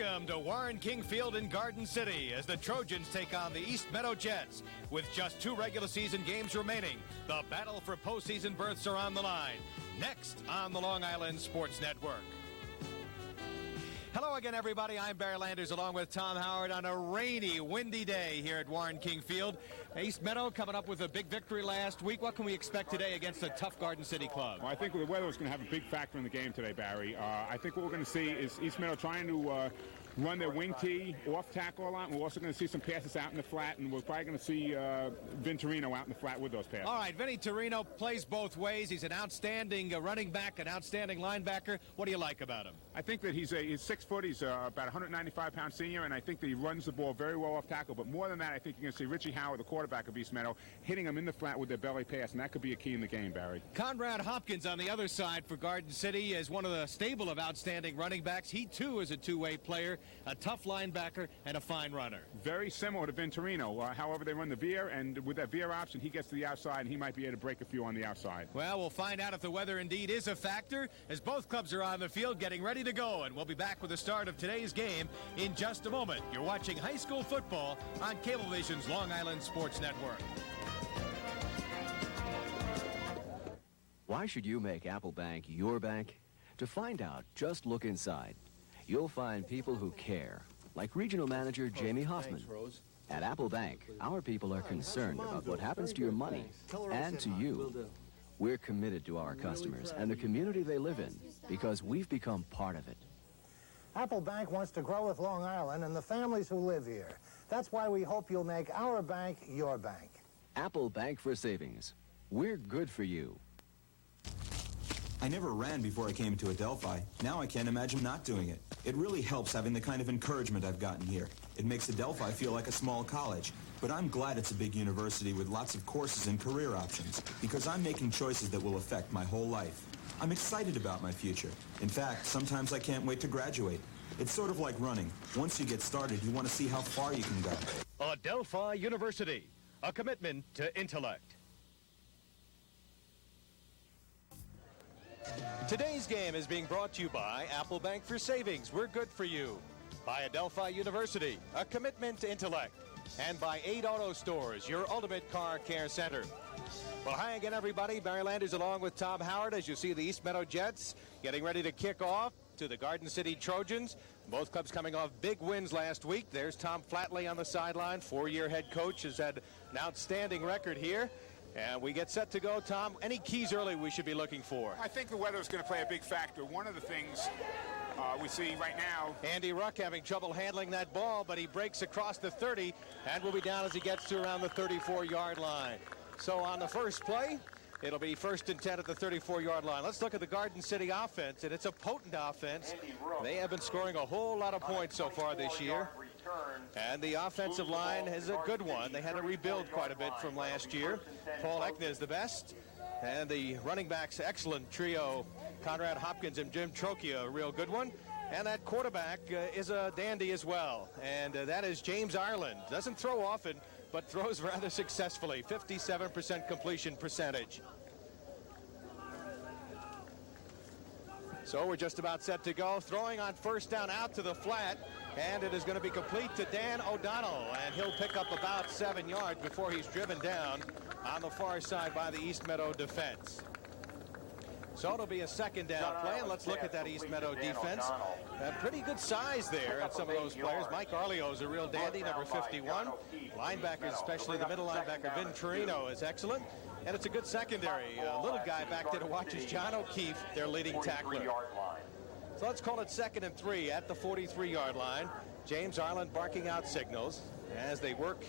Welcome to Warren King Field in Garden City as the Trojans take on the East Meadow Jets. With just 2 regular season games remaining, the battle for postseason berths are on the line. Next on the Long Island Sports Network. Hello again, everybody. I'm Barry Landers along with Tom Howard on a rainy, windy day here at Warren King Field. East Meadow coming up with a big victory last week. What can we expect today against a tough Garden City club? Well, I think the weather is going to have a big factor in the game today, Barry. I think what we're going to see is East Meadow trying to run their wing tee, off tackle a lot. We're also going to see some passes out in the flat, and we're probably going to see Vin Torino out in the flat with those passes. All right, Vinny Torino plays both ways. He's an outstanding running back, an outstanding linebacker. What do you like about him? I think that he's 6 foot. He's about 195-pound senior, and I think that he runs the ball very well off tackle. But more than that, I think you're going to see Richie Howard, the quarterback of East Meadow, hitting him in the flat with their belly pass, and that could be a key in the game, Barry. Conrad Hopkins on the other side for Garden City is one of the stable of outstanding running backs. He, too, is a two-way player, a tough linebacker, and a fine runner. Very similar to Vin Torino. However, they run the veer, and with that veer option, he gets to the outside, and he might be able to break a few on the outside. Well, we'll find out if the weather indeed is a factor as both clubs are on the field getting ready to go, and we'll be back with the start of today's game in just a moment. You're watching high school football on Cablevision's Long Island Sports Network. Why should you make Apple Bank your bank? To find out, just look inside. You'll find people who care, like Regional Manager Jamie Hoffman. At Apple Bank, our people are concerned about what happens to your money and to you. We're committed to our customers and the community they live in because we've become part of it. Apple Bank wants to grow with Long Island and the families who live here. That's why we hope you'll make our bank your bank. Apple Bank for Savings. We're good for you. I never ran before I came to Adelphi. Now I can't imagine not doing it. It really helps having the kind of encouragement I've gotten here. It makes Adelphi feel like a small college. But I'm glad it's a big university with lots of courses and career options because I'm making choices that will affect my whole life. I'm excited about my future. In fact, sometimes I can't wait to graduate. It's sort of like running. Once you get started, you want to see how far you can go. Adelphi University, a commitment to intellect. Today's game is being brought to you by Apple Bank for Savings. We're good for you. By Adelphi University, a commitment to intellect. And by 8 Auto Stores, your ultimate car care center. Well, hi again, everybody. Barry Landers along with Tom Howard as you see the East Meadow Jets getting ready to kick off to the Garden City Trojans. Both clubs coming off big wins last week. There's Tom Flatley on the sideline, 4-year head coach, has had an outstanding record here. And we get set to go. Tom, any keys early we should be looking for? I think the weather is going to play a big factor. One of the things we see right now. Andy Ruck having trouble handling that ball, but he breaks across the 30 and will be down as he gets to around the 34-yard line. So on the first play, it'll be 1st and 10 at the 34-yard line. Let's look at the Garden City offense, and it's a potent offense. They have been scoring a whole lot of points so far this year. And the offensive line is a good one. They had to rebuild quite a bit from last year. Paul Eckner is the best. And the running backs, excellent trio. Conrad Hopkins and Jim Trocchia, a real good one. And that quarterback is a dandy as well. And that is James Ireland. Doesn't throw often, but throws rather successfully. 57% completion percentage. So we're just about set to go. Throwing on 1st down out to the flat. And it is going to be complete to Dan O'Donnell. And he'll pick up about 7 yards before he's driven down on the far side by the East Meadow defense. So it'll be a 2nd down play. And let's look at that East Meadow defense. Pretty good size there at some of those players. Mike Arleo is a real dandy, number 51. Linebackers, especially the middle linebacker, Vin Torino, is excellent. And it's a good secondary. A little guy back there to watch is John O'Keefe, their leading tackler. So let's call it 2nd and 3 at the 43-yard line. James Ireland barking out signals as they work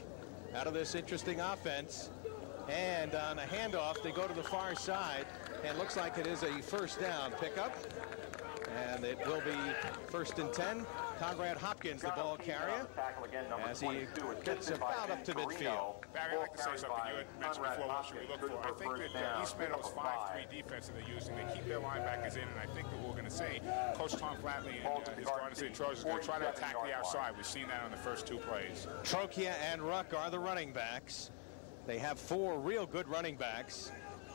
out of this interesting offense. And on a handoff, they go to the far side. And looks like it is a 1st down pickup. And it will be 1st and 10. Conrad Hopkins, the ball carrier, as he gets about up to midfield. Barry, I'd like to say something. You had mentioned before what should we look for. I think that East Meadow's 5-3 defense that they're using, they keep their linebackers in, and I think that what we're going to see, Coach Tom Flatley and his Garden City Trojans is going to try to attack the outside. We've seen that on the first 2 plays. Trocchia and Ruck are the running backs. They have 4 real good running backs.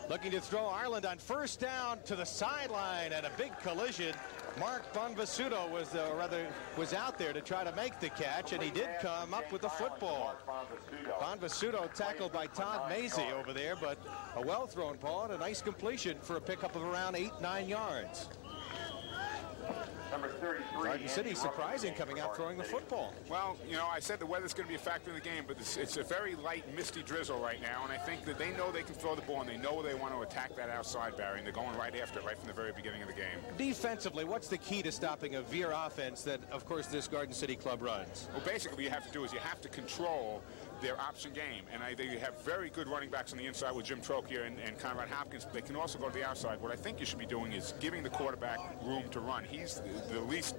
Looking to throw Ireland on 1st down to the sideline, and a big collision Mark Bonvisuto was out there to try to make the catch, and he did come up with the football. Bonvisuto tackled by Todd Mazie over there, but a well-thrown ball and a nice completion for a pickup of around 8-9 yards. Garden City surprising coming out throwing the football. Well, you know, I said the weather's going to be a factor in the game, but it's a very light, misty drizzle right now, and I think that they know they can throw the ball, and they know they want to attack that outside, Barry, and they're going right after it, right from the very beginning of the game. Defensively, what's the key to stopping a veer offense that, of course, this Garden City club runs? Well, basically, what you have to do is you have to control their option game, and they have very good running backs on the inside with Jim Trokia and Conrad Hopkins, but they can also go to the outside. What I think you should be doing is giving the quarterback room to run. He's the least,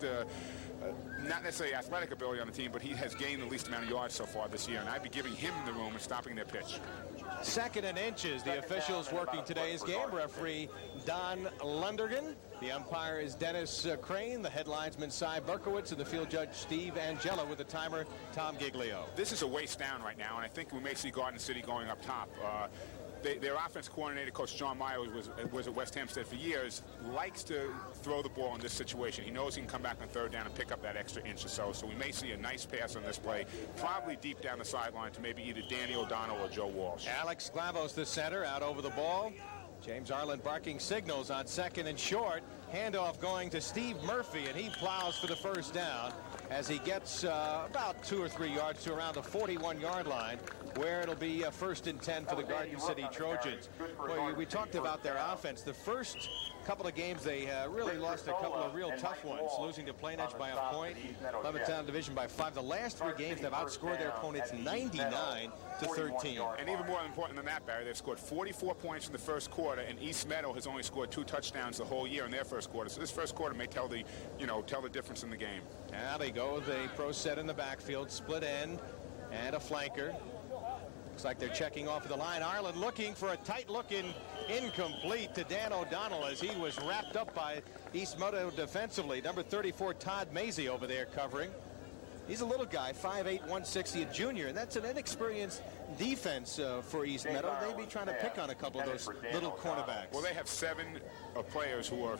not necessarily athletic ability on the team, but he has gained the least amount of yards so far this year, and I'd be giving him the room and stopping their pitch. 2nd and inches. The officials working today's game. Referee Don Lundergan. The umpire is Dennis Crane. The head linesman Cy Berkowitz, and the field judge Steve Angela with the timer Tom Giglio. This is a waist down right now, and I think we may see Garden City going up top. Their offense coordinator, Coach John Meyer, was at West Hampstead for years, likes to throw the ball in this situation. He knows he can come back on 3rd down and pick up that extra inch or so. So we may see a nice pass on this play, probably deep down the sideline to maybe either Danny O'Donnell or Joe Walsh. Alex Sklavos, the center, out over the ball. James Arlen barking signals on 2nd and short. Handoff going to Steve Murphy, and he plows for the 1st down as he gets about 2 or 3 yards to around the 41-yard line, where it'll be 1st and 10 for the Garden City Trojans. Well, we talked about their offense. The first couple of games, they really lost a couple of real tough ones, losing to Plain Edge by a point, Levittown Division by 5. The last 3 games, they've outscored their opponents 99 to 13. And even more important than that, Barry, they've scored 44 points in the first quarter, and East Meadow has only scored 2 touchdowns the whole year in their first quarter. So this first quarter may tell the difference in the game. Now they go with a pro set in the backfield, split end, and a flanker. Looks like they're checking off of the line. Ireland looking for a tight-looking incomplete to Dan O'Donnell as he was wrapped up by East Meadow defensively. Number 34, Todd Mazie over there covering. He's a little guy, 5'8", 160, a junior, and that's an inexperienced defense for East Meadow. They'd be trying to pick on a couple of those little cornerbacks. Well, they have 7 players who are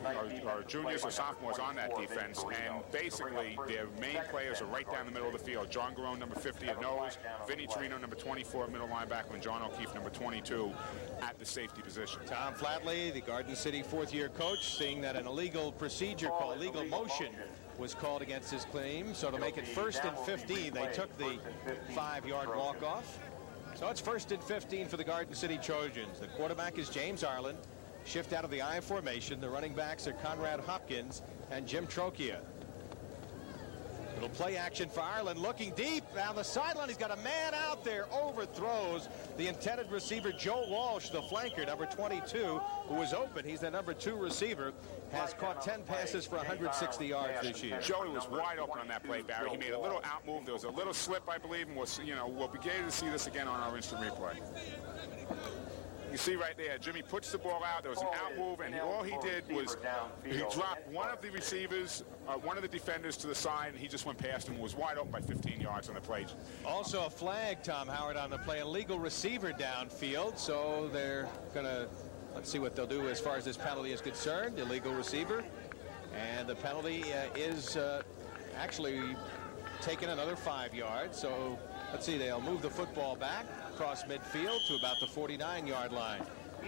juniors or sophomores on that defense, and basically their main players are right down the middle of the field. John Garone, number 50 at nose, Vinny Torino, number 24, middle linebacker, and John O'Keefe, number 22 at the safety position. Tom Flatley, the Garden City 4th-year coach, seeing that an illegal procedure called legal motion was called against his claim, so to make it 1st and 15, they took the 5-yard walk-off. So it's 1st and 15 for the Garden City Trojans. The quarterback is James Arlen. Shift out of the I formation. The running backs are Conrad Hopkins and Jim Trokia. Little play action for Ireland, looking deep down the sideline. He's got a man out there, overthrows the intended receiver, Joe Walsh, the flanker, number 22, who was open. He's the number 2 receiver, has caught 10 passes for 160 yards this year. Joey was wide open on that play, Barry. He made a little out move. There was a little slip, I believe, and we'll begin to see this again on our instant replay. You see right there, Jimmy puts the ball out. There was an out move, and all he did was he dropped one of the receivers, one of the defenders to the side, and he just went past him and was wide open by 15 yards on the play. Also a flag, Tom Howard, on the play. A legal receiver downfield, so they're going to, let's see what they'll do as far as this penalty is concerned. Illegal receiver. And the penalty is actually taking another 5 yards. So let's see, they'll move the football back across midfield to about the 49-yard line.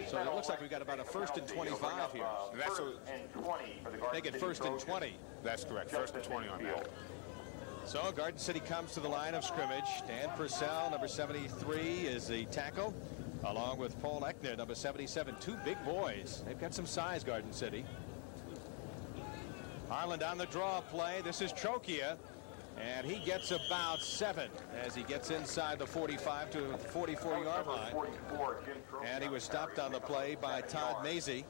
So it looks like we've got about a 1st and 25 here. Make it 1st and 20. That's correct. 1st and 20 on that. So Garden City comes to the line of scrimmage. Dan Purcell, number 73, is the tackle, along with Paul Eckner, number 77. 2 big boys. They've got some size, Garden City. Harland on the draw play. This is Trokia. And he gets about 7 as he gets inside the 45 to the 44-yard line. And he was stopped on the play by Todd Mazie.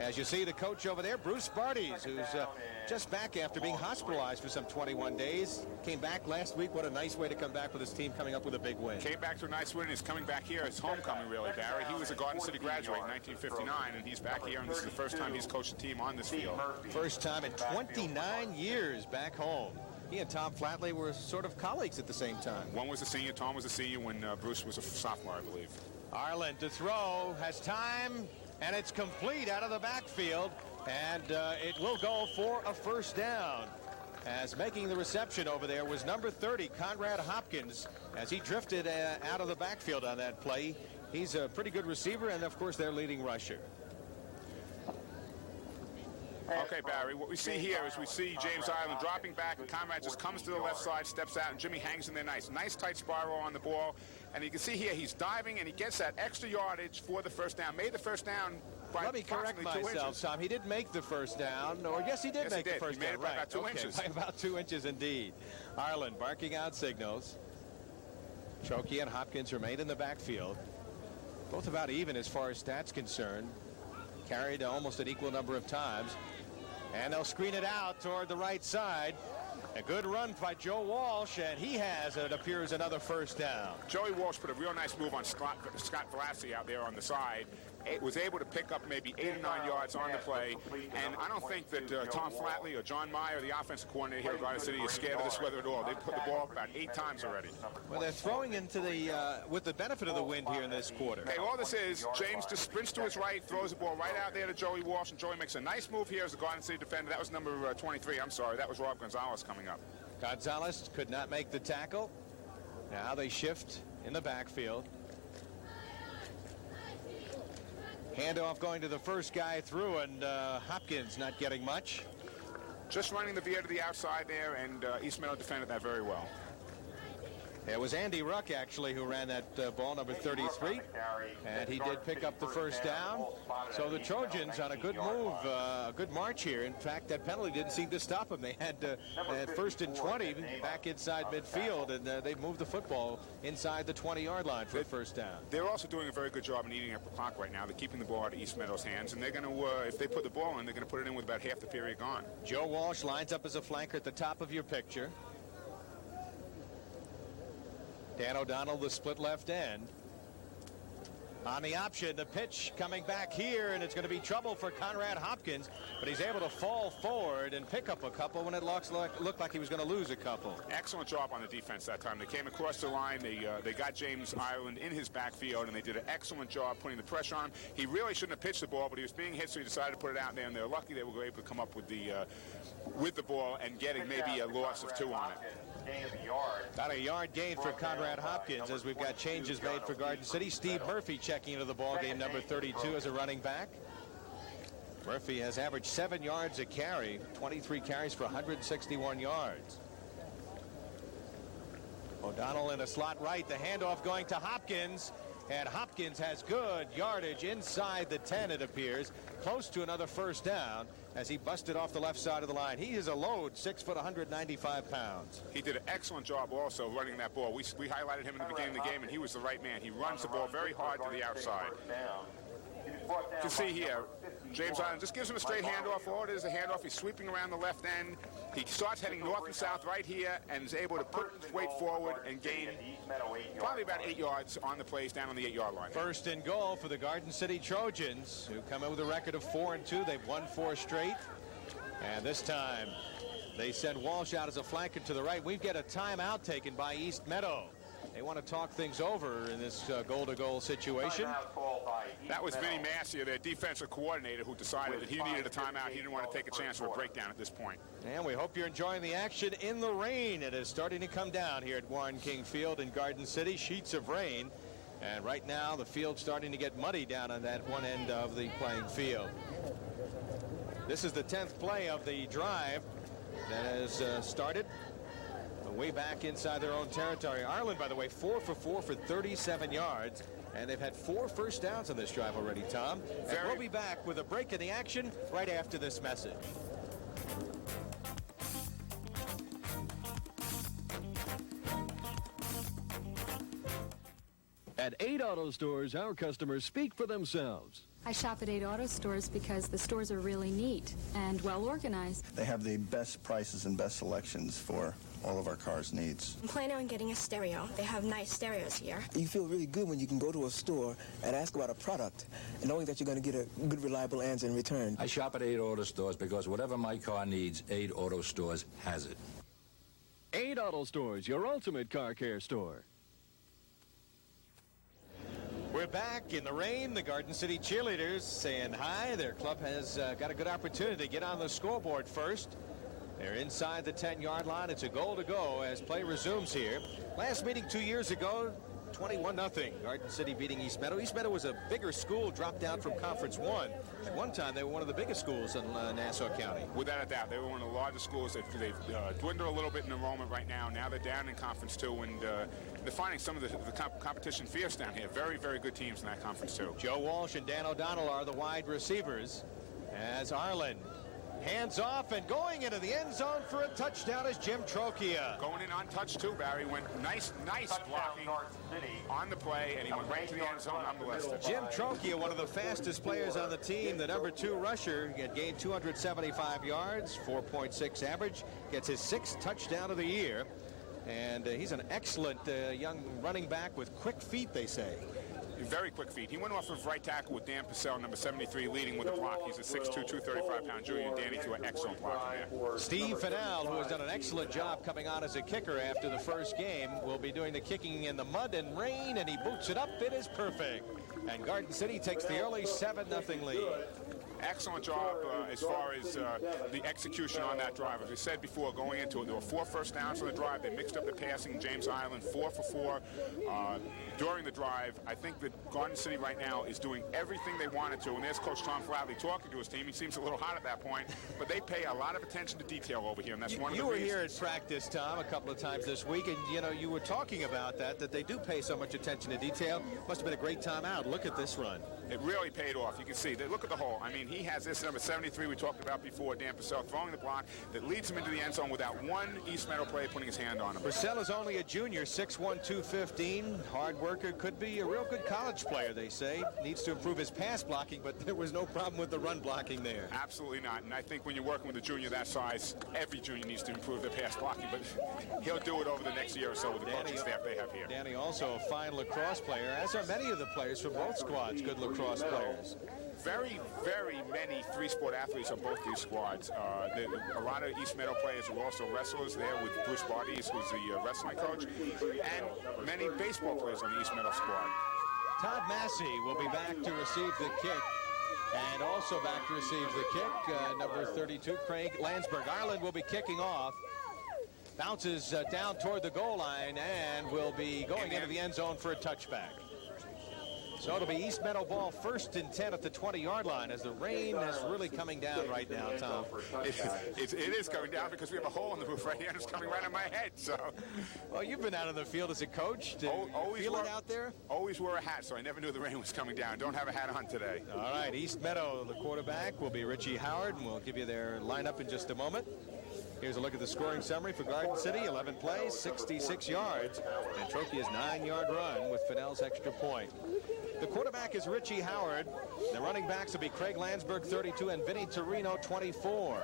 As you see the coach over there, Bruce Barties, who's just back after being hospitalized for some 21 days. Came back last week. What a nice way to come back with his team coming up with a big win. Came back to a nice win and is coming back here. It's homecoming, really, Barry. He was a Garden City graduate in 1959, and he's back here, and this is the first time he's coached a team on this field. First time in 29 years back home. He and Tom Flatley were sort of colleagues at the same time. One was a senior. Tom was a senior when Bruce was a sophomore, I believe. Ireland to throw, has time, and it's complete out of the backfield And it will go for a first down, as making the reception over there was number 30, Conrad Hopkins, as he drifted out of the backfield on that play. He's a pretty good receiver and, of course, their leading rusher. Okay, Barry, what we see here is we see James Ireland dropping back, and Conrad just comes to the left side, steps out, and Jimmy hangs in there nice. Nice tight spiral on the ball. And you can see here he's diving, and he gets that extra yardage for the first down. Made the first down by Let me correct myself, Tom. He didn't make the first down, or yes, he did make the first down. He made it by about 2 inches. By about 2 inches, indeed. Ireland barking out signals. Chokey and Hopkins remain in the backfield. Both about even as far as stats concerned. Carried almost an equal number of times. And they'll screen it out toward the right side. A good run by Joe Walsh, and he has, it appears, another first down. Joey Walsh put a real nice move on Scott Velasquez out there on the side. It was able to pick up maybe 8 or 9 yards on the play, and I don't think that Tom Flatley or John Meyer, the offensive coordinator here at Garden City, is scared of this weather at all. They've put the ball up about 8 times already. Well, they're throwing into the, with the benefit of the wind here in this quarter. Hey, all this is, James just sprints to his right, throws the ball right out there to Joey Walsh, and Joey makes a nice move here as the Garden City defender. That was number 23, I'm sorry. That was Rob Gonzalez coming up. Gonzalez could not make the tackle. Now they shift in the backfield. Handoff going to the first guy through, and Hopkins not getting much. Just running the veer to the outside there, and East Meadow defended that very well. It was Andy Ruck, actually, who ran that ball, number 33, and he did pick up the first down. So the Trojans on a good move, a good march here. In fact, that penalty didn't seem to stop them. They had first and 20 back inside midfield, and they moved the football inside the 20-yard line for a first down. They're also doing a very good job in eating up the clock right now. They're keeping the ball out of East Meadow's hands, and they're going to, if they put the ball in, they're going to put it in with about half the period gone. Joe Walsh lines up as a flanker at the top of your picture. Dan O'Donnell, the split left end. On the option, the pitch coming back here, and it's going to be trouble for Conrad Hopkins, but he's able to fall forward and pick up a couple when it looked like he was going to lose a couple. Excellent job on the defense that time. They came across the line. They got James Ireland in his backfield, and they did an excellent job putting the pressure on him. He really shouldn't have pitched the ball, but he was being hit, so he decided to put it out there, and they're lucky they were able to come up with the ball and getting maybe a loss of 2 on it. About a yard gain for Conrad Hopkins as we've got changes made for Garden City. Steve Murphy checking into the ball game, number 32, as a running back. Murphy has averaged 7 yards a carry, 23 carries for 161 yards. O'Donnell in a slot right, the handoff going to Hopkins, and Hopkins has good yardage inside the 10, it appears, close to another first down as he busted off the left side of the line. He is a load, 6 foot, 195 pounds. He did an excellent job also running that ball. We highlighted him in the beginning of the game, and he was the right man. He runs the ball very hard to the outside. You can see here, James Ireland just gives him a straight handoff. All it is a handoff. He's sweeping around the left end. He starts heading north and south right here and is able to put his weight forward and gain probably about 8 yards on the plays down on the 8-yard line. First and goal for the Garden City Trojans, who come in with a record of 4-2. They've won 4 straight. And this time, they send Walsh out as a flanker to the right. We get a timeout taken by East Meadow. They want to talk things over in this goal-to-goal situation. That was Vinny Massey, their defensive coordinator, who decided that he needed a timeout. He didn't want to take a chance for a breakdown at this point. And we hope you're enjoying the action in the rain. It is starting to come down here at Warren King Field in Garden City. Sheets of rain. And right now, the field's starting to get muddy down on that one end of the playing field. This is the 10th play of the drive that has started way back inside their own territory. Ireland, by the way, 4 for 4 for 37 yards. And they've had 4 first downs on this drive already, Tom. And we'll be back with a break in the action right after this message. At 8 Auto Stores, our customers speak for themselves. I shop at 8 Auto Stores because the stores are really neat and well organized. They have the best prices and best selections for all of our cars' needs. I'm planning on getting a stereo. They have nice stereos here. You feel really good when you can go to a store and ask about a product, and knowing that you're going to get a good, reliable answer in return. I shop at 8 Auto Stores because whatever my car needs, 8 Auto Stores has it. 8 Auto Stores, your ultimate car care store. We're back in the rain. The Garden City cheerleaders saying hi. Their club has got a good opportunity to get on the scoreboard first. They're inside the 10-yard line. It's a goal to go as play resumes here. Last meeting 2 years ago, 21-0. Garden City beating East Meadow. East Meadow was a bigger school, dropped down from Conference 1. At one time, they were one of the biggest schools in Nassau County. Without a doubt, they were one of the largest schools. They've dwindled a little bit in enrollment right now. Now they're down in Conference 2, and they're finding some of the competition fierce down here. Very, very good teams in that Conference 2. Joe Walsh and Dan O'Donnell are the wide receivers as Arlen hands off and going into the end zone for a touchdown is Jim Trocchia. Going in untouched too, Barry. Went nice blocking on the play, and he went right to the end zone unmolested. Jim Trocchia, one of the fastest players on the team, the number 2 rusher, had gained 275 yards, 4.6 average, gets his 6th touchdown of the year, and he's an excellent young running back with quick feet, they say. Very quick feet. He went off of right tackle with Dan Purcell, number 73, leading with a block. He's a 6'2", 235-pound junior. Danny threw an excellent block there. Steve Fennell, who has done an excellent job coming on as a kicker after the first game, will be doing the kicking in the mud and rain, and he boots it up. It is perfect. And Garden City takes the early 7-0 lead. Excellent job as far as the execution on that drive. As we said before, going into it, there were 4 first downs on the drive. They mixed up the passing. James Island, 4 for 4 during the drive. I think that Garden City right now is doing everything they wanted to. And there's Coach Tom Flatley talking to his team. He seems a little hot at that point, but they pay a lot of attention to detail over here, and that's one of the reasons. You were here at practice, Tom, a couple of times this week, and you were talking about that they do pay so much attention to detail. Must have been a great time out. Look at this run. It really paid off. You can see. Look at the hole. I mean, he has this number 73 we talked about before, Dan Purcell, throwing the block that leads him into the end zone without one East Meadow player putting his hand on him. Purcell is only a junior, 6'1", 215. Hard worker, could be a real good college player, they say. Needs to improve his pass blocking, but there was no problem with the run blocking there. Absolutely not. And I think when you're working with a junior that size, every junior needs to improve their pass blocking, but he'll do it over the next year or so with the coaching staff they have here. Danny also a fine lacrosse player, as are many of the players from both squads, good lacrosse players. Very, very many three-sport athletes on both these squads. A lot of East Meadow players were also wrestlers there with Bruce Barties, who's the wrestling coach, and many baseball players on the East Meadow squad. Todd Massey will be back to receive the kick, and also back to receive the kick, number 32, Craig Landsberg. Ireland will be kicking off. Bounces down toward the goal line and will be going into the end zone for a touchback. So it'll be East Meadow ball, 1st and 10 at the 20-yard line as the rain is really coming down right now, Tom. It is coming down because we have a hole in the roof right here and it's coming right on my head. So, well, you've been out on the field as a coach. Did you feel it out there? Always wore a hat, so I never knew the rain was coming down. Don't have a hat on today. All right, East Meadow, the quarterback, will be Richie Howard, and we'll give you their lineup in just a moment. Here's a look at the scoring summary for Garden City. 11 plays, 66 yards, and Trocchia's 9-yard run with Fennell's extra point. The quarterback is Richie Howard. The running backs will be Craig Landsberg, 32, and Vinny Torino, 24.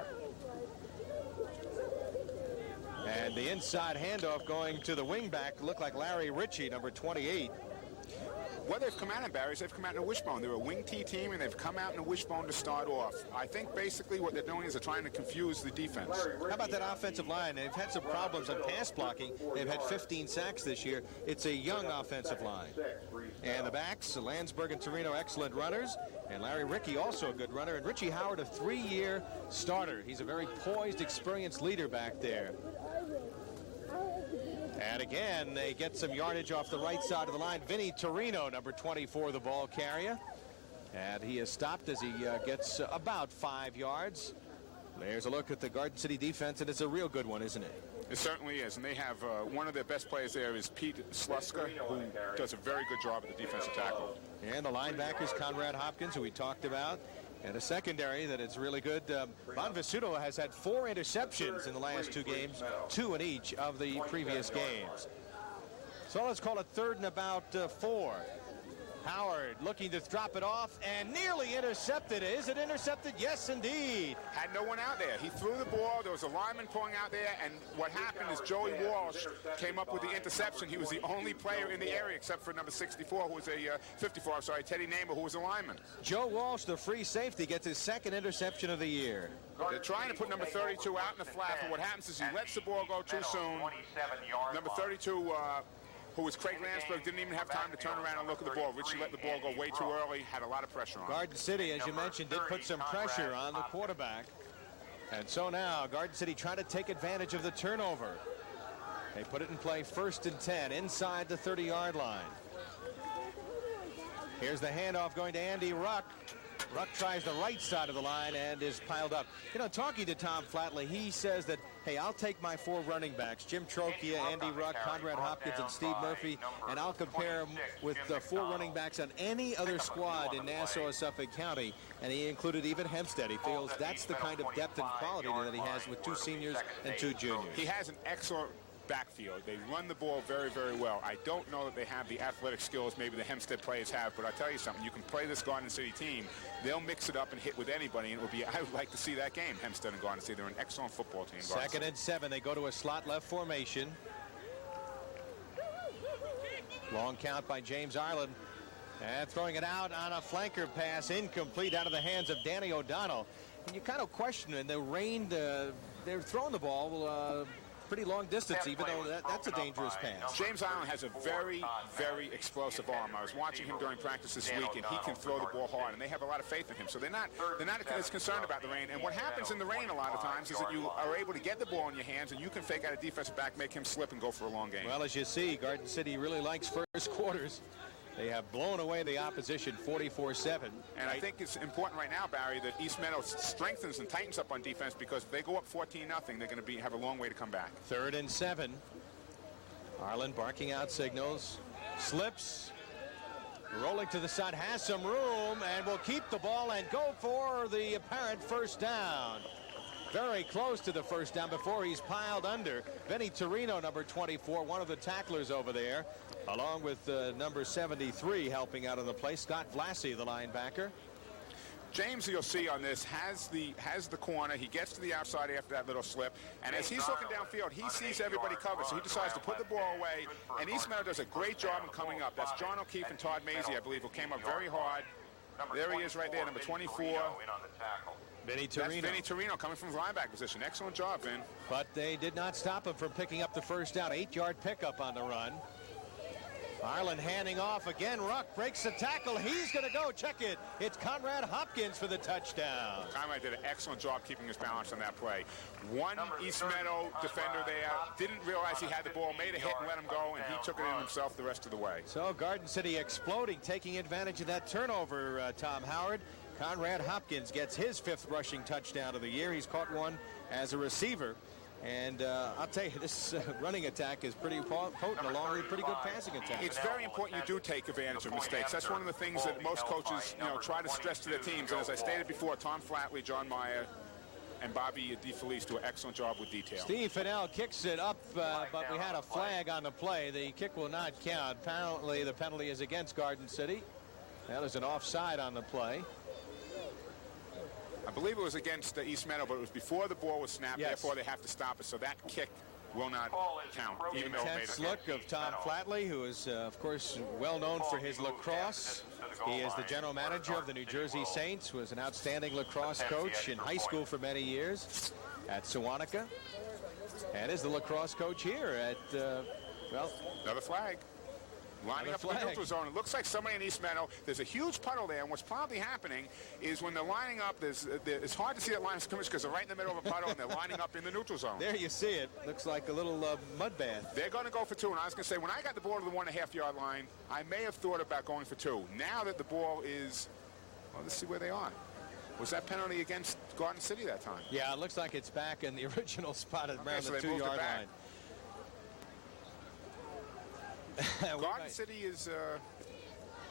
And the inside handoff going to the wingback looked like Larry Ritchie, number 28. What they've come out in, Barry, is they've come out in a wishbone. They're a wing T team, and they've come out in a wishbone to start off. I think basically what they're doing is they're trying to confuse the defense. How about that offensive line? They've had some problems on pass blocking. They've had 15 sacks this year. It's a young offensive line. And the backs, Landsberg and Torino, excellent runners. And Larry Rickey, also a good runner. And Richie Howard, a 3-year starter. He's a very poised, experienced leader back there. And again, they get some yardage off the right side of the line. Vinny Torino, number 24, the ball carrier. And he is stopped as he gets about 5 yards. There's a look at the Garden City defense, and it's a real good one, isn't it? It certainly is, and they have one of their best players there is Pete Sluska, who does a very good job at the defensive tackle. And the linebackers, Conrad Hopkins, who we talked about. And a secondary that is really good. Bon Visuto has had 4 interceptions in the last 2 games, 2 in each of the previous games. So let's call it 3rd and about 4. Howard looking to drop it off and nearly intercepted. Is it intercepted? Yes, indeed. Had no one out there. He threw the ball. There was a lineman pulling out there, and what happened is Joey Walsh came up with the interception. He was the only player in the area except for number 64, who was a 54, I'm sorry, Teddy Neighbor, who was a lineman. Joe Walsh, the free safety, gets his 2nd interception of the year. They're trying to put number 32 out in the flat, but what happens is he lets the ball go too soon. Number 32 who was Craig Landsberg, didn't even have time to turn around and look at the ball. Richie let the ball go way too early, had a lot of pressure on him. Garden City, as you mentioned, did put some pressure on the quarterback. And so now Garden City trying to take advantage of the turnover. They put it in play 1st and 10 inside the 30-yard line. Here's the handoff going to Andy Ruck. Ruck tries the right side of the line and is piled up. You know, talking to Tom Flatley, he says that, hey, I'll take my 4 running backs, Jim Trocchia, Andy Ruck, Conrad Hopkins, and Steve Murphy, and I'll compare them with the 4 running backs on any other squad in Nassau or Suffolk County, and he included even Hempstead. He feels that's the kind of depth and quality that he has with 2 seniors and 2 juniors. He has an excellent backfield. They run the ball very, very well. I don't know that they have the athletic skills maybe the Hempstead players have, but I'll tell you something. You can play this Garden City team. They'll mix it up and hit with anybody, and it would be, I would like to see that game, Hempstead and Garden City. They're an excellent football team. 2nd and 7. They go to a slot left formation. Long count by James Ireland. And throwing it out on a flanker pass, incomplete, out of the hands of Danny O'Donnell. And you kind of question in the rain, they're throwing the ball pretty long distance, even though that's a dangerous pass. James Ireland has a very, very explosive arm. I was watching him during practice this week, and he can throw the ball hard, and they have a lot of faith in him. So they're not as concerned about the rain. And what happens in the rain a lot of times is that you are able to get the ball in your hands, and you can fake out a defensive back, make him slip, and go for a long game. Well, as you see, Garden City really likes first quarters. They have blown away the opposition 44-7. And I think it's important right now, Barry, that East Meadow strengthens and tightens up on defense, because if they go up 14-0, they're going to have a long way to come back. 3rd and 7. Arlen barking out signals. Slips. Rolling to the side. Has some room and will keep the ball and go for the apparent first down. Very close to the first down before he's piled under. Vinny Torino, number 24, one of the tacklers over there, along with number 73 helping out on the play, Scott Vlassie, the linebacker. James, you'll see on this, has the corner. He gets to the outside after that little slip, and as he's looking downfield, he sees everybody covered, so he decides to put the ball away, and East Meadow does a great job in coming up. That's John O'Keefe and Todd Mazie, I believe, who came up very hard. There he is right there, number 24. Vinny Torino. That's Vinny Torino coming from the linebacker position. Excellent job, Vin. But they did not stop him from picking up the first down. 8-yard pickup on the run. Ireland handing off again. Ruck breaks the tackle. He's going to go. Check it. It's Conrad Hopkins for the touchdown. Conrad did an excellent job keeping his balance on that play. One East Meadow defender there didn't realize he had the ball, made a hit and let him go, and he took it in himself the rest of the way. So Garden City exploding, taking advantage of that turnover, Tom Howard. Conrad Hopkins gets his 5th rushing touchdown of the year. He's caught one as a receiver. And I'll tell you, this running attack is pretty potent along with pretty good passing attack. It's very important you do take advantage of mistakes. That's one of the things that most coaches, try to stress to their teams. And as I stated before, Tom Flatley, John Meyer, and Bobby DeFelice do an excellent job with detail. Steve Fennell kicks it up, but we had a flag on the play. The kick will not count. Apparently, the penalty is against Garden City. That is an offside on the play. I believe it was against East Meadow, but it was before the ball was snapped. Yes. Therefore, they have to stop it. So that kick will not count. The intense look of Tom Flatley, who is, of course, well known for his lacrosse. He is the general manager of the New Jersey Saints, was an outstanding lacrosse coach in high school for many years at Sewanaka, and is the lacrosse coach here at, well... Another flag. Lining up in the neutral zone. It looks like somebody in East Meadow. There's a huge puddle there, and what's probably happening is when they're lining up, it's hard to see that line of scrimmage because they're right in the middle of a puddle, and they're lining up in the neutral zone. There you see it. Looks like a little mud bath. They're going to go for 2, and I was going to say, when I got the ball to the 1.5-yard line, I may have thought about going for 2. Now that the ball is, well, let's see where they are. Was that penalty against Garden City that time? Yeah, it looks like it's back in the original spot around the 2-yard line. Garden City is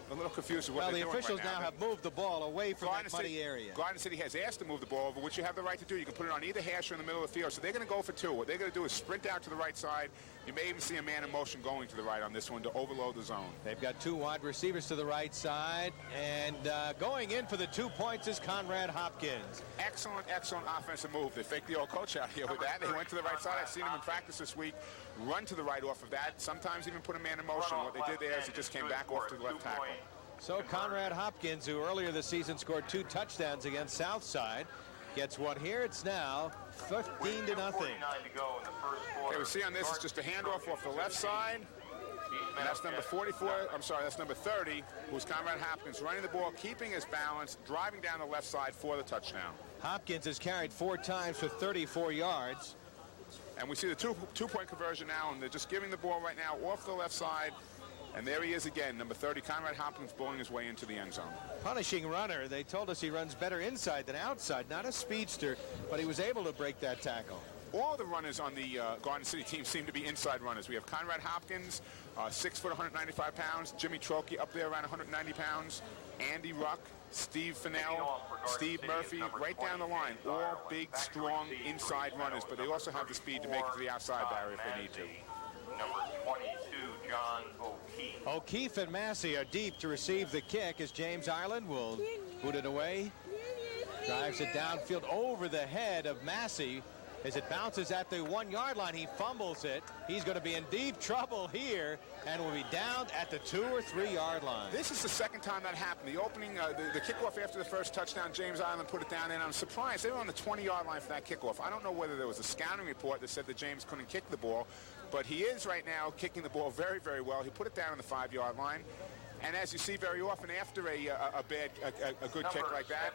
a little confused with what they're doing. Well, the officials now have moved the ball away from that muddy area. Garden City has asked to move the ball over, which you have the right to do. You can put it on either hash or in the middle of the field. So they're going to go for 2. What they're going to do is sprint out to the right side. You may even see a man in motion going to the right on this one to overload the zone. They've got 2 wide receivers to the right side. And going in for the 2 points is Conrad Hopkins. Excellent, excellent offensive move. They faked the old coach out here with that. They went to the right side. I've seen them in practice this week. Run to the right off of that. Sometimes even put a man in motion. What they did there is it just came back off to the left tackle. So Conrad Hopkins, who earlier this season scored 2 touchdowns against Southside, gets one here. It's now 15-0. Okay, we see on this, it's just a handoff off the left side. That's number 44, I'm sorry, that's number 30, who's Conrad Hopkins, running the ball, keeping his balance, driving down the left side for the touchdown. Hopkins has carried 4 times for 34 yards. And we see the two-point conversion now, and they're just giving the ball right now off the left side. And there he is again, number 30, Conrad Hopkins, bowling his way into the end zone. Punishing runner. They told us he runs better inside than outside. Not a speedster, but he was able to break that tackle. All the runners on the Garden City team seem to be inside runners. We have Conrad Hopkins, 6 foot, 195 pounds. Jimmy Trokey up there around 190 pounds. Andy Ruck, Steve Fennell, Steve Murphy, right down the line. All big, strong inside runners, but they also have the speed to make it to the outside barrier if they need to. Number 22, John O'Keefe. O'Keefe and Massey are deep to receive the kick as James Ireland will boot it away. Drives it downfield over the head of Massey. As it bounces at the 1-yard line, he fumbles it. He's going to be in deep trouble here and will be down at the 2 or 3 yard line. This is the second time that happened. The opening, the kickoff after the first touchdown, James Ireland put it down, and I'm surprised they were on the 20-yard line for that kickoff. I don't know whether there was a scouting report that said that James couldn't kick the ball, but he is right now kicking the ball very, very well. He put it down on the 5-yard line. And as you see very often after a good kick like that,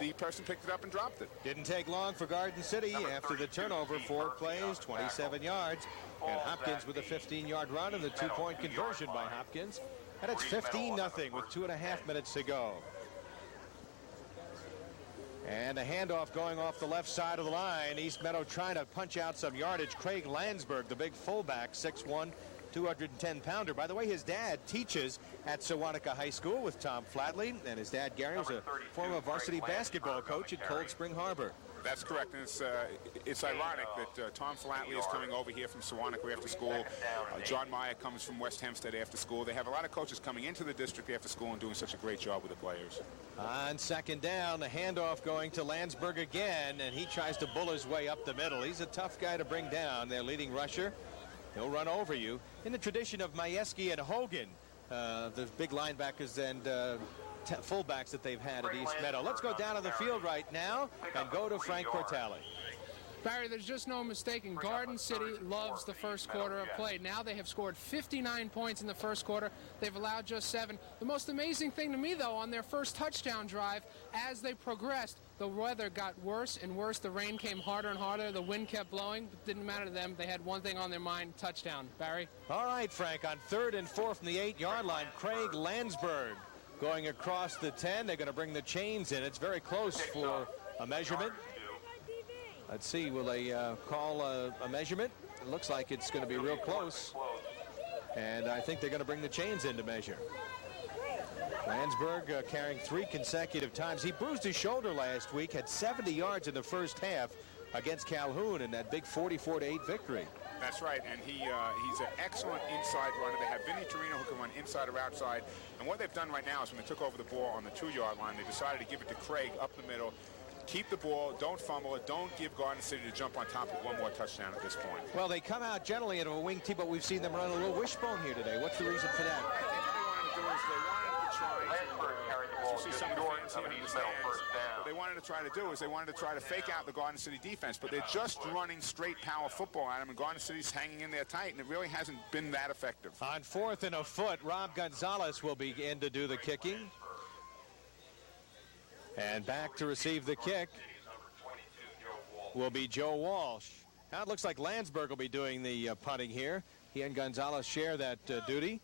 the person picked it up and dropped it. Didn't take long for Garden City after the turnover. 4 plays, 27 yards. And Hopkins with a 15-yard run and the 2-point conversion by Hopkins. And it's 15-0 with 2.5 minutes to go. And a handoff going off the left side of the line. East Meadow trying to punch out some yardage. Craig Landsberg, the big fullback, 6'1", 210-pounder. By the way, his dad teaches at Sewanaka High School with Tom Flatley, and his dad, Gary, was a former varsity basketball coach at Cold Spring Harbor. That's correct, and it's ironic that Tom Flatley is coming over here from Sewanaka after school. John Meyer comes from West Hempstead after school. They have a lot of coaches coming into the district after school and doing such a great job with the players. On second down, the handoff going to Landsberg again, and he tries to bull his way up the middle. He's a tough guy to bring down, their leading rusher. He'll run over you. In the tradition of Majewski and Hogan, the big linebackers and fullbacks that they've had at East Meadow. Let's go down to the field right now and go to Frank Cortale. Barry, there's just no mistaking. Garden City loves the first quarter of play. Now they have scored 59 points in the first quarter. They've allowed just 7. The most amazing thing to me, though, on their first touchdown drive, as they progressed, the weather got worse and worse. The rain came harder and harder. The wind kept blowing. It didn't matter to them. They had one thing on their mind, touchdown. Barry? All right, Frank, on 3rd and 4 from the 8-yard line, Craig Landsberg going across the 10. They're going to bring the chains in. It's very close for a measurement. Let's see, will they call a measurement? It looks like it's going to be real close. And I think they're going to bring the chains in to measure. Landsberg carrying 3 consecutive times. He bruised his shoulder last week, had 70 yards in the first half against Calhoun in that big 44-8 victory. That's right, and he's an excellent inside runner. They have Vinny Torino who can run inside or outside. And what they've done right now is when they took over the ball on the 2-yard line, they decided to give it to Craig up the middle. Keep the ball, don't fumble it, don't give Garden City to jump on top of one more touchdown at this point. Well, they come out generally into a wing tee, but we've seen them run a little wishbone here today. What's the reason for that? I think what they wanted to do is they wanted to try what they wanted to try to do is they wanted to try to fake out the Garden City defense, but they're just running straight power football at them, and Garden City's hanging in there tight, and it really hasn't been that effective. On 4th and a foot, Rob Gonzalez will begin to do the kicking. And back to receive the kick will be Joe Walsh. Now it looks like Landsberg will be doing the punting here. He and Gonzalez share that duty.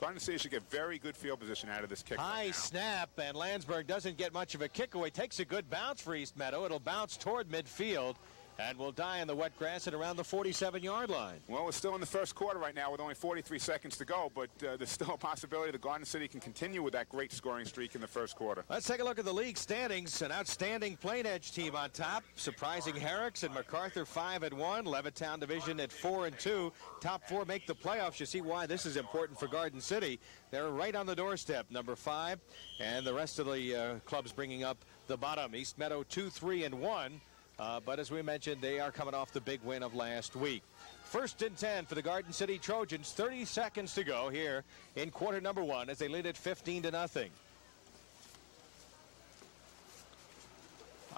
Garden City should get very good field position out of this kick. High snap, and Landsberg doesn't get much of a kick away. Takes a good bounce for East Meadow. It'll bounce toward midfield and will die in the wet grass at around the 47-yard line. Well, we're still in the first quarter right now with only 43 seconds to go, but there's still a possibility that Garden City can continue with that great scoring streak in the first quarter. Let's take a look at the league standings. An outstanding Plain Edge team on top. Surprising Herricks and MacArthur 5-1. Levittown Division at 4-2. Top 4 make the playoffs. You see why this is important for Garden City. They're right on the doorstep, number 5, and the rest of the clubs bringing up the bottom. East Meadow 2-3-1. But as we mentioned, they are coming off the big win of last week. 1st and 10 for the Garden City Trojans. 30 seconds to go here in quarter number 1 as they lead it 15-0.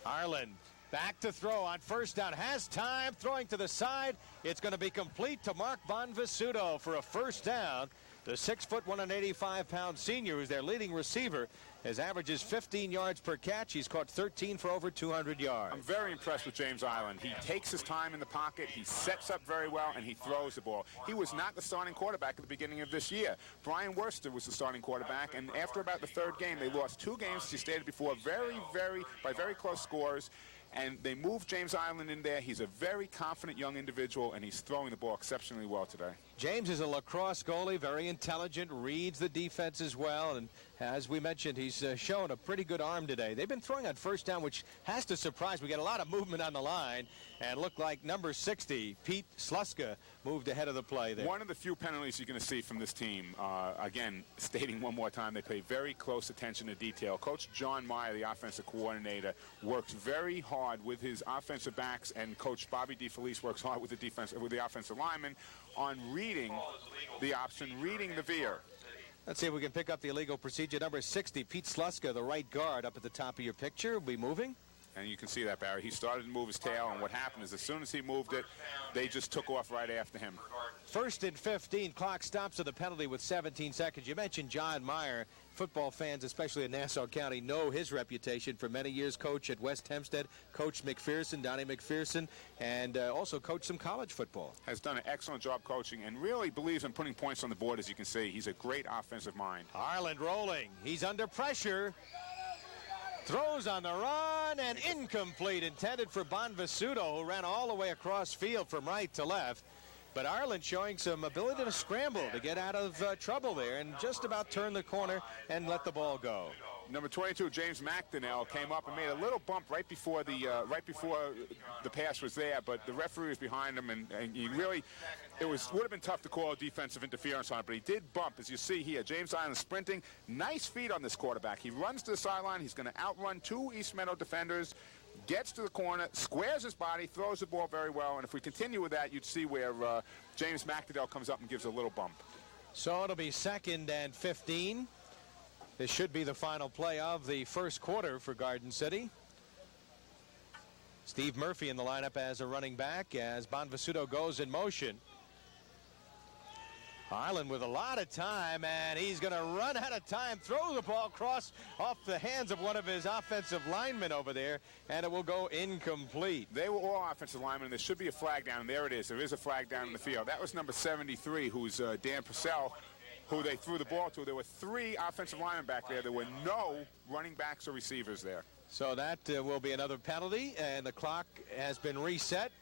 Ireland back to throw on 1st down. Has time, throwing to the side It's going to be complete to Mark Bonvisuto for a first down. The 6', 185-pound senior, who's their leading receiver, his average is 15 yards per catch. He's caught 13 for over 200 yards. I'm very impressed with James Island. He takes his time in the pocket, he sets up very well, and he throws the ball. He was not the starting quarterback at the beginning of this year. Brian Worcester was the starting quarterback, and after about the third game, they lost 2 games, as you stated before, by very close scores. And they moved James Island in there. He's a very confident young individual, and he's throwing the ball exceptionally well today. James is a lacrosse goalie, very intelligent, reads the defense as well, and as we mentioned, he's shown a pretty good arm today. They've been throwing on first down, which has to surprise. We get a lot of movement on the line, and looked like number 60, Pete Sluska, moved ahead of the play there. One of the few penalties you're going to see from this team, again, stating one more time, they pay very close attention to detail. Coach John Meyer, the offensive coordinator, works very hard with his offensive backs, and Coach Bobby DeFelice works hard with the offensive linemen on reading the option, reading the veer. Let's see if we can pick up the illegal procedure. Number 60, Pete Sluska, the right guard, up at the top of your picture, will be moving. And you can see that, Barry. He started to move his tail, and what happened is as soon as he moved it, they just took off right after him. 1st and 15. Clock stops to the penalty with 17 seconds. You mentioned John Meyer. Football fans, especially in Nassau County, know his reputation for many years. Coach at West Hempstead, Coach McPherson, Donnie McPherson, and also coached some college football. Has done an excellent job coaching and really believes in putting points on the board, as you can see. He's a great offensive mind. Ireland rolling. He's under pressure. Throws on the run and incomplete, intended for Bonvisuto, who ran all the way across field from right to left. But Ireland showing some ability to scramble to get out of trouble there and just about turn the corner and let the ball go. Number 22, James McDonnell, came up and made a little bump right before the pass was there, but the referee was behind him, and he really, would have been tough to call defensive interference on it, but he did bump, as you see here. James Island sprinting, nice feet on this quarterback. He runs to the sideline. He's going to outrun 2 East Meadow defenders, gets to the corner, squares his body, throws the ball very well, and if we continue with that, you'd see where James McDonnell comes up and gives a little bump. So it'll be 2nd and 15. This should be the final play of the first quarter for Garden City. Steve Murphy in the lineup as a running back as Bonvisuto goes in motion. Island with a lot of time, and he's going to run out of time, throw the ball across off the hands of one of his offensive linemen over there, and it will go incomplete. They were all offensive linemen. There should be a flag down, and there it is. There is a flag down in the field. That was number 73, who's Dan Purcell, who they threw the ball to. There were 3 offensive linemen back there. There were no running backs or receivers there. So that will be another penalty, and the clock has been reset.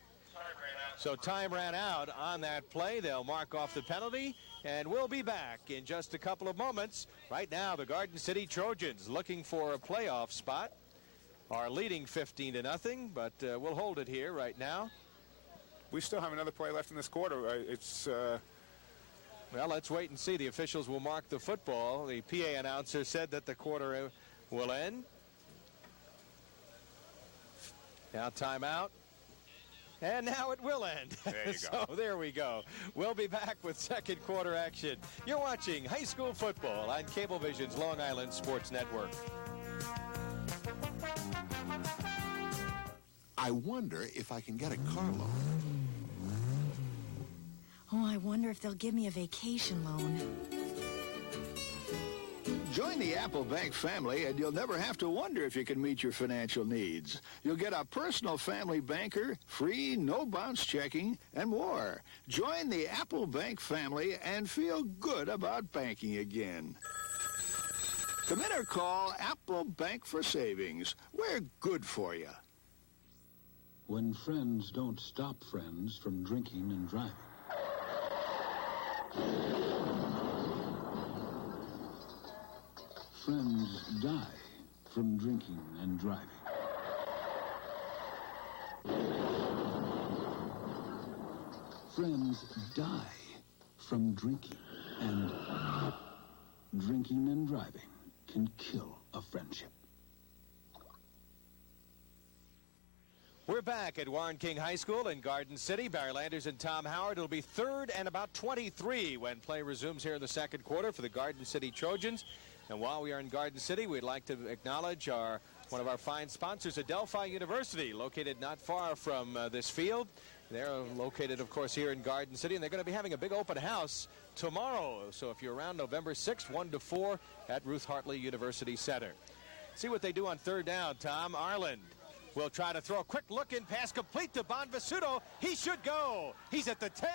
So time ran out on that play. They'll mark off the penalty, and we'll be back in just a couple of moments. Right now, the Garden City Trojans, looking for a playoff spot, are leading 15-0, but we'll hold it here right now. We still have another play left in this quarter. Well, let's wait and see. The officials will mark the football. The PA announcer said that the quarter will end. Now timeout. And now it will end. There you go. So there we go. We'll be back with second quarter action. You're watching high school football on Cablevision's Long Island Sports Network. I wonder if I can get a car loan. Oh, I wonder if they'll give me a vacation loan. Join the Apple Bank family, and you'll never have to wonder if you can meet your financial needs. You'll get a personal family banker, free, no bounce checking, and more. Join the Apple Bank family and feel good about banking again. Come in or call Apple Bank for Savings. We're good for you. When friends don't stop friends from drinking and driving. Friends die from drinking and driving. Friends die from drinking and driving can kill a friendship. We're back at Warren King High School in Garden City. Barry Landers and Tom Howard. It'll be 3rd and about 23 when play resumes here in the second quarter for the Garden City Trojans. And while we are in Garden City, we'd like to acknowledge one of our fine sponsors, Adelphi University, located not far from this field. They're located, of course, here in Garden City, and they're going to be having a big open house tomorrow. So if you're around November 6th, 1 to 4 at Ruth Hartley University Center. See what they do on third down, Tom. Arland will try to throw a quick look-in pass complete to Bonvisuto. He should go. He's at the 10,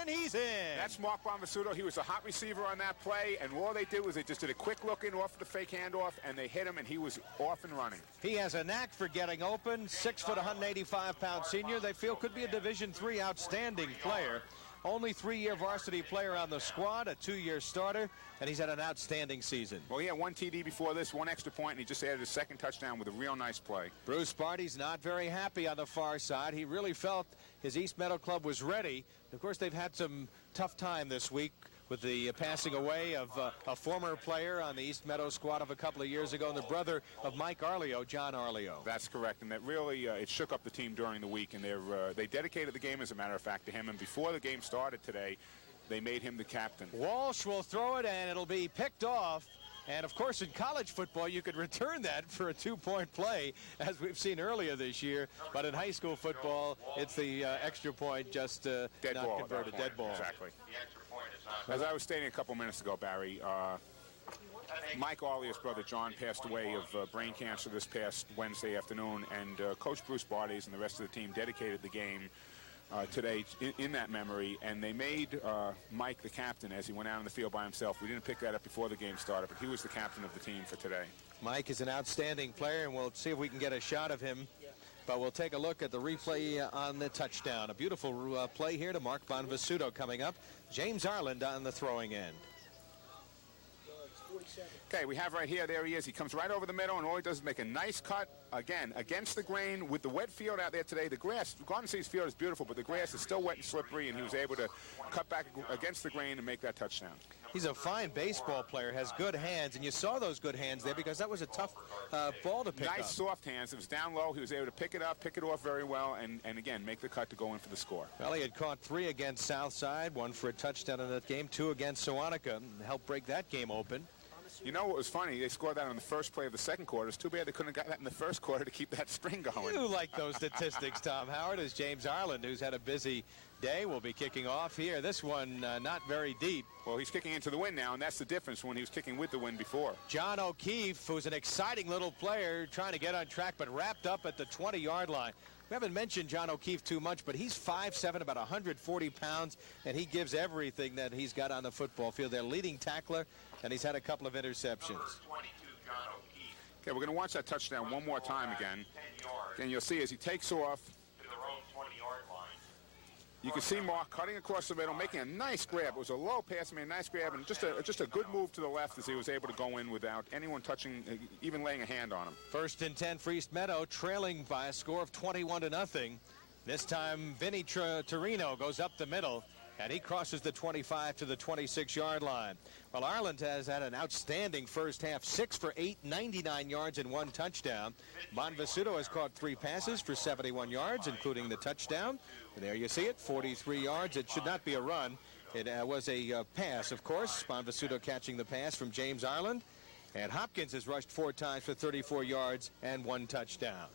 and he's in. That's Mark Bonvisuto. He was a hot receiver on that play, and all they did was they just did a quick look-in off the fake handoff, and they hit him, and he was off and running. He has a knack for getting open. 6 foot, 185-pound senior. They feel could be a Division III outstanding player. Only 3-year varsity player on the squad, a 2-year starter, and he's had an outstanding season. Well, he had 1 TD before this, 1 extra point, and he just added a second touchdown with a real nice play. Bruce Barty's not very happy on the far side. He really felt his East Meadow club was ready. Of course, they've had some tough time this week with the passing away of a former player on the East Meadow squad of a couple of years ago, and the brother of Mike Arleo, John Arleo. That's correct, and that really it shook up the team during the week, and they dedicated the game, as a matter of fact, to him. And before the game started today, they made him the captain. Walsh will throw it, and it'll be picked off. And, of course, in college football, you could return that for a 2-point play, as we've seen earlier this year. But in high school football, it's the extra point, just dead not ball, converted. Dead ball. Exactly. As I was stating a couple minutes ago, Barry, Mike Arleo's brother John passed away of brain cancer this past Wednesday afternoon, and Coach Bruce Bartes and the rest of the team dedicated the game today in that memory, and they made Mike the captain as he went out on the field by himself. We didn't pick that up before the game started, but he was the captain of the team for today. Mike is an outstanding player, and we'll see if we can get a shot of him. But we'll take a look at the replay on the touchdown. A beautiful play here to Mark Bonvisuto coming up. James Arland on the throwing end. Okay, we have right here, there he is. He comes right over the middle, and all he does is make a nice cut, again, against the grain with the wet field out there today. The grass, Garden City's field is beautiful, but the grass is still wet and slippery, and he was able to cut back against the grain and make that touchdown. He's a fine baseball player, has good hands, and you saw those good hands there because that was a tough ball to pick up. Nice soft hands. It was down low. He was able to pick it up, pick it off very well, and again, make the cut to go in for the score. Well, he had caught 3 against Southside, 1 for a touchdown in that game, 2 against Sewantica, and helped break that game open. You know what was funny? They scored that on the first play of the second quarter. It's too bad they couldn't have got that in the first quarter to keep that string going. You like those statistics, Tom Howard, as James Arland, who's had a busy day, will be kicking off here. This one not very deep. Well, he's kicking into the wind now, and that's the difference when he was kicking with the wind before. John O'Keefe, who's an exciting little player, trying to get on track, but wrapped up at the 20-yard line. We haven't mentioned John O'Keefe too much, but he's 5'7", about 140 pounds, and he gives everything that he's got on the football field. They're leading tackler, and he's had a couple of interceptions. Okay, we're going to watch that touchdown one more time again. And you'll see as he takes off, you can see Mark cutting across the middle, making a nice grab. It was a low pass, made a nice grab, and just a good move to the left as he was able to go in without anyone touching, even laying a hand on him. 1st and 10 for East Meadow, trailing by a score of 21-0. This time, Vinny Torino goes up the middle, and he crosses the 25 to the 26-yard line. Well, Arland has had an outstanding first half, 6 for 8, 99 yards and 1 touchdown. Bonvisuto has caught 3 passes for 71 yards, including the touchdown. And there you see it, 43 yards. It should not be a run. It was a pass, of course. Bonvisuto catching the pass from James Arland. And Hopkins has rushed 4 times for 34 yards and 1 touchdown.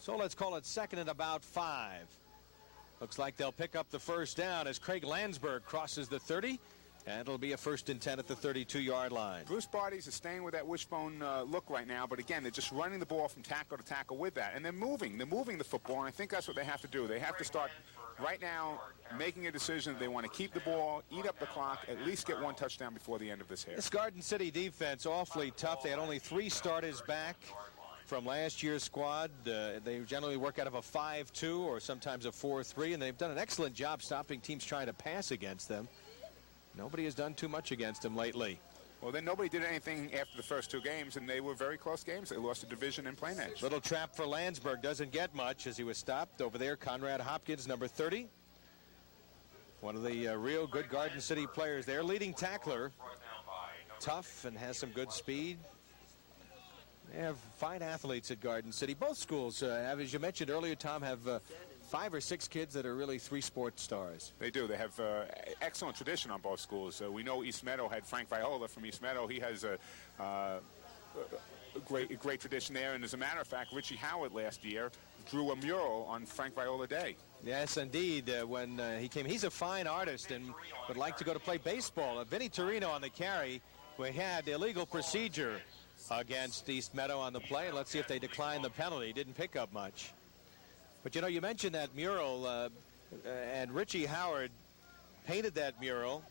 So let's call it 2nd and about 5. Looks like they'll pick up the first down as Craig Landsberg crosses the 30. And it'll be a 1st and 10 at the 32-yard line. Bruce Bartes is staying with that wishbone look right now, but again, they're just running the ball from tackle to tackle with that. And they're moving the football, and I think that's what they have to do. They have to start right now making a decision. They want to keep the ball, eat up the clock, at least get 1 touchdown before the end of this half. This Garden City defense awfully tough. They had only 3 starters back from last year's squad. They generally work out of a 5-2 or sometimes a 4-3, and they've done an excellent job stopping teams trying to pass against them. Nobody has done too much against them lately. Well, then nobody did anything after the first 2 games, and they were very close games. They lost a division in Plain Edge. Little trap for Landsberg. Doesn't get much as he was stopped over there. Conrad Hopkins, number 30. One of the real good Garden City players there. Leading tackler. Tough and has some good speed. They have fine athletes at Garden City. Both schools have, as you mentioned earlier, Tom, have 5 or 6 kids that are really 3 sports stars. They do. They have excellent tradition on both schools. We know East Meadow had Frank Viola from East Meadow. He has a great tradition there. And as a matter of fact, Richie Howard last year drew a mural on Frank Viola Day. Yes, indeed. When he came, he's a fine artist and would like to go to play baseball. Vinny Torino on the carry. We had illegal procedure against East Meadow on the play, and let's see if they decline the penalty. Didn't pick up much. But, you know, you mentioned that mural, and Richie Howard painted that mural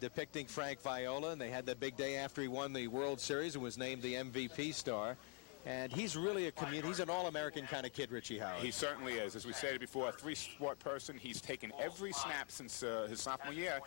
depicting Frank Viola, and they had that big day after he won the World Series and was named the MVP star. And he's really he's an all-American kind of kid, Richie Howard. He certainly is. As we stated before, a three-sport person. He's taken every snap since his sophomore year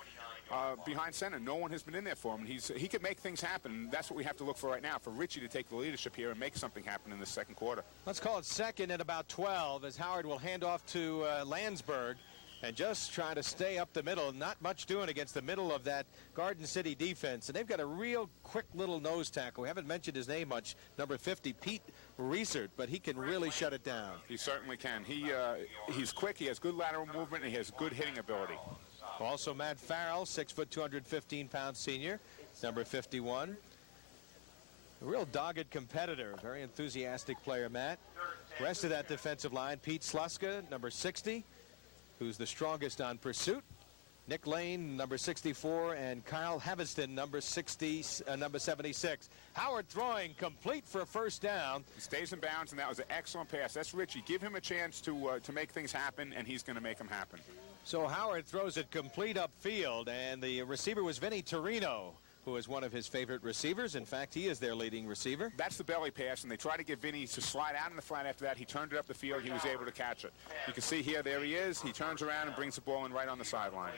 behind center. No one has been in there for him. He can make things happen. That's what we have to look for right now, for Richie to take the leadership here and make something happen in the second quarter. Let's call it second at about 12 as Howard will hand off to Landsberg. And just trying to stay up the middle. Not much doing against the middle of that Garden City defense. And they've got a real quick little nose tackle. We haven't mentioned his name much, number 50, Pete Reesert, but he can really shut it down. He certainly can. He's quick, he has good lateral movement, and he has good hitting ability. Also Matt Farrell, 6 foot, 215-pound senior, number 51. A real dogged competitor, very enthusiastic player, Matt. Rest of that defensive line, Pete Sluska, number 60. Who's the strongest on pursuit. Nick Lane, number 64, and Kyle Haviston, number 76. Howard throwing complete for a first down. He stays in bounds, and that was an excellent pass. That's Richie. Give him a chance to make things happen, and he's going to make them happen. So Howard throws it complete upfield, and the receiver was Vinny Torino, who is one of his favorite receivers. In fact, he is their leading receiver. That's the belly pass, and they tried to get Vinny to slide out in the flat after that. He turned it up the field. He was able to catch it. You can see here, there he is. He turns around and brings the ball in right on the sideline.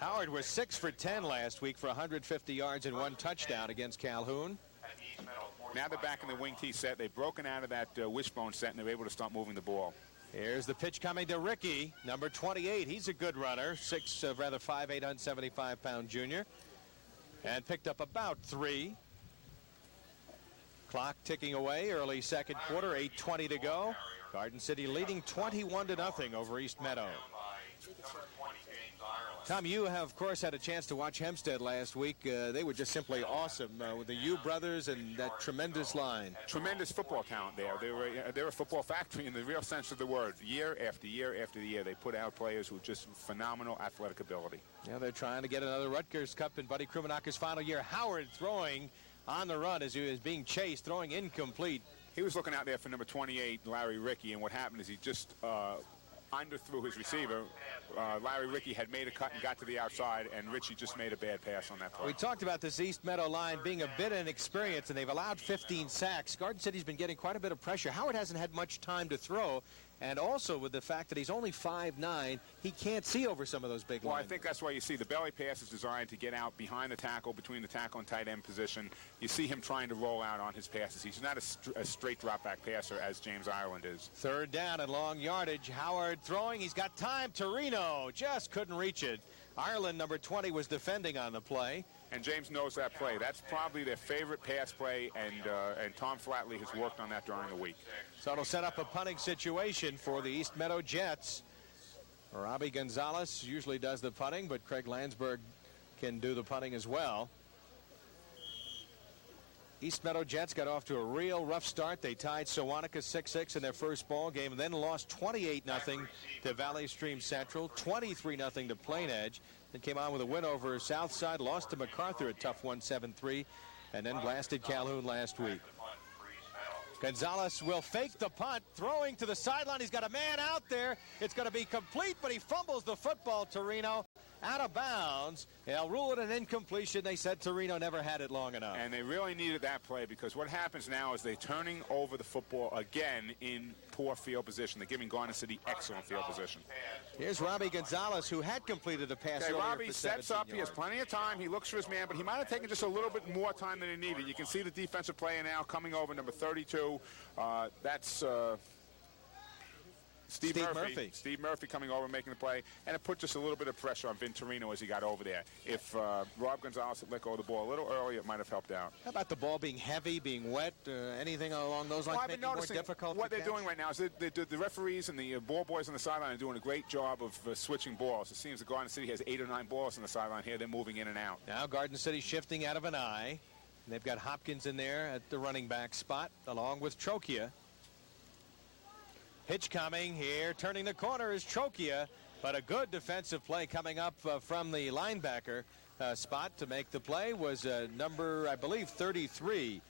Howard was 6 for 10 last week for 150 yards and 1 touchdown against Calhoun. Now they're back in the wing T set. They've broken out of that wishbone set, and they're able to start moving the ball. Here's the pitch coming to Ricky, number 28. He's a good runner, 5'8", 175-pound junior. And picked up about 3. Clock ticking away, early second quarter, 8:20 to go. Garden City leading 21-0 over East Meadow. Tom, you have, of course, had a chance to watch Hempstead last week. They were just simply awesome with the U brothers and that tremendous line. Tremendous football talent there. They're a football factory in the real sense of the word. Year after year after year, they put out players with just phenomenal athletic ability. Yeah, they're trying to get another Rutgers Cup in Buddy Krumenacker's final year. Howard throwing on the run as he was being chased, throwing incomplete. He was looking out there for number 28, Larry Ricky, and what happened is he just underthrew his receiver. Larry Ricky had made a cut and got to the outside, and Richie just made a bad pass on that play. We talked about this East Meadow line being a bit inexperienced, and they've allowed 15 sacks. Garden City's been getting quite a bit of pressure. Howard hasn't had much time to throw, and also with the fact that he's only 5'9", he can't see over some of those big lines. Well, I think that's why you see the belly pass is designed to get out behind the tackle, between the tackle and tight end position. You see him trying to roll out on his passes. He's not a straight drop-back passer as James Ireland is. Third down and long yardage. Howard throwing. He's got time. Torino just couldn't reach it. Ireland, number 20, was defending on the play. And James knows that play. That's probably their favorite pass play, and Tom Flatley has worked on that during the week. So it'll set up a punting situation for the East Meadow Jets. Robbie Gonzalez usually does the punting, but Craig Landsberg can do the punting as well. East Meadow Jets got off to a real rough start. They tied Sewanaka 6-6 in their first ball game and then lost 28-0 to Valley Stream Central, 23-0 to Plain Edge. Then came on with a win over Southside, lost to MacArthur, a tough 1-7-3, and then blasted Calhoun last week. Gonzalez will fake the punt, throwing to the sideline. He's got a man out there. It's going to be complete, but he fumbles the football, Torino, out of bounds. They'll rule it an incompletion. They said Torino never had it long enough. And they really needed that play, because what happens now is they're turning over the football again in poor field position. They're giving Garden City excellent field position. Here's Robbie Gonzalez, who had completed a pass. Okay, Robbie steps up. He has plenty of time. He looks for his man, but he might have taken just a little bit more time than he needed. You can see the defensive player now coming over, number 32. That's Steve Murphy. Steve Murphy coming over, making the play, and it put just a little bit of pressure on Vintorino as he got over there. If Rob Gonzalez had let go of the ball a little earlier, it might have helped out. How about the ball being heavy, being wet, anything along those lines, making it more difficult? What they're doing right now is the referees and the ball boys on the sideline are doing a great job of switching balls. It seems that Garden City has 8 or 9 balls on the sideline here. They're moving in and out. Now Garden City shifting out of an eye. They've got Hopkins in there at the running back spot, along with Trokia. Pitch coming here. Turning the corner is Trokia, but a good defensive play coming up from the linebacker spot to make the play was number, I believe, 33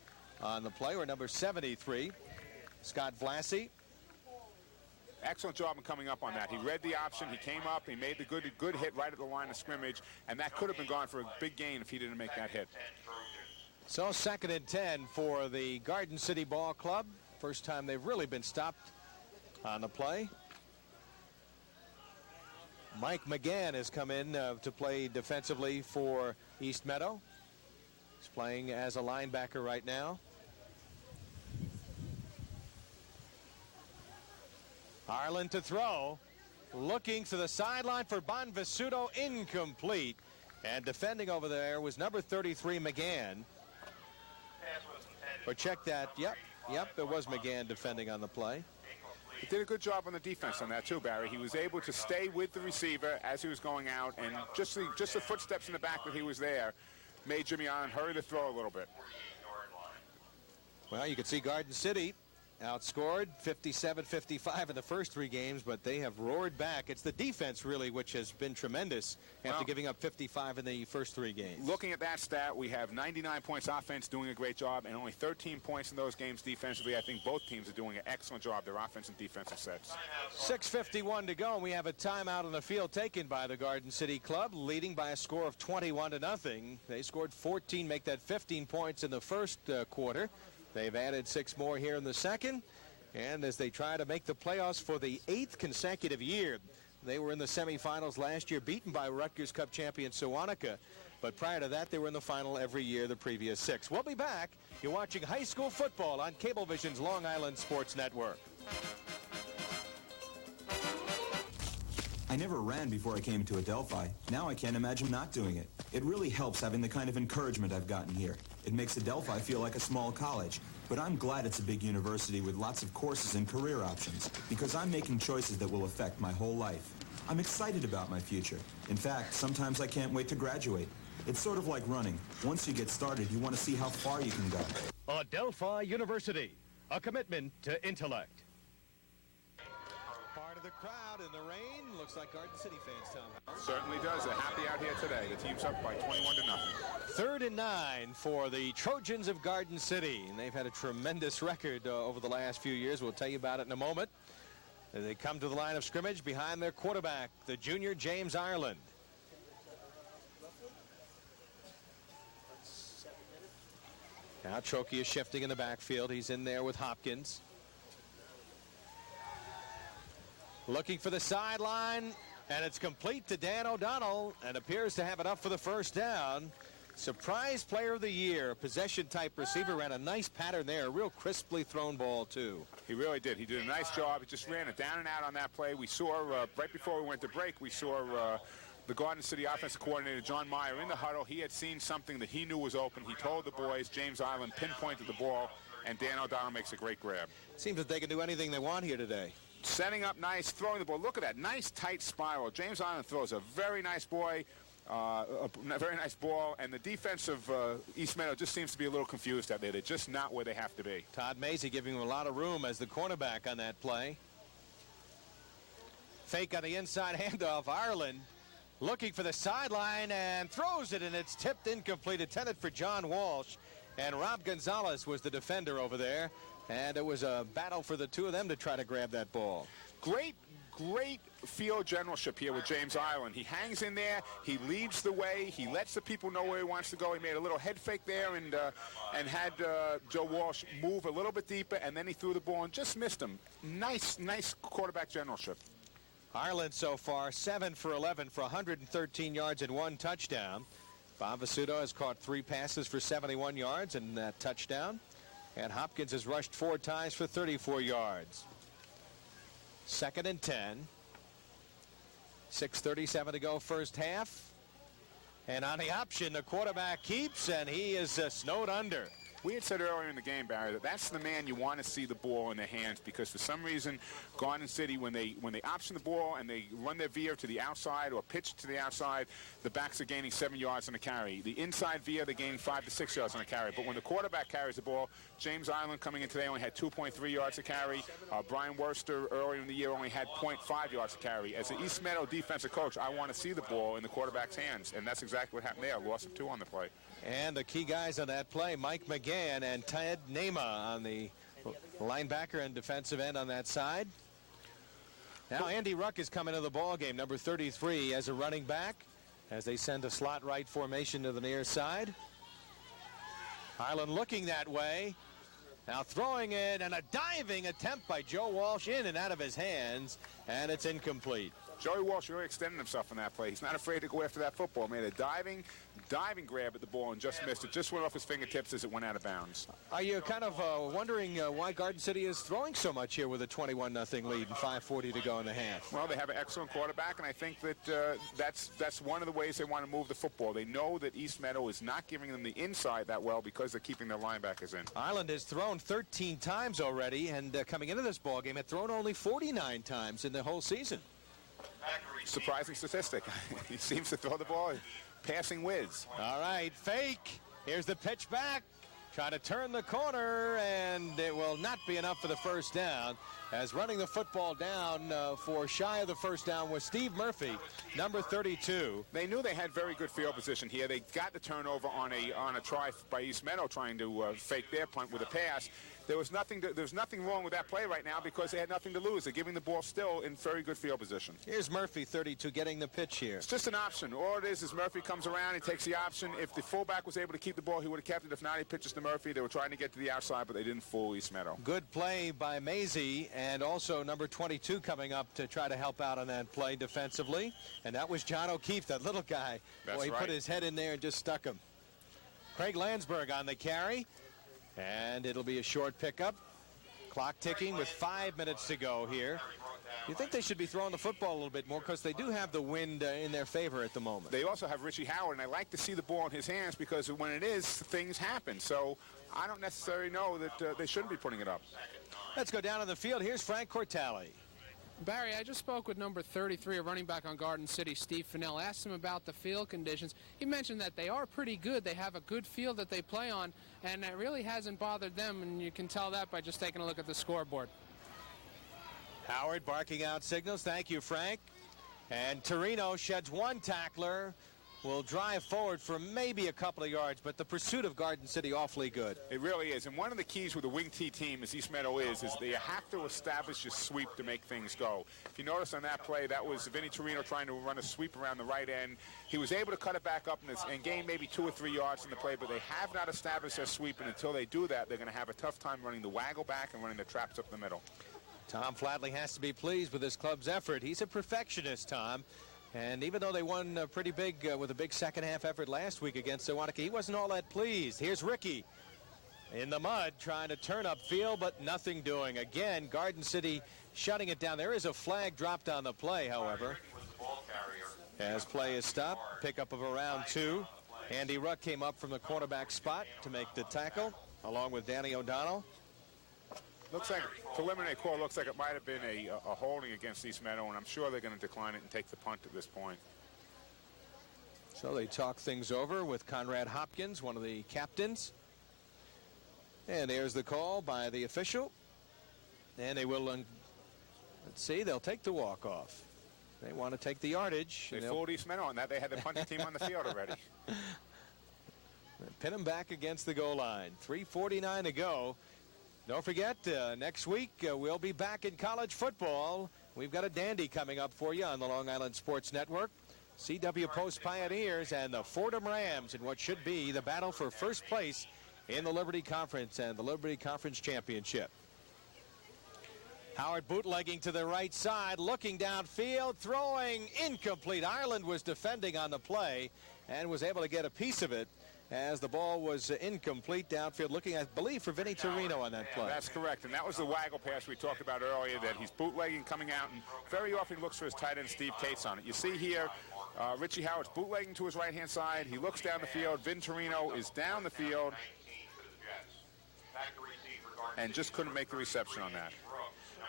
on the play, or number 73, Scott Vlassie. Excellent job in coming up on that. He read the option, he came up, he made the good hit right at the line of scrimmage, and that could have been gone for a big gain if he didn't make that hit. So 2nd and 10 for the Garden City Ball Club. First time they've really been stopped on the play. Mike McGann has come in to play defensively for East Meadow. He's playing as a linebacker right now. Ireland to throw. Looking to the sideline for Bonvisuto, incomplete. And defending over there was number 33, McGann. Or check that. Yep, it was McGann defending on the play. He did a good job on the defense on that too, Barry. He was able to stay with the receiver as he was going out, and just the footsteps in the back that he was there made Jimmy Allen hurry to throw a little bit. Well, you can see Garden City outscored 57-55 in the first 3 games, but they have roared back. It's the defense, really, which has been tremendous after giving up 55 in the first 3 games. Looking at that stat, we have 99 points offense, doing a great job, and only 13 points in those games defensively. I think both teams are doing an excellent job, their offense and defensive sets. 6:51 to go, and we have a timeout on the field taken by the Garden City Club, leading by a score of 21-0. They scored 14, make that 15 points in the first quarter. They've added 6 more here in the second, and as they try to make the playoffs for the 8th consecutive year. They were in the semifinals last year, beaten by Rutgers Cup champion Sewanaka, but prior to that they were in the final every year the previous 6. We'll be back. You're watching high school football on Cablevision's Long Island Sports Network. I never ran before I came to Adelphi. Now I can't imagine not doing it. It really helps having the kind of encouragement I've gotten here. It makes Adelphi feel like a small college. But I'm glad it's a big university with lots of courses and career options, because I'm making choices that will affect my whole life. I'm excited about my future. In fact, sometimes I can't wait to graduate. It's sort of like running. Once you get started, you want to see how far you can go. Adelphi University, a commitment to intellect. Part of the crowd in the rain. Looks like Garden City fans, Tom. Certainly does. They're happy out here today. The team's up by 21-0. 3rd and 9 for the Trojans of Garden City. And they've had a tremendous record over the last few years. We'll tell you about it in a moment. They come to the line of scrimmage behind their quarterback, the junior James Ireland. Now Trokey is shifting in the backfield. He's in there with Hopkins. Looking for the sideline, and it's complete to Dan O'Donnell, and appears to have it up for the first down. Surprise player of the year, possession-type receiver, ran a nice pattern there, a real crisply thrown ball, too. He really did. He did a nice job. He just ran it down and out on that play. We saw, right before we went to break, we saw the Garden City offensive coordinator, John Meyer, in the huddle. He had seen something that he knew was open. He told the boys, James Ireland pinpointed the ball, and Dan O'Donnell makes a great grab. Seems that they can do anything they want here today. Setting up nice, throwing the ball. Look at that nice tight spiral. James Ireland throws a very nice boy, a very nice ball, and the defense of East Meadow just seems to be a little confused out there. They're just not where they have to be. Todd Macy giving him a lot of room as the cornerback on that play. Fake on the inside handoff. Ireland looking for the sideline and throws it, and it's tipped incomplete, intended for John Walsh, and Rob Gonzalez was the defender over there. And it was a battle for the two of them to try to grab that ball. Great field generalship here with James Ireland. He hangs in there. He leads the way. He lets the people know where he wants to go. He made a little head fake there and had Joe Walsh move a little bit deeper, and then he threw the ball and just missed him. Nice quarterback generalship. Ireland so far 7 for 11 for 113 yards and 1 touchdown. Bonvisuto has caught 3 passes for 71 yards and that touchdown. And Hopkins has rushed 4 times for 34 yards. 2nd and 10. 6:37 to go first half. And on the option, the quarterback keeps, and he is snowed under. We had said earlier in the game, Barry, that that's the man you want to see the ball in their hands, because for some reason, Garden City, when they option the ball and they run their veer to the outside or pitch to the outside, the backs are gaining 7 yards on a carry. The inside via, they're gaining 5 to 6 yards on a carry. But when the quarterback carries the ball, James Island coming in today only had 2.3 yards a carry. Brian Worster earlier in the year only had 0.5 yards a carry. As the East Meadow defensive coach, I want to see the ball in the quarterback's hands, and that's exactly what happened there. Loss of 2 on the play. And the key guys on that play, Mike McGann and Ted Nema on the linebacker and defensive end on that side. Now Andy Ruck is coming to the ball game, number 33 as a running back, as they send a slot right formation to the near side. Highland looking that way. Now throwing it, and a diving attempt by Joe Walsh in and out of his hands, and it's incomplete. Joey Walsh really extended himself on that play. He's not afraid to go after that football. Made a diving grab at the ball and just missed it. Just went off his fingertips as it went out of bounds. Are you kind of wondering why Garden City is throwing so much here with a 21-0 lead and 5:40 to go in the half? Well, they have an excellent quarterback, and I think that that's one of the ways they want to move the football. They know that East Meadow is not giving them the inside that well because they're keeping their linebackers in. Island has thrown 13 times already, and coming into this ball game had thrown only 49 times in the whole season. Surprising statistic. He seems to throw the ball passing whiz. All right, fake. Here's the pitch back. Trying to turn the corner, and it will not be enough for the first down. As running the football down for shy of the first down was Steve Murphy, number 32. They knew they had very good field position here. They got the turnover on a try by East Meadow trying to fake their punt with a pass. There was nothing wrong with that play right now because they had nothing to lose. They're giving the ball still in very good field position. Here's Murphy, 32, getting the pitch here. It's just an option. All it is Murphy comes around, he takes the option. If the fullback was able to keep the ball, he would have kept it. If not, he pitches to Murphy. They were trying to get to the outside, but they didn't fool East Meadow. Good play by Maisie, and also number 22 coming up to try to help out on that play defensively. And that was John O'Keefe, that little guy. That's Boy, he right. put his head in there and just stuck him. Craig Landsberg on the carry, and it'll be a short pickup. Clock ticking with 5 minutes to go here. You think they should be throwing the football a little bit more because they do have the wind in their favor at the moment. They also have Richie Howard, and I like to see the ball in his hands because when it is, things happen. So I don't necessarily know that they shouldn't be putting it up. Let's go down to the field. Here's Frank Cortali. Barry, I just spoke with number 33, a running back on Garden City, Steve Fennell. Asked him about the field conditions. He mentioned that they are pretty good. They have a good field that they play on, and it really hasn't bothered them, and you can tell that by just taking a look at the scoreboard. Howard barking out signals. Thank you, Frank. And Torino sheds one tackler. Will drive forward for maybe a couple of yards, but the pursuit of Garden City awfully good. It really is, and one of the keys with the wing T team, as East Meadow is they have to establish a sweep to make things go. If you notice on that play, that was Vinny Torino trying to run a sweep around the right end. He was able to cut it back up and gain maybe 2 or 3 yards in the play, but they have not established their sweep, and until they do that, they're going to have a tough time running the waggle back and running the traps up the middle. Tom Flatley has to be pleased with his club's effort. He's a perfectionist, Tom. And even though they won pretty big with a big second-half effort last week against Sewanaki, he wasn't all that pleased. Here's Ricky in the mud trying to turn upfield, but nothing doing. Again, Garden City shutting it down. There is a flag dropped on the play, however. As play is stopped, pickup of around 2. Andy Ruck came up from the cornerback spot to make the tackle, along with Danny O'Donnell. Looks like preliminary call looks like it might have been a holding against East Meadow, and I'm sure they're going to decline it and take the punt at this point. So they talk things over with Conrad Hopkins, one of the captains. And there's the call by the official. And they will, let's see, they'll take the walk-off. They want to take the yardage. They fooled East Meadow on that. They had the punting team on the field already. Pin them back against the goal line. 3:49 to go. Don't forget, next week we'll be back in college football. We've got a dandy coming up for you on the Long Island Sports Network. CW Post Pioneers and the Fordham Rams in what should be the battle for first place in the Liberty Conference and the Liberty Conference Championship. Howard bootlegging to the right side, looking downfield, throwing incomplete. Ireland was defending on the play and was able to get a piece of it as the ball was incomplete downfield, looking, I believe, for Vinny Torino on that play. That's correct, and that was the waggle pass we talked about earlier, that he's bootlegging, coming out, and very often looks for his tight end, Steve Cates, on it. You see here, Richie Howard's bootlegging to his right-hand side. He looks down the field. Vin Torino is down the field and just couldn't make the reception on that.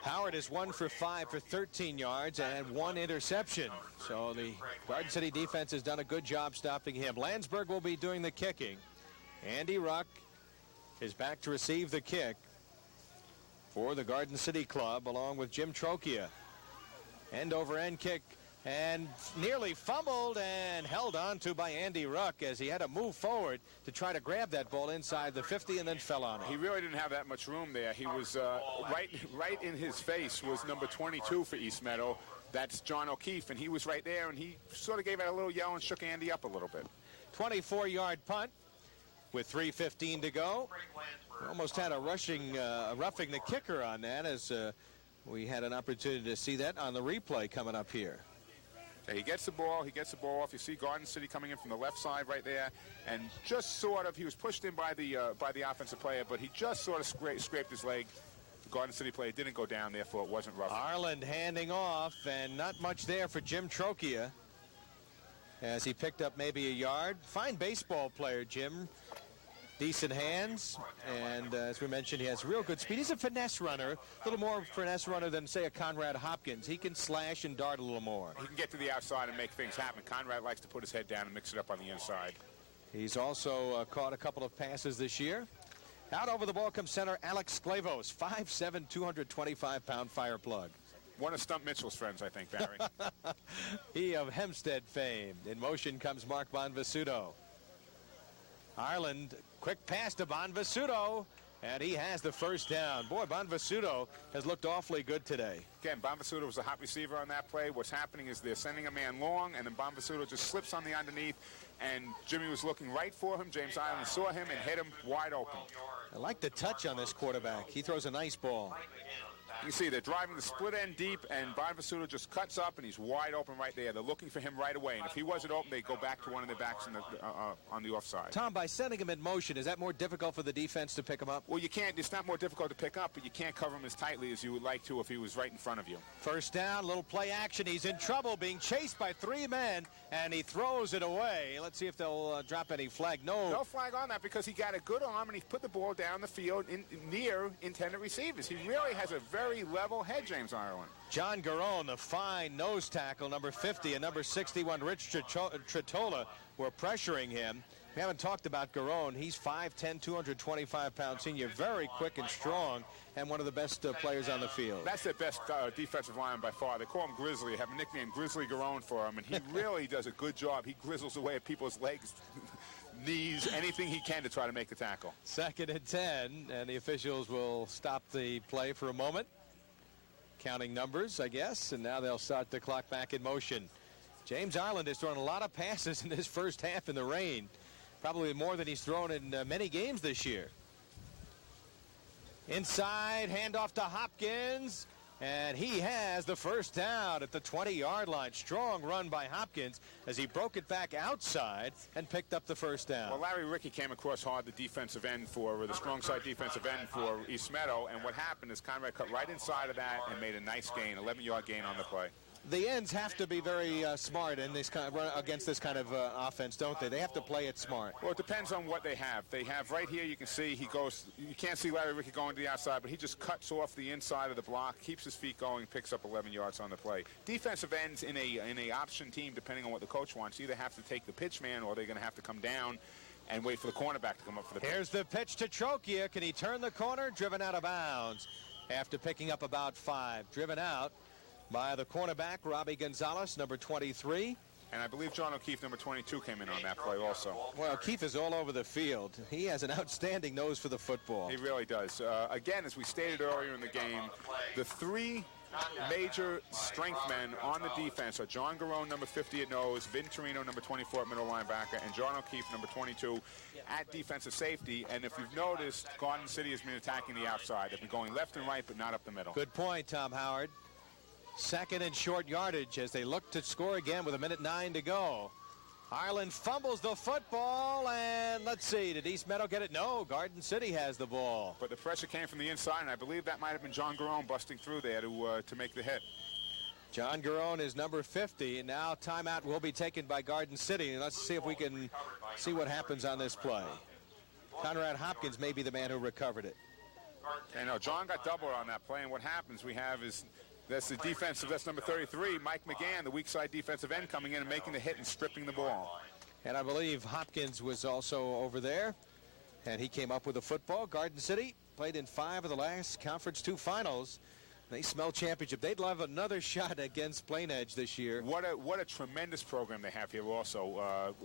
Howard is 1 for 5 for 13 yards and 1 interception. So the Garden City defense has done a good job stopping him. Landsberg will be doing the kicking. Andy Ruck is back to receive the kick for the Garden City Club, along with Jim Trocchia. End-over-end kick, and nearly fumbled and held on to by Andy Ruck as he had to move forward to try to grab that ball inside the 50 and then fell on it. He really didn't have that much room there. He was right in his face was number 22 for East Meadow. That's John O'Keefe, and he was right there, and he sort of gave it a little yell and shook Andy up a little bit. 24-yard punt with 3:15 to go. We almost had a roughing the kicker on that, as we had an opportunity to see that on the replay coming up here. He gets the ball off. You see Garden City coming in from the left side right there, and just sort of, he was pushed in by the offensive player, but he just sort of scraped his leg. The Garden City player didn't go down, therefore it wasn't rough. Ireland handing off, and not much there for Jim Trocchia as he picked up maybe a yard. Fine baseball player, Jim. Decent hands, and as we mentioned, he has real good speed. He's a finesse runner, a little more finesse runner than, say, a Conrad Hopkins. He can slash and dart a little more. He can get to the outside and make things happen. Conrad likes to put his head down and mix it up on the inside. He's also caught a couple of passes this year. Out over the ball comes center Alex Sklavos, 5'7", 225-pound fire plug. One of Stump Mitchell's friends, I think, Barry. He of Hempstead fame. In motion comes Mark Bonvisuto. Ireland, quick pass to Bonvisuto, and he has the first down. Boy, Bonvisuto has looked awfully good today. Again, Bonvisuto was a hot receiver on that play. What's happening is they're sending a man long, and then Bonvisuto just slips on the underneath, and Jimmy was looking right for him. James Ireland saw him and hit him wide open. I like the touch on this quarterback. He throws a nice ball. You can see they're driving the split end deep, and Bonvisuto just cuts up, and he's wide open right there. They're looking for him right away, and if he wasn't open, they'd go back to one of their backs on the offside. Tom, by sending him in motion, is that more difficult for the defense to pick him up? Well, you can't. It's not more difficult to pick up, but you can't cover him as tightly as you would like to if he was right in front of you. First down, little play action. He's in trouble, being chased by 3 men, and he throws it away. Let's see if they'll drop any flag. No flag on that, because he got a good arm, and he put the ball down the field near intended receivers. He really has a very level head, James Ireland. John Garone, the fine nose tackle, number 50, and number 61, Rich Tritola, were pressuring him. We haven't talked about Garone. He's 5'10", 225-pound senior, very quick and strong, and one of the best players on the field. That's their best defensive line by far. They call him Grizzly. They have a nickname, Grizzly Garone, for him, and he really does a good job. He grizzles away at people's legs, knees, anything he can to try to make the tackle. 2nd and 10, and the officials will stop the play for a moment. Counting numbers, I guess, and now they'll start the clock back in motion. James Ireland has thrown a lot of passes in this first half in the rain, probably more than he's thrown in many games this year. Inside, handoff to Hopkins, and he has the first down at the 20-yard line. Strong run by Hopkins as he broke it back outside and picked up the first down. Well, Larry Rickey came across hard, the defensive end the strong side defensive end for East Meadow, and what happened is Conrad cut right inside of that and made a nice gain, 11-yard gain on the play. The ends have to be very smart in this kind of against this kind of offense, don't they? They have to play it smart. Well, it depends on what they have. They have right here, you can see he goes, you can't see Larry Rickey going to the outside, but he just cuts off the inside of the block, keeps his feet going, picks up 11 yards on the play. Defensive ends in a option team, depending on what the coach wants, either have to take the pitch man or they're going to have to come down and wait for the cornerback to come up for the pitch. Here's the pitch to Trocchia. Can he turn the corner? Driven out of bounds after picking up about 5. Driven out by the cornerback, Robbie Gonzalez, number 23. And I believe John O'Keefe, number 22, came in on that play also. Well, O'Keefe is all over the field. He has an outstanding nose for the football. He really does. Again, as we stated earlier in the game, the 3 major strength men on the defense are John Garone, number 50 at nose, Vin Torino, number 24 at middle linebacker, and John O'Keefe, number 22 at defensive safety. And if you've noticed, Garden City has been attacking the outside. They've been going left and right, but not up the middle. Good point, Tom Howard. 2nd and short yardage as they look to score again with 1:09 to go. Ireland fumbles the football, and let's see, did East Meadow get it? No, Garden City has the ball. But the pressure came from the inside, and I believe that might have been John Garone busting through there to make the hit. John Garone is number 50, and now timeout will be taken by Garden City. And let's see if we can see what happens on this play. Conrad Hopkins may be the man who recovered it. And John got doubled on that play, and what happens, we have is that's the defensive, that's number 33, Mike McGann, the weak side defensive end, coming in and making the hit and stripping the ball. And I believe Hopkins was also over there, and he came up with a football. Garden City played in 5 of the last Conference 2 finals. They smell championship. They'd love another shot against Plain Edge this year. What a tremendous program they have here also.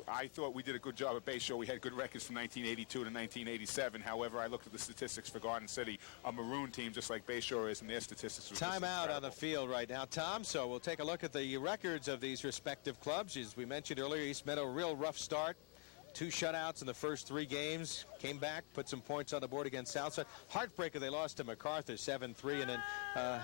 I thought we did a good job at Bayshore. We had good records from 1982 to 1987. However, I looked at the statistics for Garden City, a maroon team just like Bayshore is, and their statistics were Timeout on the field right now, Tom. So we'll take a look at the records of these respective clubs. As we mentioned earlier, East Meadow, real rough start. 2 shutouts in the first 3 games. Came back, put some points on the board against Southside. Heartbreaker, they lost to MacArthur 7-3, and then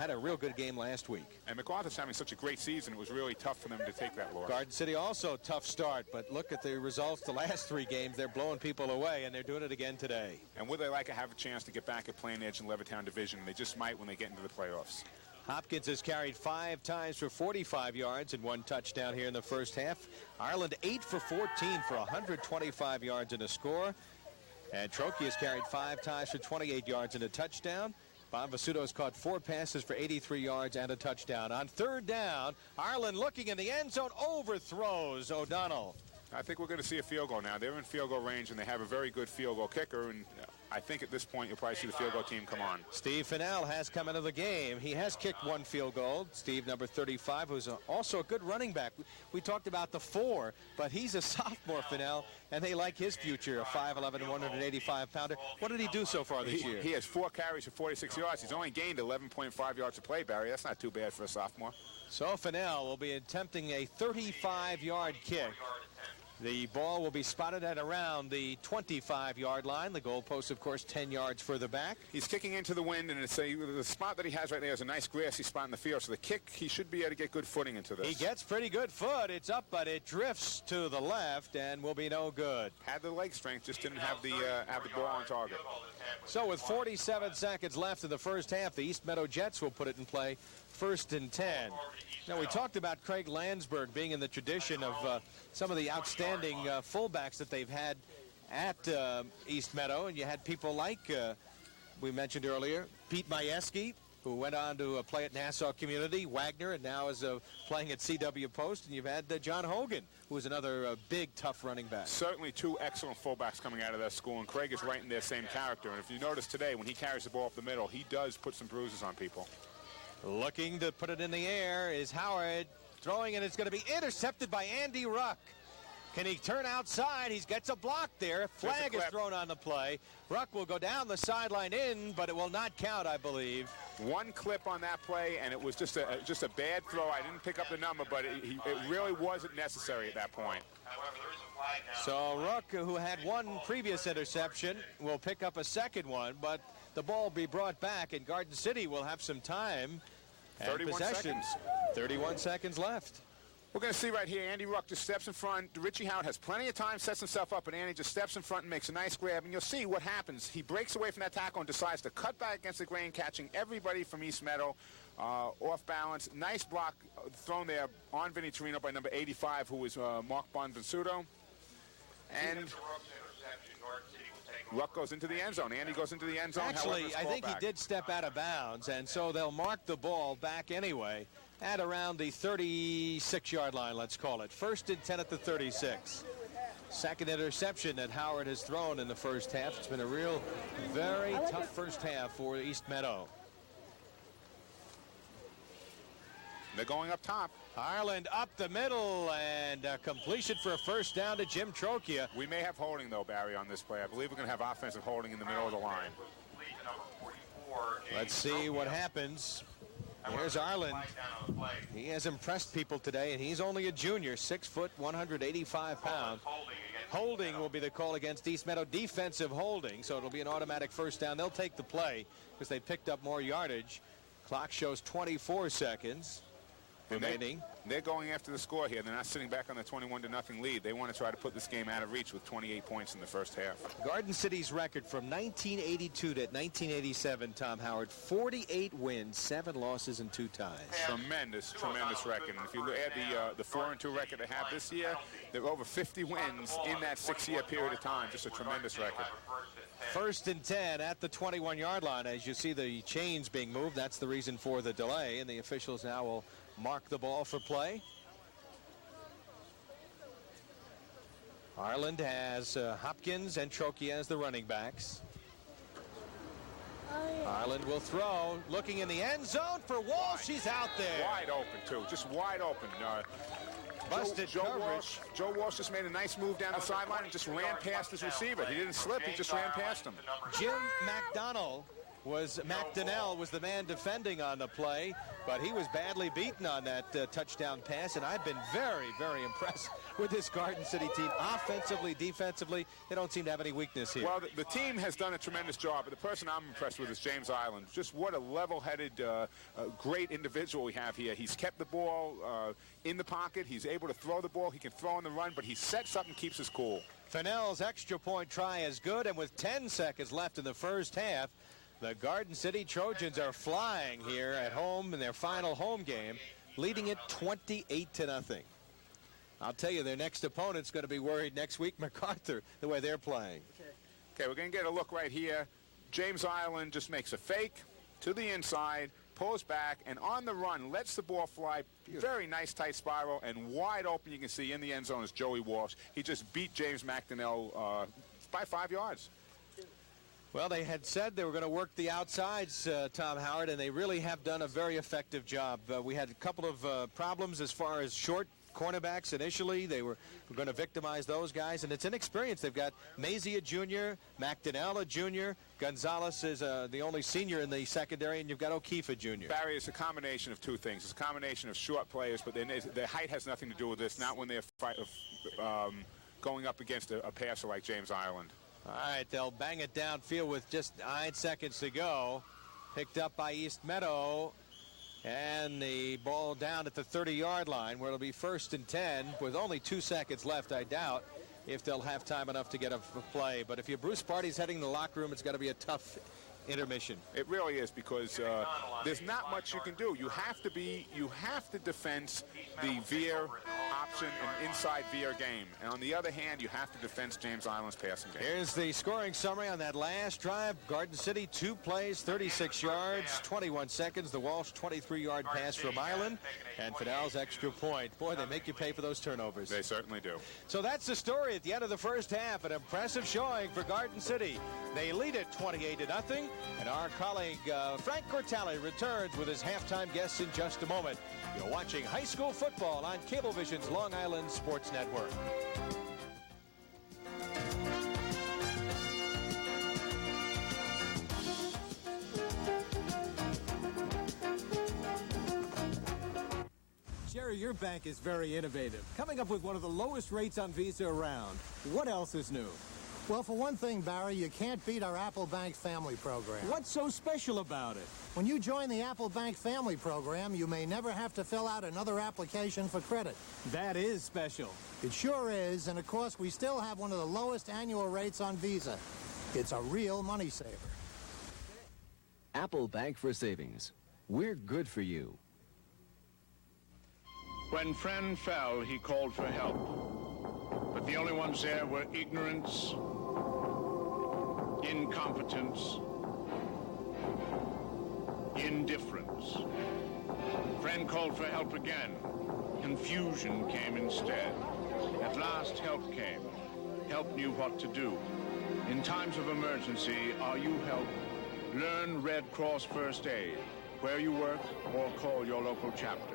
had a real good game last week. And MacArthur's having such a great season, it was really tough for them to take that loss. Garden City also tough start, but look at the results the last 3 games. They're blowing people away, and they're doing it again today. And would they like to have a chance to get back at Plain Edge and Levittown Division? They just might when they get into the playoffs. Hopkins has carried 5 times for 45 yards and 1 touchdown here in the first half. Ireland 8 for 14 for 125 yards and a score. And Trokey has carried 5 times for 28 yards and a touchdown. Bob Vasuto has caught 4 passes for 83 yards and a touchdown. On 3rd down, Ireland looking in the end zone, overthrows O'Donnell. I think we're going to see a field goal now. They're in field goal range, and they have a very good field goal kicker, and I think at this point you'll probably see the field goal team come on. Steve Fennell has come into the game. He has kicked 1 field goal. Steve, number 35, who's also a good running back. We talked about the 4, but he's a sophomore, Fennell, and they like his future, a 5'11", 185-pounder. What did he do so far this year? He has 4 carries for 46 yards. He's only gained 11.5 yards a play, Barry. That's not too bad for a sophomore. So Fennell will be attempting a 35-yard kick. The ball will be spotted at around the 25-yard line. The goalpost, of course, 10 yards further back. He's kicking into the wind, and the spot that he has right there is a nice grassy spot in the field. So the kick, he should be able to get good footing into this. He gets pretty good foot. It's up, but it drifts to the left and will be no good. Had the leg strength, just didn't have the ball on target. So with 47 seconds left in the first half, the East Meadow Jets will put it in play, 1st and 10. Now, we talked about Craig Landsberg being in the tradition of some of the outstanding fullbacks that they've had at East Meadow, and you had people like, we mentioned earlier, Pete Majewski, who went on to play at Nassau Community, Wagner, and now is playing at CW Post, and you've had John Hogan, who is another big, tough running back. Certainly 2 excellent fullbacks coming out of that school, and Craig is right in their same character. And if you notice today, when he carries the ball up the middle, he does put some bruises on people. Looking to put it in the air is Howard, throwing, and it's going to be intercepted by Andy Ruck. Can he turn outside? He gets a block there. Flag is thrown on the play. Ruck will go down the sideline in, but it will not count, I believe. 1 clip on that play, and it was just a bad throw. I didn't pick up the number, but it really wasn't necessary at that point. So Ruck, who had 1 previous interception, will pick up a second one, but the ball will be brought back, and Garden City will have some time and 31 possession. seconds. 31 seconds left. We're going to see right here, Andy Ruck just steps in front. Richie Howard has plenty of time, sets himself up, and Andy just steps in front and makes a nice grab. And you'll see what happens. He breaks away from that tackle and decides to cut back against the grain, catching everybody from East Meadow off balance. Nice block thrown there on Vinny Torino by number 85, who is Mark Bonvisuto. And Ruck goes into the end zone. Andy goes into the end zone. Actually, I think he did step out of bounds, and so they'll mark the ball back anyway at around the 36-yard line, let's call it. 1st and 10 at the 36. Second interception that Howard has thrown in the first half. It's been a real, very tough first half for East Meadow. They're going up top. Ireland up the middle, and completion for a 1st down to Jim Trocchia. We may have holding, though, Barry, on this play. I believe we're going to have offensive holding in the middle of the line. Let's see what happens. Here's Ireland. He has impressed people today, and he's only a junior, 6 foot, 185 pounds. Holding will be the call against East Meadow, defensive holding, so it'll be an automatic 1st down. They'll take the play because they picked up more yardage. Clock shows 24 seconds remaining. They're going after the score here. They're not sitting back on the 21-0 lead. They want to try to put this game out of reach with 28 points in the first half. Garden City's record from 1982 to 1987, Tom Howard, 48 wins, 7 losses, and 2 ties. Tremendous record. And if you add the 4-2 record they have this year, There are over 50 wins in that 6-year period of time. Just a tremendous record. 1st and 10 at the 21-yard line. As you see the chains being moved, that's the reason for the delay, and the officials now will mark the ball for play. Ireland has Hopkins and Trocchi as the running backs. Ireland will throw, looking in the end zone for Walsh. He's out there. Wide open, too. Just wide open. Busted coverage. Joe Walsh just made a nice move down the sideline and just ran past his receiver. He didn't slip. He just ran past him. Jim McDonnell was the man defending on the play, but he was badly beaten on that touchdown pass, and I've been very, very impressed with this Garden City team. Offensively, defensively, they don't seem to have any weakness here. Well, the team has done a tremendous job, but the person I'm impressed with is James Ireland. Just what a level-headed, great individual we have here. He's kept the ball in the pocket. He's able to throw the ball. He can throw on the run, but he sets up and keeps us cool. Fennell's extra point try is good, and with 10 seconds left in the first half, the Garden City Trojans are flying here at home in their final home game, leading it 28-0. I'll tell you, their next opponent's going to be worried next week, MacArthur, the way they're playing. Okay, we're going to get a look right here. James Ireland just makes a fake to the inside, pulls back, and on the run, lets the ball fly. Very nice tight spiral, and wide open, you can see in the end zone is Joey Walsh. He just beat James McDonnell by 5 yards. Well, they had said they were going to work the outsides, Tom Howard, and they really have done a very effective job. We had a couple of problems as far as short cornerbacks initially. They were going to victimize those guys, and it's inexperience. They've got Mazia Jr., McDonnell Jr., Gonzalez is the only senior in the secondary, and you've got O'Keefe Jr. Barry, it's a combination of two things. It's a combination of short players, but their height has nothing to do with this, not when they're going up against a passer like James Ireland. All right, they'll bang it downfield with just 9 seconds to go. Picked up by East Meadow. And the ball down at the 30-yard line, where it'll be 1st and 10 with only 2 seconds left. I doubt if they'll have time enough to get a play. But if Bruce Party's heading to the locker room, it's got to be a tough intermission. It really is, because there's not much you can do. You have to defense the veer option and inside veer game. And on the other hand, you have to defense James Ireland's passing game. Here's the scoring summary on that last drive. Garden City, 2 plays, 36 yards, 21 seconds. The Walsh 23-yard pass from Ireland, and Fennell's extra point. Boy, they make you pay for those turnovers. They certainly do. So that's the story at the end of the first half. An impressive showing for Garden City. They lead it 28-0, and our colleague Frank Cortale returns with his halftime guests in just a moment. You're watching high school football on Cablevision's Long Island Sports Network. Jerry, your bank is very innovative, coming up with one of the lowest rates on Visa around. What else is new? Well, for one thing, Barry, you can't beat our Apple Bank Family Program. What's so special about it? When you join the Apple Bank Family Program, you may never have to fill out another application for credit. That is special. It sure is, and of course, we still have one of the lowest annual rates on Visa. It's a real money saver. Apple Bank for Savings. We're good for you. When Friend fell, he called for help. But the only ones there were ignorance, incompetence, indifference. Friend called for help again. Confusion came instead. At last, help came. Help knew what to do. In times of emergency, are you help? Learn Red Cross First Aid, where you work, or call your local chapter.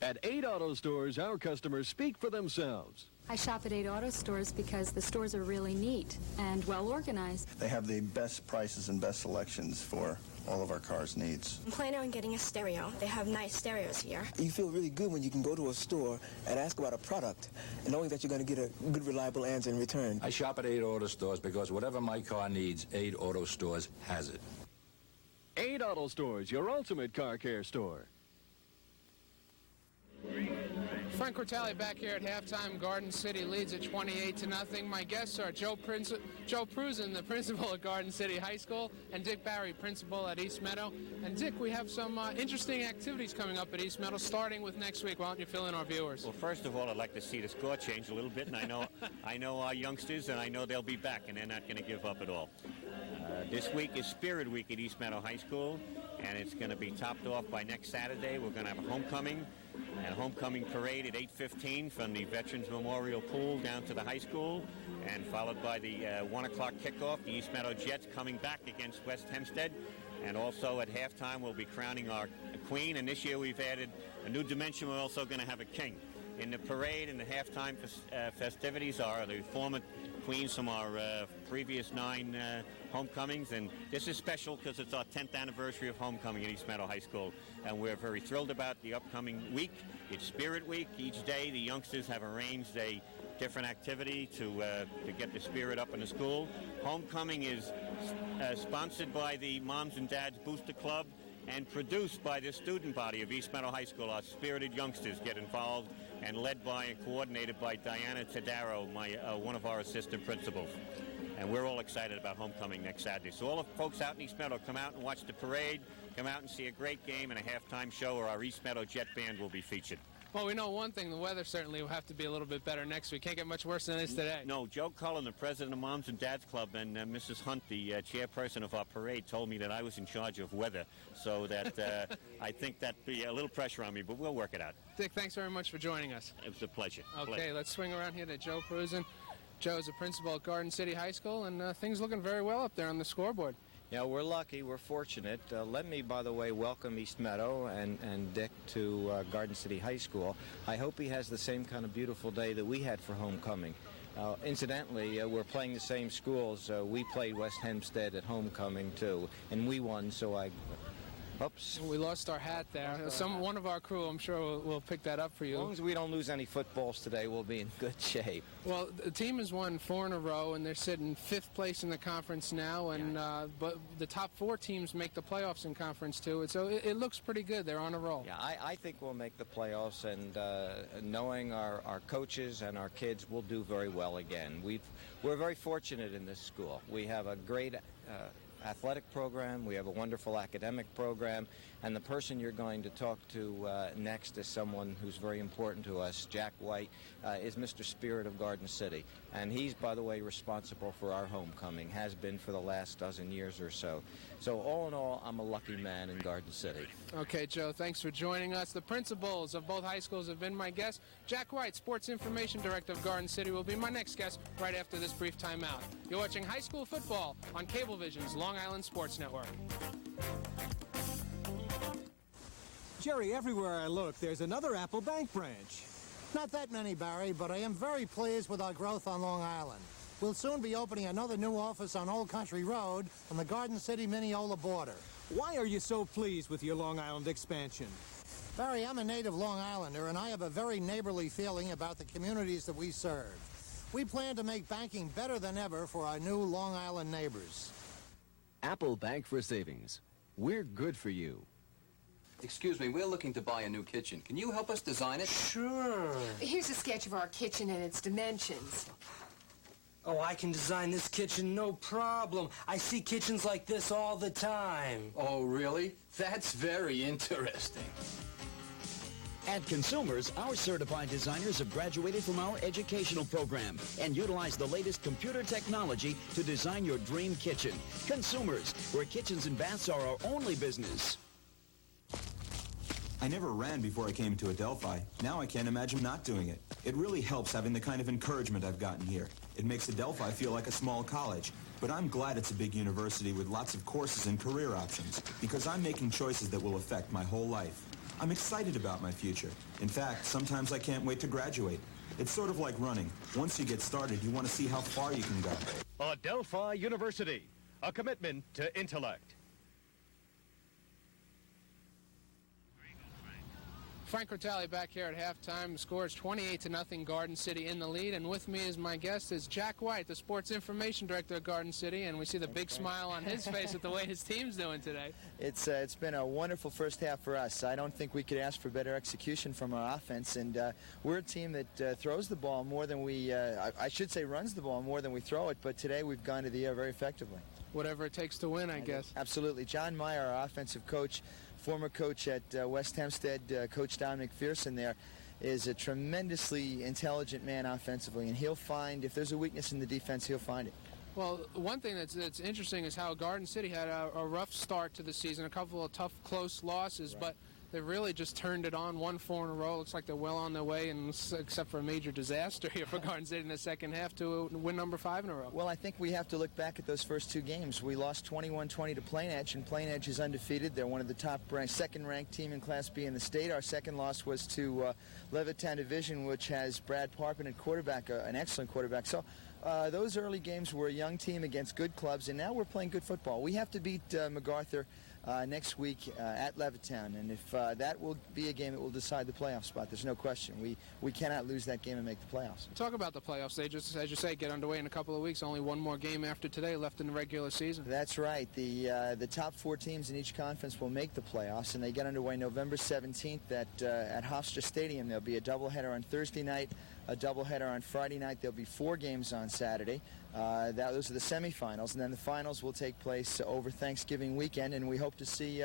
At 8 auto stores, our customers speak for themselves. I shop at 8 auto stores because the stores are really neat and well organized. They have the best prices and best selections for all of our cars' needs. I'm planning on getting a stereo. They have nice stereos here. You feel really good when you can go to a store and ask about a product, and knowing that you're going to get a good, reliable answer in return. I shop at 8 auto stores because whatever my car needs, 8 auto stores has it. 8 auto stores, your ultimate car care store. Frank Cortelli back here at halftime. Garden City leads at 28-0. My guests are Joe Prusen, the principal at Garden City High School, and Dick Barry, principal at East Meadow. And Dick, we have some interesting activities coming up at East Meadow, starting with next week. Why don't you fill in our viewers? Well, first of all, I'd like to see the score change a little bit, and I know our youngsters, and I know they'll be back, and they're not going to give up at all. This week is Spirit Week at East Meadow High School, and it's going to be topped off by next Saturday. We're going to have a homecoming and a homecoming parade at 8:15 from the Veterans Memorial Pool down to the high school, and followed by the 1 o'clock kickoff, the East Meadow Jets coming back against West Hempstead. And also at halftime, we'll be crowning our queen, and this year we've added a new dimension. We're also going to have a king. In the parade and the halftime festivities are the former queens from our previous 9 homecomings, and this is special because it's our 10th anniversary of homecoming at East Meadow High School, and we're very thrilled about the upcoming week. It's Spirit Week. Each day the youngsters have arranged a different activity to get the spirit up in the school. Homecoming is sponsored by the Moms and Dads Booster Club and produced by the student body of East Meadow High School. Our spirited youngsters get involved, and led by and coordinated by Diana Tadaro, one of our assistant principals. And we're all excited about homecoming next Saturday. So all the folks out in East Meadow, come out and watch the parade, come out and see a great game and a halftime show where our East Meadow Jet Band will be featured. Well, we know one thing, the weather certainly will have to be a little bit better next week. Can't get much worse than it is today. No, Joe Cullen, the president of Moms and Dads Club, and Mrs. Hunt, the chairperson of our parade, told me that I was in charge of weather, so that I think that'd be a little pressure on me, but we'll work it out. Dick, thanks very much for joining us. It was a pleasure. Okay, let's swing around here to Joe Prusen. Joe's a principal at Garden City High School, and things looking very well up there on the scoreboard. Yeah, we're lucky. We're fortunate. Let me, by the way, welcome East Meadow and Dick to Garden City High School. I hope he has the same kind of beautiful day that we had for homecoming. Incidentally, we're playing the same schools. We played West Hempstead at homecoming, too, and we won, so oops. We lost our hat there. One of our crew, I'm sure, will pick that up for you. As long as we don't lose any footballs today, we'll be in good shape. Well, the team has won 4 in a row, and they're sitting 5th place in the conference now. And but the top 4 teams make the playoffs in conference too. So it looks pretty good. They're on a roll. Yeah, I think we'll make the playoffs, and knowing our coaches and our kids, we'll do very well again. We're very fortunate in this school. We have a great athletic program, we have a wonderful academic program, and the person you're going to talk to next is someone who's very important to us. Jack White is Mr. Spirit of Garden City, and he's, by the way, responsible for our homecoming, has been for the last dozen years or so. So all in all, I'm a lucky man in Garden City. Okay, Joe, thanks for joining us. The principals of both high schools have been my guests. Jack White, Sports Information Director of Garden City, will be my next guest right after this brief timeout. You're watching high school football on Cablevision's Long Island Sports Network. Jerry, everywhere I look, there's another Apple Bank branch. Not that many, Barry, but I am very pleased with our growth on Long Island. We'll soon be opening another new office on Old Country Road on the Garden City-Mineola border. Why are you so pleased with your Long Island expansion? Barry, I'm a native Long Islander, and I have a very neighborly feeling about the communities that we serve. We plan to make banking better than ever for our new Long Island neighbors. Apple Bank for Savings. We're good for you. Excuse me, we're looking to buy a new kitchen. Can you help us design it? Sure. Here's a sketch of our kitchen and its dimensions. Oh, I can design this kitchen, no problem. I see kitchens like this all the time. Oh, really? That's very interesting. At Consumers, our certified designers have graduated from our educational program and utilize the latest computer technology to design your dream kitchen. Consumers, where kitchens and baths are our only business. I never ran before I came to Adelphi. Now I can't imagine not doing it. It really helps having the kind of encouragement I've gotten here. It makes Adelphi feel like a small college. But I'm glad it's a big university with lots of courses and career options, because I'm making choices that will affect my whole life. I'm excited about my future. In fact, sometimes I can't wait to graduate. It's sort of like running. Once you get started, you want to see how far you can go. Adelphi University, a commitment to intellect. Frank Cortelli back here at halftime. The score is 28-0, Garden City in the lead. And with me as my guest is Jack White, the sports information director of Garden City. And we see the big smile on his face at the way his team's doing today. It's been a wonderful first half for us. I don't think we could ask for better execution from our offense. And we're a team that throws the ball more than we, I should say runs the ball more than we throw it. But today we've gone to the air very effectively. Whatever it takes to win, I guess. Absolutely. John Meyer, our offensive coach, former coach at West Hempstead, Coach Dominic Fearson there, is a tremendously intelligent man offensively, and he'll find, if there's a weakness in the defense, he'll find it. Well, one thing that's interesting is how Garden City had a rough start to the season, a couple of tough, close losses, but they really just turned it on, won 4 in a row. Looks like they're well on their way, and except for a major disaster here for Garden City in the second half, to win number 5 in a row. Well, I think we have to look back at those first 2 games. We lost 21-20 to Plain Edge, and Plain Edge is undefeated. They're one of the second-ranked team in Class B in the state. Our second loss was to Levittown Division, which has Brad Parpin at quarterback, an excellent quarterback. So those early games were a young team against good clubs, and now we're playing good football. We have to beat MacArthur next week at Levittown, and if that will be a game that will decide the playoff spot, there's no question. We cannot lose that game and make the playoffs. Talk about the playoffs. They just, as you say, get underway in a couple of weeks. Only one more game after today left in the regular season. That's right. The top 4 teams in each conference will make the playoffs, and they get underway November 17th at Hofstra Stadium. There'll be a doubleheader on Thursday night, a doubleheader on Friday night. There'll be 4 games on Saturday. Those are the semifinals, and then the finals will take place over Thanksgiving weekend, and we hope to see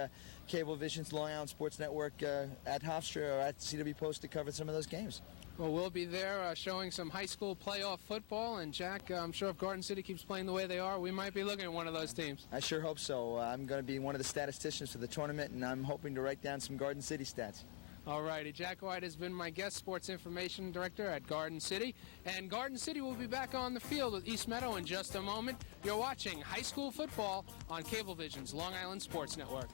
Cablevision's Long Island Sports Network at Hofstra or at CW Post to cover some of those games. Well, we'll be there showing some high school playoff football, and Jack, I'm sure if Garden City keeps playing the way they are, we might be looking at one of those teams. I sure hope so. I'm going to be one of the statisticians for the tournament, and I'm hoping to write down some Garden City stats. All righty, Jack White has been my guest sports information director at Garden City, and Garden City will be back on the field with East Meadow in just a moment. You're watching high school football on Cablevision's Long Island Sports Network.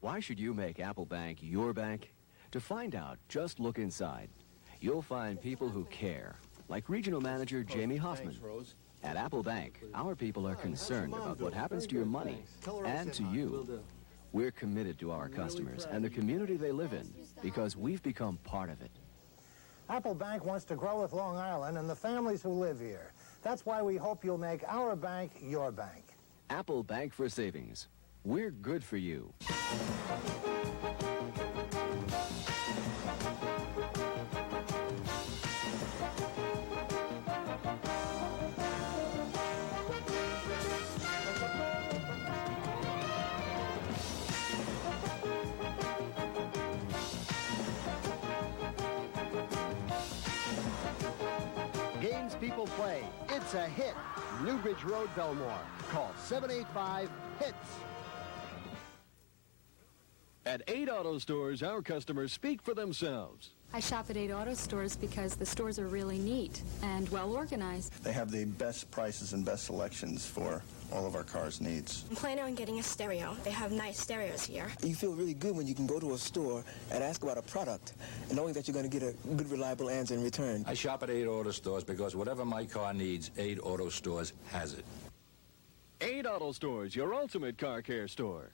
Why should you make Apple Bank your bank? To find out, just look inside. You'll find people who care, like Regional Manager Jamie Hoffman. At Apple Bank, our people are concerned about what happens to your money and to you. We're committed to our customers and the community they live in because we've become part of it. Apple Bank wants to grow with Long Island and the families who live here. That's why we hope you'll make our bank your bank. Apple Bank for Savings. We're good for you. Games people play. It's a hit. Newbridge Road, Belmore. Call 785-HITS. At 8 Auto Stores, our customers speak for themselves. I shop at 8 Auto Stores because the stores are really neat and well organized. They have the best prices and best selections for all of our cars' needs. I'm planning on getting a stereo. They have nice stereos here. You feel really good when you can go to a store and ask about a product, and knowing that you're going to get a good, reliable answer in return. I shop at 8 Auto Stores because whatever my car needs, 8 Auto Stores has it. 8 Auto Stores, your ultimate car care store.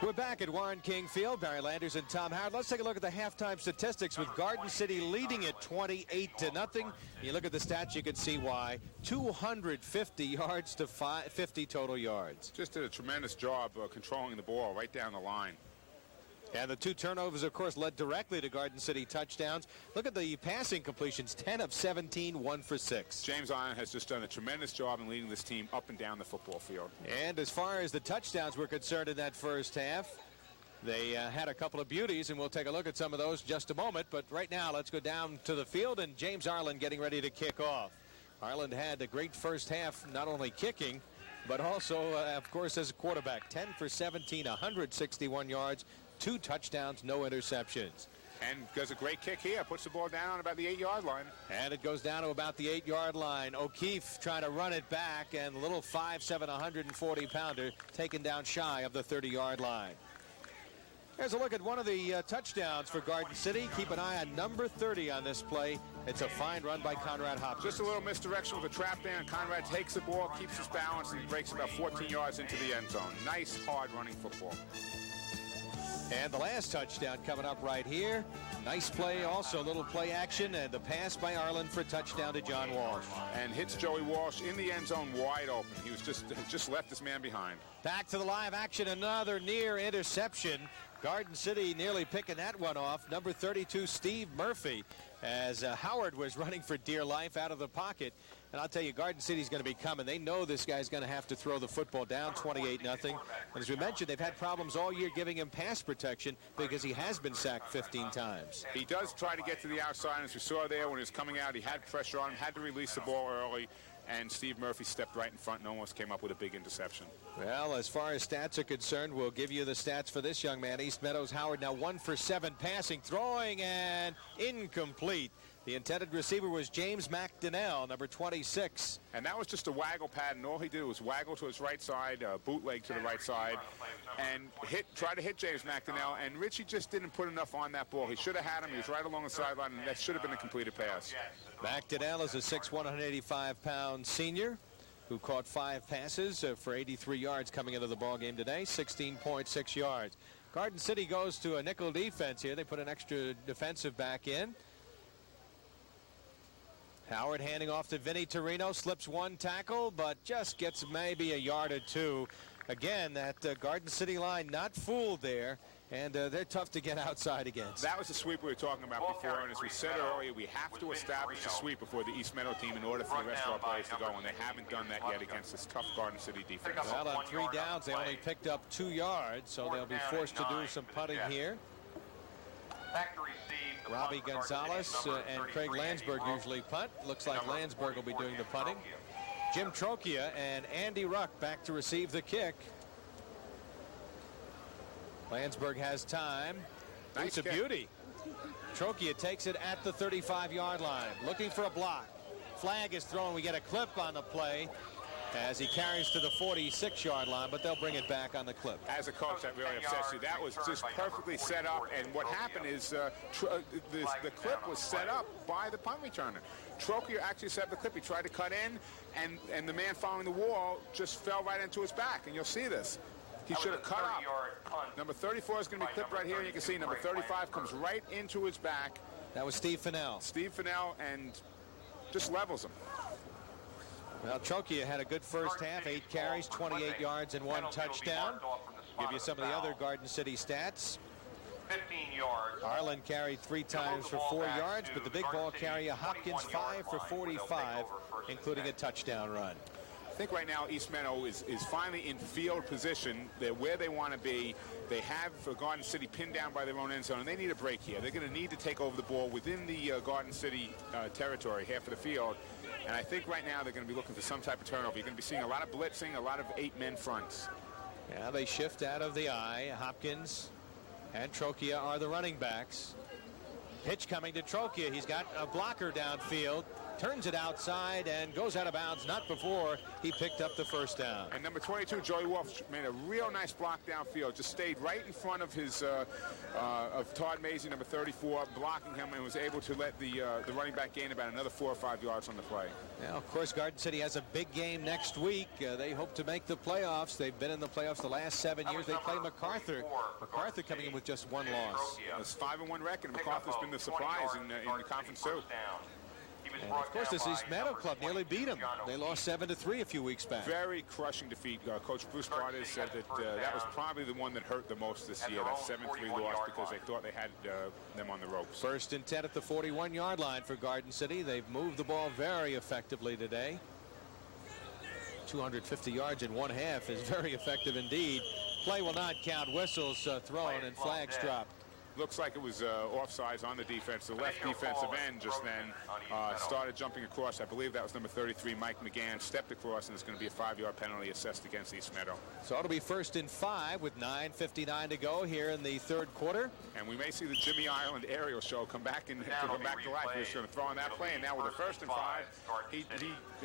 We're back at Warren King Field. Barry Landers and Tom Howard. Let's take a look at the halftime statistics with Garden City leading it 28-0. You look at the stats, you can see why. 250 yards to 50 total yards. Just did a tremendous job controlling the ball right down the line. And the 2 turnovers, of course, led directly to Garden City touchdowns. Look at the passing completions, 10 of 17, 1 for 6. James Iron has just done a tremendous job in leading this team up and down the football field. And as far as the touchdowns were concerned in that first half, they had a couple of beauties, and we'll take a look at some of those in just a moment. But right now, let's go down to the field, and James Arlen getting ready to kick off. Arlen had a great first half, not only kicking, but also, of course, as a quarterback. 10 for 17, 161 yards. 2 touchdowns, no interceptions. And does a great kick here. Puts the ball down on about the 8-yard line. And it goes down to about the 8-yard line. O'Keefe trying to run it back, and the little 5'7", 140-pounder taken down shy of the 30-yard line. There's a look at one of the touchdowns for Garden City. Keep an eye on number 30 on this play It's a fine run by Conrad Hopkins. Just a little misdirection with a trap there, and Conrad takes the ball, keeps his balance, and breaks about 14 yards into the end zone. Nice, hard running football. And the last touchdown coming up right here. Nice play, also a little play action, and the pass by Arlen for a touchdown to John Walsh. And hits Joey Walsh in the end zone wide open. He was just left his man behind. Back to the live action, another near interception. Garden City nearly picking that one off. Number 32, Steve Murphy, as Howard was running for dear life out of the pocket. And I'll tell you, Garden City's going to be coming. They know this guy's going to have to throw the football down 28-0. And as we mentioned, they've had problems all year giving him pass protection because he has been sacked 15 times. He does try to get to the outside. As we saw there when he was coming out, he had pressure on him, had to release the ball early. And Steve Murphy stepped right in front and almost came up with a big interception. Well, as far as stats are concerned, we'll give you the stats for this young man. East Meadow's Howard now 1 for 7 passing, throwing, and incomplete. The intended receiver was James McDonnell, number 26. And that was just a waggle pattern. All he did was waggle to his right side, bootleg to the right side, and try to hit James McDonnell. And Richie just didn't put enough on that ball. He should have had him. He was right along the sideline, and that should have been a completed pass. McDonnell is a 6'1", 185-pound senior who caught 5 passes for 83 yards coming into the ball game today, 16.6 yards. Garden City goes to a nickel defense here. They put an extra defensive back in. Howard handing off to Vinny Torino, slips 1 tackle, but just gets maybe a yard or 2. Again, that Garden City line not fooled there, and they're tough to get outside against. That was the sweep we were talking about before, and as we said earlier, we have to establish a sweep before the East Meadow team in order for the rest of our players to go, and they haven't done that yet against this tough Garden City defense. Well, on 3 downs, they only picked up 2 yards, so they'll be forced to do some putting here. Robbie Gonzalez and Craig Landsberg usually punt. Looks like Landsberg will be doing the punting. Jim Trocchia and Andy Ruck back to receive the kick. Landsberg has time. It's a beauty. Trocchia takes it at the 35-yard line, looking for a block. Flag is thrown. We get a clip on the play as he carries to the 46-yard line, but they'll bring it back on the clip. As a coach, that really upsets you. That was just perfectly set up, and what happened is the clip was set up by the punt returner. Trocchia actually set up the clip. He tried to cut in, and the man following the wall just fell right into his back, and you'll see this. He should have cut up. Number 34 is going to be clipped right here, and you can see number 35 comes right into his back. That was Steve Fennell. Steve Fennell, and just levels him. Well, Trocchia had a good first half, 8 carries, 28 yards, and 1 touchdown. Give you some of the other Garden City stats. 15 yards. Arlen carried 3 times for 4 yards, but the big ball carrier Hopkins 5 for 45, including a touchdown run. I think right now East Meadow is finally in field position. They're where they want to be. They have Garden City pinned down by their own end zone, and they need a break here. They're going to need to take over the ball within the Garden City territory, half of the field. And I think right now they're going to be looking for some type of turnover. You're going to be seeing a lot of blitzing, a lot of 8-men fronts. Yeah, they shift out of the eye. Hopkins and Trocchia are the running backs. Pitch coming to Trocchia. He's got a blocker downfield. Turns it outside and goes out of bounds, not before he picked up the first down. And number 22, Joey Walsh, made a real nice block downfield. Just stayed right in front of his of Todd Mazie, number 34, blocking him, and was able to let the running back gain about another 4 or 5 yards on the play. Now, of course, Garden City has a big game next week. They hope to make the playoffs. They've been in the playoffs the last 7 years. They play MacArthur. MacArthur coming in with just 1 loss. It's 5-1 record. MacArthur's been the surprise in the conference too. And of course, this East Meadow club nearly beat them. They lost 7-3 a few weeks back. Very crushing defeat. Coach Bruce Bartes said that that was probably the one that hurt the most this year, that 7-3 loss, because they thought they had them on the ropes. 1st and 10 at the 41-yard line for Garden City. They've moved the ball very effectively today. 250 yards in 1 half is very effective indeed. Play will not count. Whistles thrown and flags dropped. Looks like it was offsides on the defense. The left defensive end just then started jumping across. I believe that was number 33, Mike McGann, stepped across, and it's going to be a 5-yard penalty assessed against East Meadow. So it'll be 1st and 5 with 9:59 to go here in the 3rd quarter. And we may see the Jimmy Ireland aerial show come back to life. He was going to throw on that play, and now with a 1st and 5, he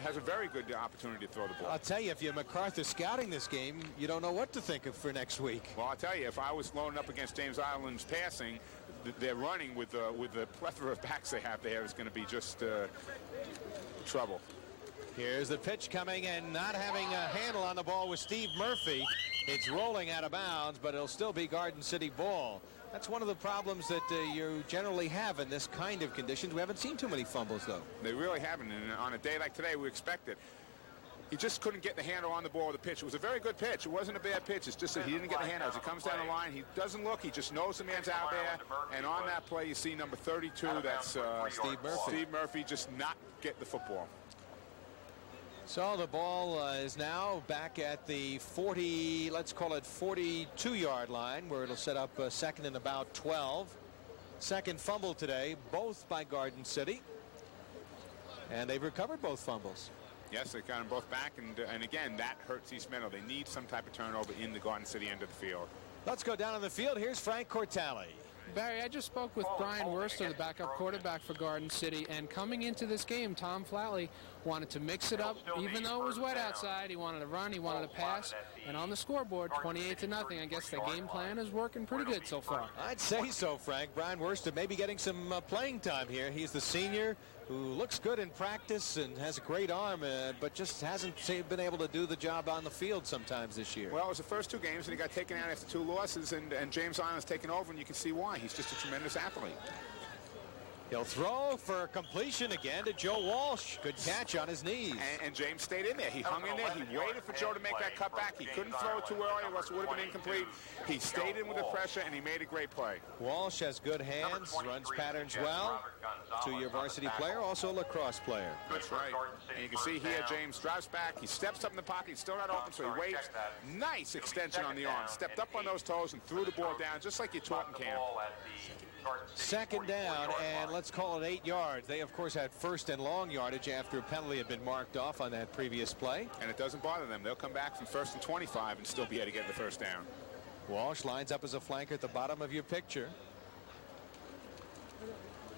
has a very good opportunity to throw the ball. I'll tell you, if you're MacArthur scouting this game, you don't know what to think of for next week. Well, I'll tell you, if I was loading up against James Island's passing, their running with the plethora of backs they have there is going to be just trouble. Here's the pitch coming, and not having a handle on the ball with Steve Murphy. It's rolling out of bounds, but it'll still be Garden City ball. That's one of the problems that you generally have in this kind of conditions. We haven't seen too many fumbles, though. They really haven't, and on a day like today, we expect it. He just couldn't get the handle on the ball with the pitch. It was a very good pitch. It wasn't a bad pitch. It's just that he didn't get the handle. As he comes down the line, he doesn't look. He just knows the man's out there. And on that play, you see number 32. That's Steve Murphy. Steve Murphy just not get the football. So the ball is now back at the 40, let's call it 42-yard line, where it'll set up second and about 12. Second fumble today, both by Garden City. And they've recovered both fumbles. Yes, they got them both back, and again, that hurts East Meadow. They need some type of turnover in the Garden City end of the field. Let's go down on the field. Here's Frank Cortale. Barry, I just spoke with Brian Worster, the backup quarterback for Garden City, and coming into this game, Tom Flatley wanted to mix it up. Even though it was wet outside, he wanted to run, he wanted to pass, and on the scoreboard, 28-0. I guess the game plan is working pretty good so far. I'd say so, Frank. Brian Worster maybe getting some playing time here. He's the senior who looks good in practice and has a great arm, but just hasn't been able to do the job on the field sometimes this year. Well, it was the first two games, and he got taken out after 2 losses, and James Island's taken over, and you can see why. He's just a tremendous athlete. He'll throw for completion again to Joe Walsh. Good catch on his knees. And James stayed in there. He hung in there. He waited for Joe to make that cut back. He couldn't throw it too early, or else it would have been incomplete. He stayed in with the pressure, and he made a great play. Walsh has good hands, runs patterns well. Two-year varsity player, also a lacrosse player. That's right. And you can see here, James drives back. He steps up in the pocket. He's still not open, so he waits. Nice extension on the arm. Stepped up on those toes and threw the ball down, just like you taught in camp. Second down, and let's call it 8 yards. They, of course, had first and long yardage after a penalty had been marked off on that previous play. And it doesn't bother them. They'll come back from first and 25 and still be able to get the first down. Walsh lines up as a flanker at the bottom of your picture.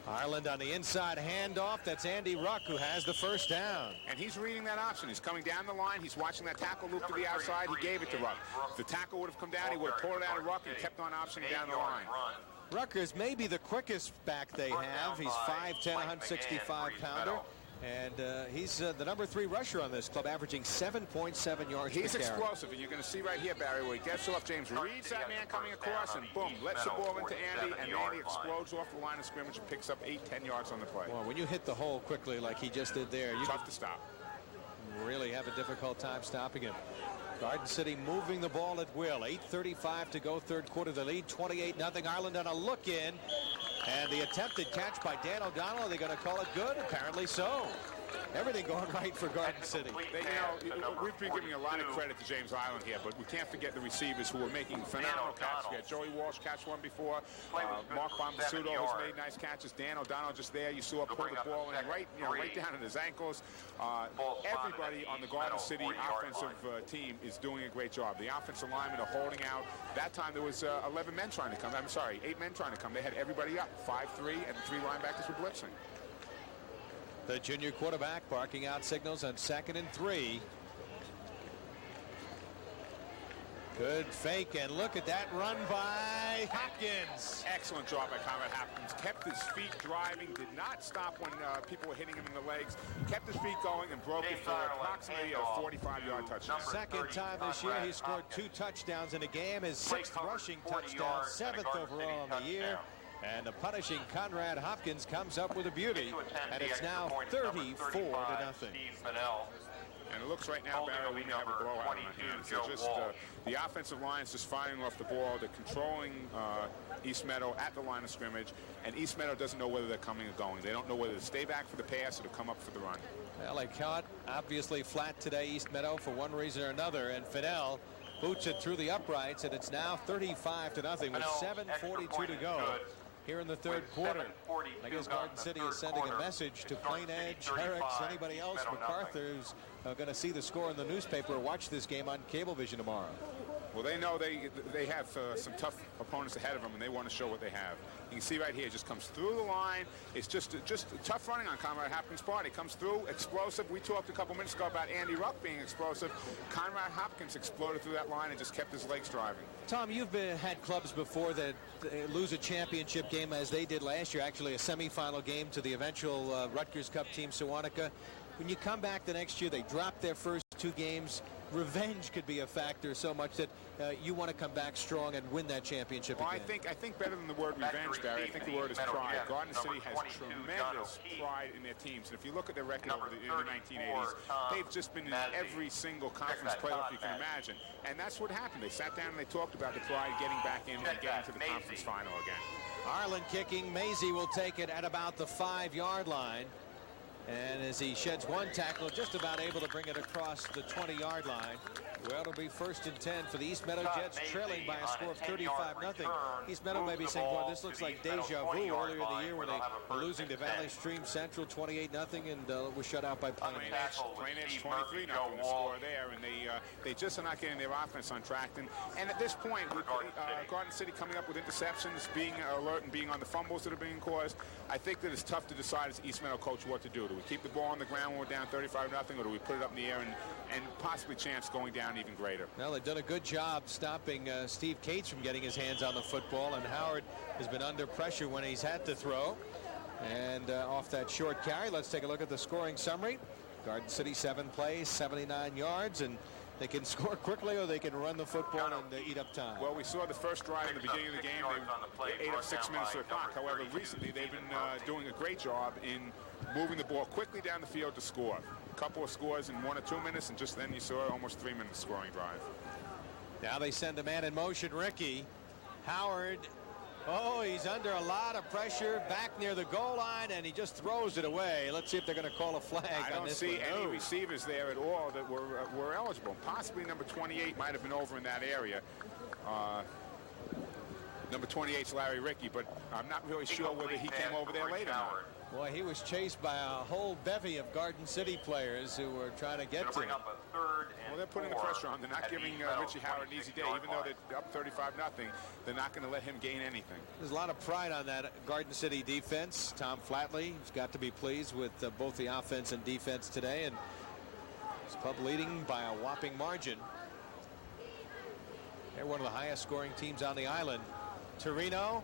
Ireland on the inside handoff. That's Andy Ruck who has the first down. And he's reading that option. He's coming down the line. He's watching that tackle loop to the outside. He gave it to Ruck. If the tackle would have come down, he would have pulled it out of Ruck and kept on optioning down the line. Rucker's maybe the quickest back they have. He's 5'10", 165-pounder. And he's the number 3 rusher on this club, averaging 7.7 yards per carry. He's explosive, and you're going to see right here, Barry, where he gets off. James reads that man coming across, and boom, lets the ball into Andy, and Andy explodes off the line of scrimmage and picks up 8-10 yards on the play. Well, when you hit the hole quickly like he just did there, you tough to stop. Really have a difficult time stopping him. Garden City moving the ball at will. 8:35 to go, third quarter. The lead 28-0. Ireland on a look in. And the attempted catch by Dan O'Donnell. Are they going to call it good? Apparently so. Everything going right for Garden City. We've been giving a lot of credit to James Island here, but we can't forget the receivers who are making phenomenal catches. We had Joey Walsh catch one before. Mark Bombasudo has made nice catches. Dan O'Donnell just there. You saw pull the ball in right down at his ankles. Everybody on the Garden City offensive team is doing a great job. The offensive linemen are holding out. That time there was 11 men trying to come. I'm sorry, 8 men trying to come. They had everybody up, 5-3, and the 3 linebackers were blitzing. The junior quarterback barking out signals on 2nd and 3. Good fake, and look at that run by Hopkins. Excellent job by Conrad Hopkins. Kept his feet driving, did not stop when people were hitting him in the legs. Kept his feet going and broke it for approximately a 45-yard touchdown. Second time this year he scored 2 touchdowns in a game. His 6th rushing touchdown, 7th overall on the year. And the punishing Conrad Hopkins comes up with a beauty, and it's now 34-0. And it looks right now, Barry, we have a blowout in our hands. The offensive line is just firing off the ball. They're controlling East Meadow at the line of scrimmage, and East Meadow doesn't know whether they're coming or going. They don't know whether to stay back for the pass or to come up for the run. Well, they caught obviously flat today, East Meadow, for one reason or another, and Fidel boots it through the uprights, and it's now 35-0 with 7:42 to go. Here in the third quarter. I guess Garden City is sending a message to Plain Edge, Herrick's, anybody else. MacArthur's going to see the score in the newspaper or watch this game on Cablevision tomorrow. Well, they know they have some tough opponents ahead of them, and they want to show what they have. You can see right here, it just comes through the line. It's just tough running on Conrad Hopkins' part. He comes through, explosive. We talked a couple minutes ago about Andy Ruck being explosive. Conrad Hopkins exploded through that line and just kept his legs driving. Tom, you've had clubs before that lose a championship game as they did last year, actually a semifinal game to the eventual Rutgers Cup team, Sewantica. When you come back the next year, they drop their first 2 games. Revenge could be a factor so much that you want to come back strong and win that championship again. I think better than the word revenge, Barry, I think the word is pride. Garden City has tremendous pride in their teams. And if you look at their record in the 1980s, they've just been in every single conference playoff you can imagine. And that's what happened. They sat down and they talked about the pride getting back in and getting to the conference final again. Ireland kicking. Maisie will take it at about the 5-yard line. And as he sheds one tackle, just about able to bring it across the 20-yard line. Well, it'll be 1st and 10 for the East Meadow Jets, trailing by a score of 35-0. East Meadow may be saying, boy, this looks like deja vu earlier in the year when they were losing to Valley Stream Central 28-0 and was shut out by Plain Edge. Plain Edge 23-0 the score there, and they just are not getting their offense on track. And at this point, with Garden City coming up with interceptions, being alert and being on the fumbles that are being caused, I think that it's tough to decide as East Meadow coach what to do. Do we keep the ball on the ground when we're down 35-0, or do we put it up in the air and possibly chance going down even greater? Well, they've done a good job stopping Steve Cates from getting his hands on the football, and Howard has been under pressure when he's had to throw. And off that short carry, let's take a look at the scoring summary. Garden City 7 plays, 79 yards, and they can score quickly or they can run the football and eat up time. Well, we saw the first drive in the beginning of the game. They ate up 6 minutes to the clock. However, recently they've been doing a great job in moving the ball quickly down the field to score. A couple of scores in 1 or 2 minutes, and just then you saw almost 3 minutes scoring drive. Now they send a man in motion. Ricky Howard. Oh, he's under a lot of pressure back near the goal line, and he just throws it away. Let's see if they're going to call a flag on this one. I don't see any receivers there at all that were eligible. Possibly number 28 might have been over in that area. Number 28's Larry Ricky, but I'm not really sure whether he came over there later. Boy, he was chased by a whole bevy of Garden City players who were trying to get to him. Well, they're putting the pressure on. They're not giving Richie Howard an easy day. Even though they're up 35-0, they're not going to let him gain anything. There's a lot of pride on that Garden City defense. Tom Flatley has got to be pleased with both the offense and defense today, and his club leading by a whopping margin. They're one of the highest scoring teams on the island. Torino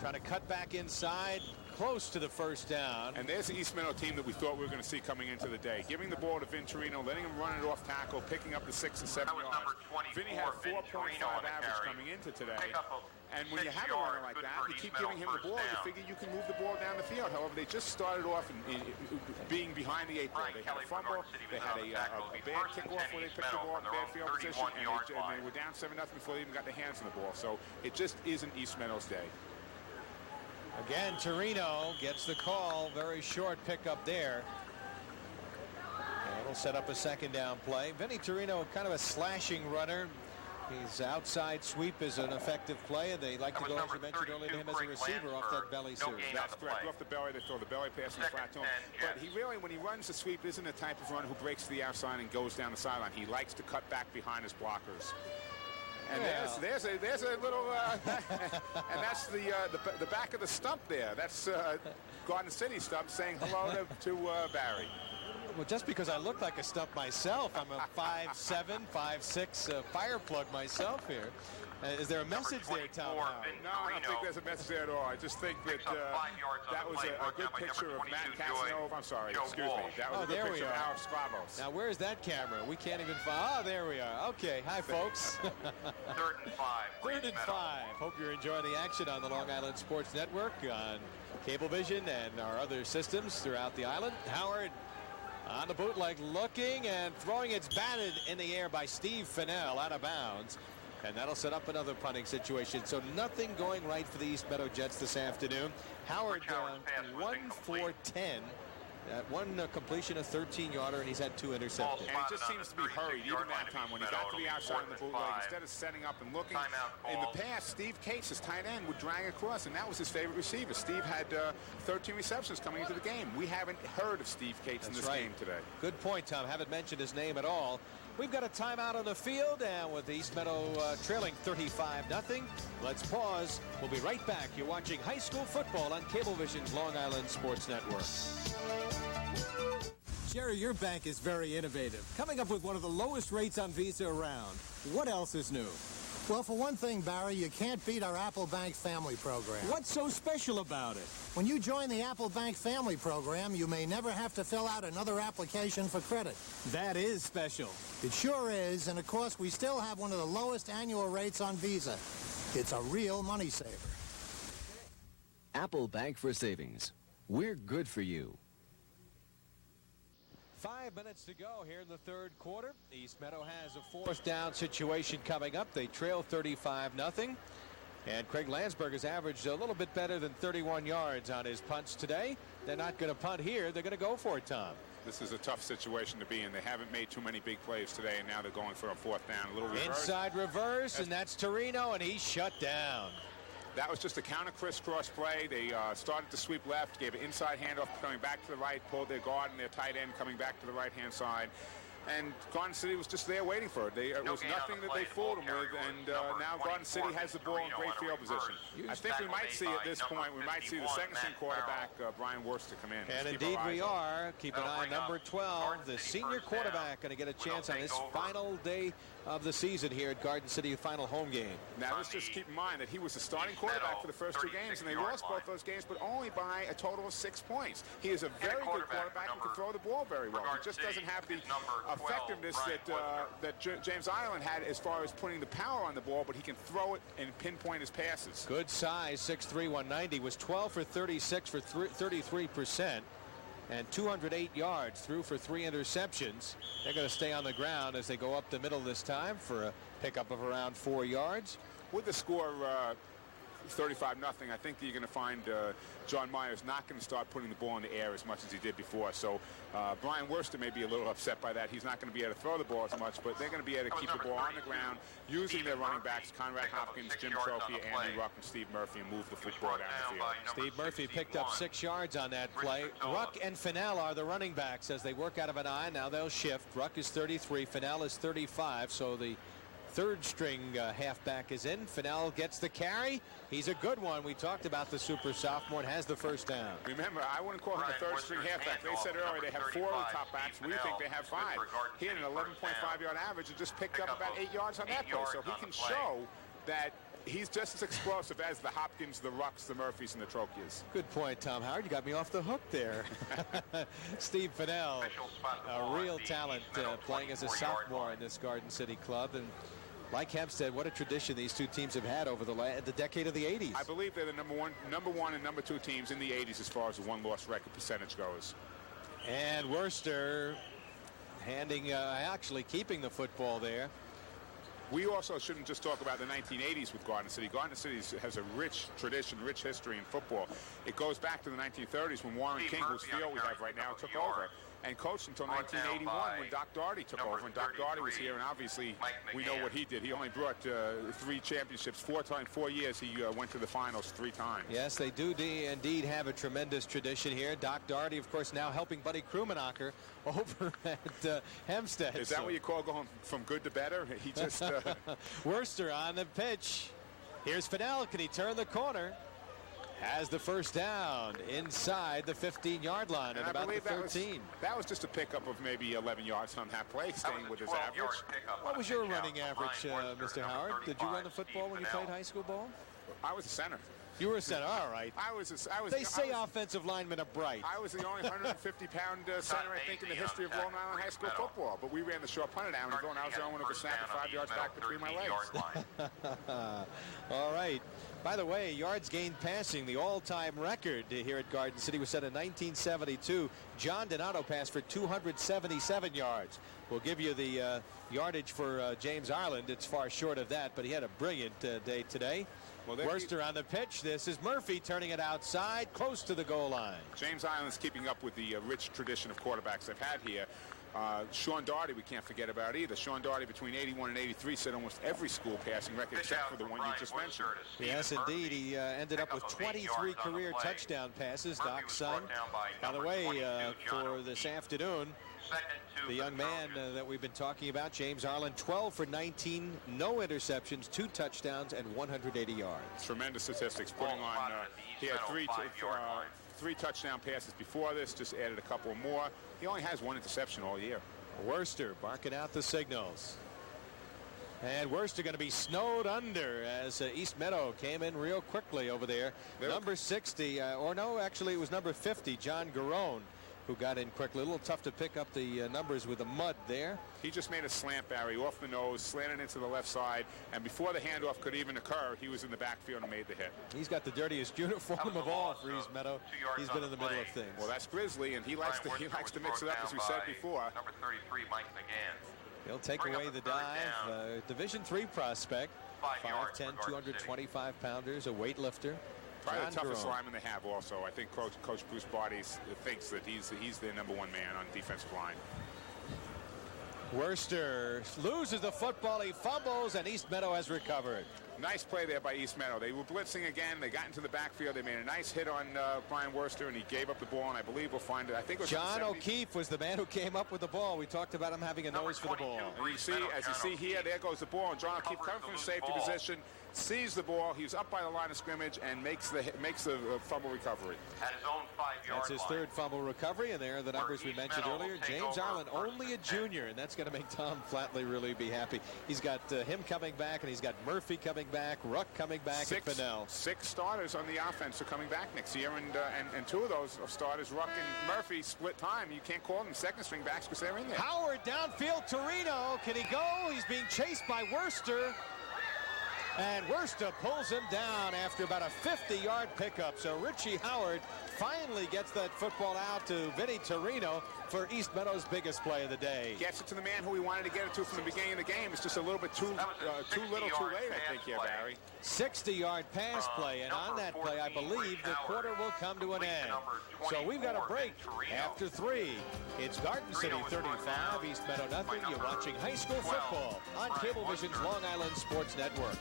trying to cut back inside, close to the first down. And there's the East Meadow team that we thought we were going to see coming into the day. Giving the ball to Vin Torino, letting him run it off tackle, picking up the 6 and 7 yards. Vinny had 4.5 average coming into today. And when you have a runner like that, you keep giving him the ball, you figure you can move the ball down the field. However, they just started off being behind the 8 ball. They had a fumble, they had a bad kickoff where they picked the ball in bad field position, and they were down 7-0 before they even got their hands on the ball. So it just isn't East Meadow's day. Again, Torino gets the call. Very short pickup there. And it'll set up a 2nd down play. Vinny Torino, kind of a slashing runner. His outside sweep is an effective play, and they like to go, as you mentioned earlier, to him as a receiver off that belly sweep. That's correct. Off the belly, they throw the belly pass in flat to him. But he really, when he runs the sweep, isn't the type of runner who breaks to the outside and goes down the sideline. He likes to cut back behind his blockers. And there's a little, and that's the back of the stump there. That's Garden City stump saying hello to Barry. Well, just because I look like a stump myself, I'm a 5'7", 5'6" fire plug myself here. Is there a message there, Tom? No, I don't think there's a message there at all. I just think that that was a good picture of Matt Casanova. I'm sorry, excuse me. That was a good picture of Alex Scravos. Now, where's that camera? We can't even find. Oh, there we are. Okay, hi, folks. 3rd and 5. 3rd and 5. Hope you're enjoying the action on the Long Island Sports Network, on Cablevision and our other systems throughout the island. Howard on the bootleg, looking and throwing. It's batted in the air by Steve Fennell out of bounds. And that'll set up another punting situation. So nothing going right for the East Meadow Jets this afternoon. Howard 1 for 10. One completion, a 13-yarder, and he's had 2 interceptions. And he just seems to be hurried, even that time when he got to the outside of the bootleg. Instead of setting up and looking, in the past, Steve Cates, his tight end, would drag across, and that was his favorite receiver. Steve had 13 receptions coming into the game. We haven't heard of Steve Cates in this game today. Good point, Tom. Haven't mentioned his name at all. We've got a timeout on the field, and with East Meadow trailing 35-0. Let's pause. We'll be right back. You're watching high school football on Cablevision's Long Island Sports Network. Jerry, your bank is very innovative, coming up with one of the lowest rates on Visa around. What else is new? Well, for one thing, Barry, you can't beat our Apple Bank Family Program. What's so special about it? When you join the Apple Bank Family Program, you may never have to fill out another application for credit. That is special. It sure is, and of course, we still have one of the lowest annual rates on Visa. It's a real money saver. Apple Bank for Savings. We're good for you. 5 minutes to go here in the third quarter. East Meadow has a fourth down situation coming up. They trail 35-0. And Craig Landsberg has averaged a little bit better than 31 yards on his punts today. They're not going to punt here. They're going to go for it, Tom. This is a tough situation to be in. They haven't made too many big plays today, and now they're going for a fourth down. A little reverse. Inside reverse, and that's Torino, and he's shut down. That was just a counter crisscross play. They started to sweep left, gave an inside handoff, coming back to the right, pulled their guard and their tight end coming back to the right-hand side. And Garden City was just there waiting for it. It was nothing that they fooled them with, and now Garden City has the ball in great field position. I think we might see at this point, we might see the second-string quarterback, Brian Worcester, come in. And indeed we are. Keep an eye on number 12, the senior quarterback, going to get a chance on his final day of the season here at Garden City, final home game. Now, let's just keep in mind that he was the starting quarterback for the first two games, and they lost both those games, but only by a total of 6 points. He is a very good quarterback who can throw the ball very well. He just doesn't have the effectiveness that James Ireland had as far as putting the power on the ball, but he can throw it and pinpoint his passes. Good size, 6'3", 190, was 12 for 36 for 33%. And 208 yards, threw for 3 interceptions. They're going to stay on the ground as they go up the middle this time for a pickup of around 4 yards. With the score 35-0, I think that you're going to find John Myers not going to start putting the ball in the air as much as he did before. So Brian Worcester may be a little upset by that. He's not going to be able to throw the ball as much, but they're going to be able to keep the ball on the ground using their running backs, Conrad Hopkins, Jim Trophy, Andy Ruck, and Steve Murphy, and move the football down the field. Steve Murphy picked up 6 yards on that play. Ruck and Fennell are the running backs as they work out of an eye. Now they'll shift. Ruck is 33, Fennell is 35, so the third string halfback is in. Fennell gets the carry. He's a good one. We talked about the super sophomore and has the first down. Remember, I wouldn't call him a third string halfback. They said earlier they have 4 of the top backs. We think they have 5. He had an 11.5-yard average and just picked up about 8 yards on that play. So he can show that he's just as explosive as the Hopkins, the Rucks, the Murphys, and the Trokias. Good point, Tom Howard. You got me off the hook there. Steve Fennell, a real talent playing as a sophomore in this Garden City club. And like Hempstead, what a tradition these two teams have had over the decade of the 80s. I believe they're the number one and number 2 teams in the 80s as far as the one-loss record percentage goes. And Worcester actually keeping the football there. We also shouldn't just talk about the 1980s with Garden City. Garden City has a rich tradition, rich history in football. It goes back to the 1930s when Warren King, whose field we have right now, took over and coached until 1981 when Doc Doherty took over. And Doc Doherty was here, and obviously we know what he did. He only brought 3 championships. 4 years he went to the finals 3 times. Yes, they do indeed have a tremendous tradition here. Doc Doherty, of course, now helping Buddy Krummenacher over at Hempstead. Is that what you call going from good to better? He just... Worcester on the pitch. Here's Fennell. Can he turn the corner? Has the first down inside the 15-yard line at about the 13. That was just a pickup of maybe 11 yards on that play, staying with his average. What was your running average, Mr. Howard? Did you run the football when you played high school ball? I was a center. You were a center, all right. They say offensive linemen are bright. I was the only 150-pound center, I think, in the history of Long Island high school football. But we ran the short punter down, and I was the only one who could snap it 5 yards back between my legs. All right. By the way, yards gained passing, the all-time record here at Garden City was set in 1972. John Donato passed for 277 yards. We'll give you the yardage for James Ireland. It's far short of that, but he had a brilliant day today. Worcester on the pitch. This is Murphy turning it outside, close to the goal line. James Ireland's keeping up with the rich tradition of quarterbacks they've had here. Sean Doherty we can't forget about either. Sean Doherty between 81 and 83 set almost every school passing record except for the one you just mentioned. Yes, indeed. He ended up with 23 career touchdown passes, Doc's son. By the way, for this afternoon, The young man that we've been talking about, James Arlen, 12 for 19, no interceptions, 2 touchdowns, and 180 yards. Tremendous statistics. Putting on, he had three touchdown passes before this, just added a couple more. He only has 1 interception all year. Worcester barking out the signals. And Worcester going to be snowed under as East Meadow came in real quickly over there. Number 60, or no, actually it was number 50, John Garone, who got in quickly. A little tough to pick up the numbers with the mud there. He just made a slant, Barry, off the nose, slanted into the left side, and before the handoff could even occur, he was in the backfield and made the hit. He's got the dirtiest uniform of all for East Meadow. He's been in the middle of things. Well, that's Grizzly, and he likes to mix it up, as we said before. Number 33, Mike McGann. He'll take away the dive. Division III prospect, 5'10", 225-pounders, a weightlifter. Probably the toughest lineman they have also. I think Coach Bruce Barty's thinks that he's their #1 man on defensive line. Worcester loses the football. He fumbles, and East Meadow has recovered. Nice play there by East Meadow. They were blitzing again. They got into the backfield. They made a nice hit on Brian Worcester, and he gave up the ball, and I believe we'll find it. I think it was John O'Keefe was the man who came up with the ball. We talked about him having a nose for the ball. And you see, as you see here, there goes the ball, and John O'Keefe coming from the safety position, sees the ball. He's up by the line of scrimmage and makes the fumble recovery. At his own 5-yard That's his third fumble recovery, and there are the numbers we mentioned earlier. James Arlen, only a junior, and that's going to make Tom Flatley really be happy. He's got him coming back, and he's got Murphy coming back, Ruck coming back, and Fennell. 6 starters on the offense are coming back next year, and 2 of those starters, Ruck and Murphy, split time. You can't call them second string backs because they're in there. Howard downfield, Torino. Can he go? He's being chased by Worcester. And Worcester pulls him down after about a 50-yard pickup. So Richie Howard finally gets that football out to Vinny Torino for East Meadow's biggest play of the day. Gets it to the man who we wanted to get it to from the beginning of the game. It's just a little bit too little too late, I think, here, Barry. 60-yard pass play, and on that play, I believe the quarter will come to an end. So we've got a break after 3. It's Garden City 35, East Meadow nothing. You're watching high school football on Cablevision's Long Island Sports Network.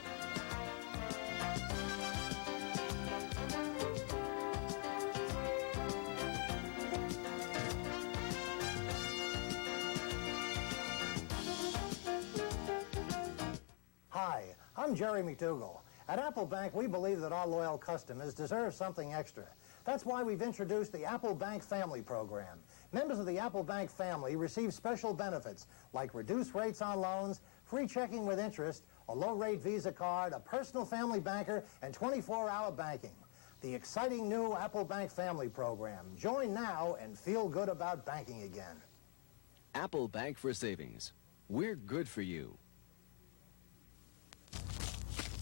Hi, I'm Jerry McDougall. At Apple Bank, we believe that our loyal customers deserve something extra. That's why we've introduced the Apple Bank Family Program. Members of the Apple Bank family receive special benefits like reduced rates on loans, free checking with interest, a low-rate Visa card, a personal family banker, and 24-hour banking. The exciting new Apple Bank Family Program. Join now and feel good about banking again. Apple Bank for Savings. We're good for you.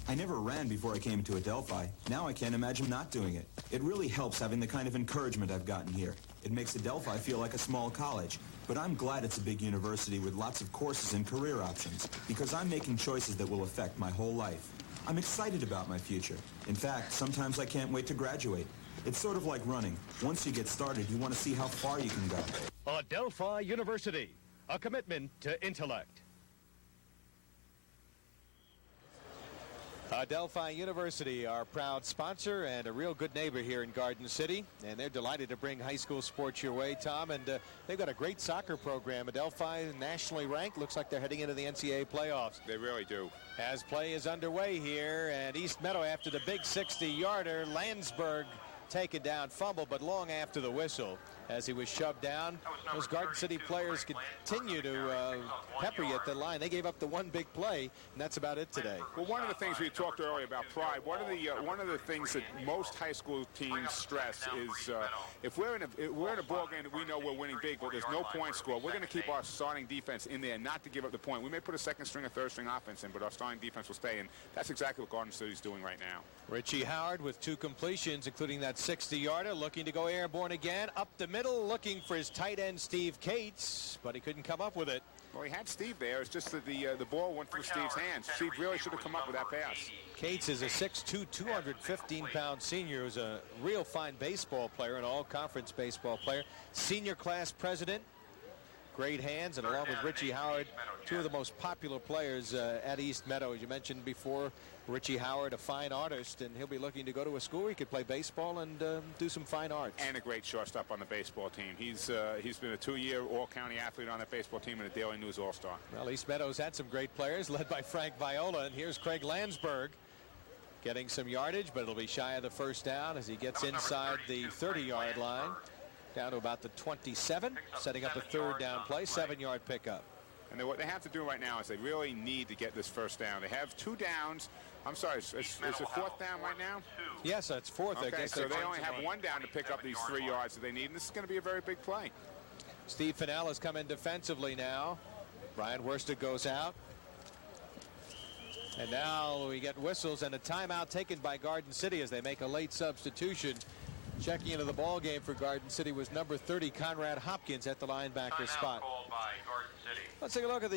I never ran before I came to Adelphi. Now I can't imagine not doing it. It really helps having the kind of encouragement I've gotten here. It makes Adelphi feel like a small college. But I'm glad it's a big university with lots of courses and career options, because I'm making choices that will affect my whole life. I'm excited about my future. In fact, sometimes I can't wait to graduate. It's sort of like running. Once you get started, you want to see how far you can go. Adelphi University, a commitment to intellect. Adelphi University, our proud sponsor and a real good neighbor here in Garden City, and they're delighted to bring high school sports your way, Tom, and they've got a great soccer program. Adelphi, nationally ranked, looks like they're heading into the NCAA playoffs. They really do. As play is underway here, and East Meadow after the big 60-yarder, Landsberg taken down, fumble, but long after the whistle as he was shoved down. Those Garden City players continue to pepper you at the line. They gave up the one big play, and that's about it today. Well, one of the things we talked earlier about pride, one of the things that most high school teams stress is if we're in a ball game that we know we're winning big, but there's no point score, we're going to keep our starting defense in there, not to give up the point. We may put a second string or third string offense in, but our starting defense will stay, and that's exactly what Garden City is doing right now. Richie Howard with 2 completions, including that 60-yarder, looking to go airborne again. Up the middle, looking for his tight end, Steve Cates, but he couldn't come up with it. Well, he had Steve there. It's just that the ball went through Steve's hands. Steve really should have come up with that pass. Cates is a 6'2", 215-pound senior who's a real fine baseball player, an all-conference baseball player. Senior class president. Of great hands, and along with Richie Howard, two of the most popular players at East Meadow. As you mentioned before, Richie Howard, a fine artist, and he'll be looking to go to a school where he could play baseball and do some fine arts. And a great shortstop on the baseball team. He's been a 2-year all-county athlete on that baseball team and a Daily News All-Star. Well, East Meadow's had some great players, led by Frank Viola, and here's Craig Landsberg getting some yardage, but it'll be shy of the first down as he gets inside the 30-yard line, down to about the 27, setting up a third down play, 7-yard pickup. And what they have to do right now is they really need to get this first down. They have 2 downs. I'm sorry, is it 4th down right now? Yes, that's 4th. Okay, I guess so they only have 1 down to pick up these 3 yards that they need, and this is going to be a very big play. Steve Fennell has come in defensively now. Brian Worster goes out. And now we get whistles and a timeout taken by Garden City as they make a late substitution. Checking into the ball game for Garden City was number 30, Conrad Hopkins, at the linebacker spot. Let's take a look at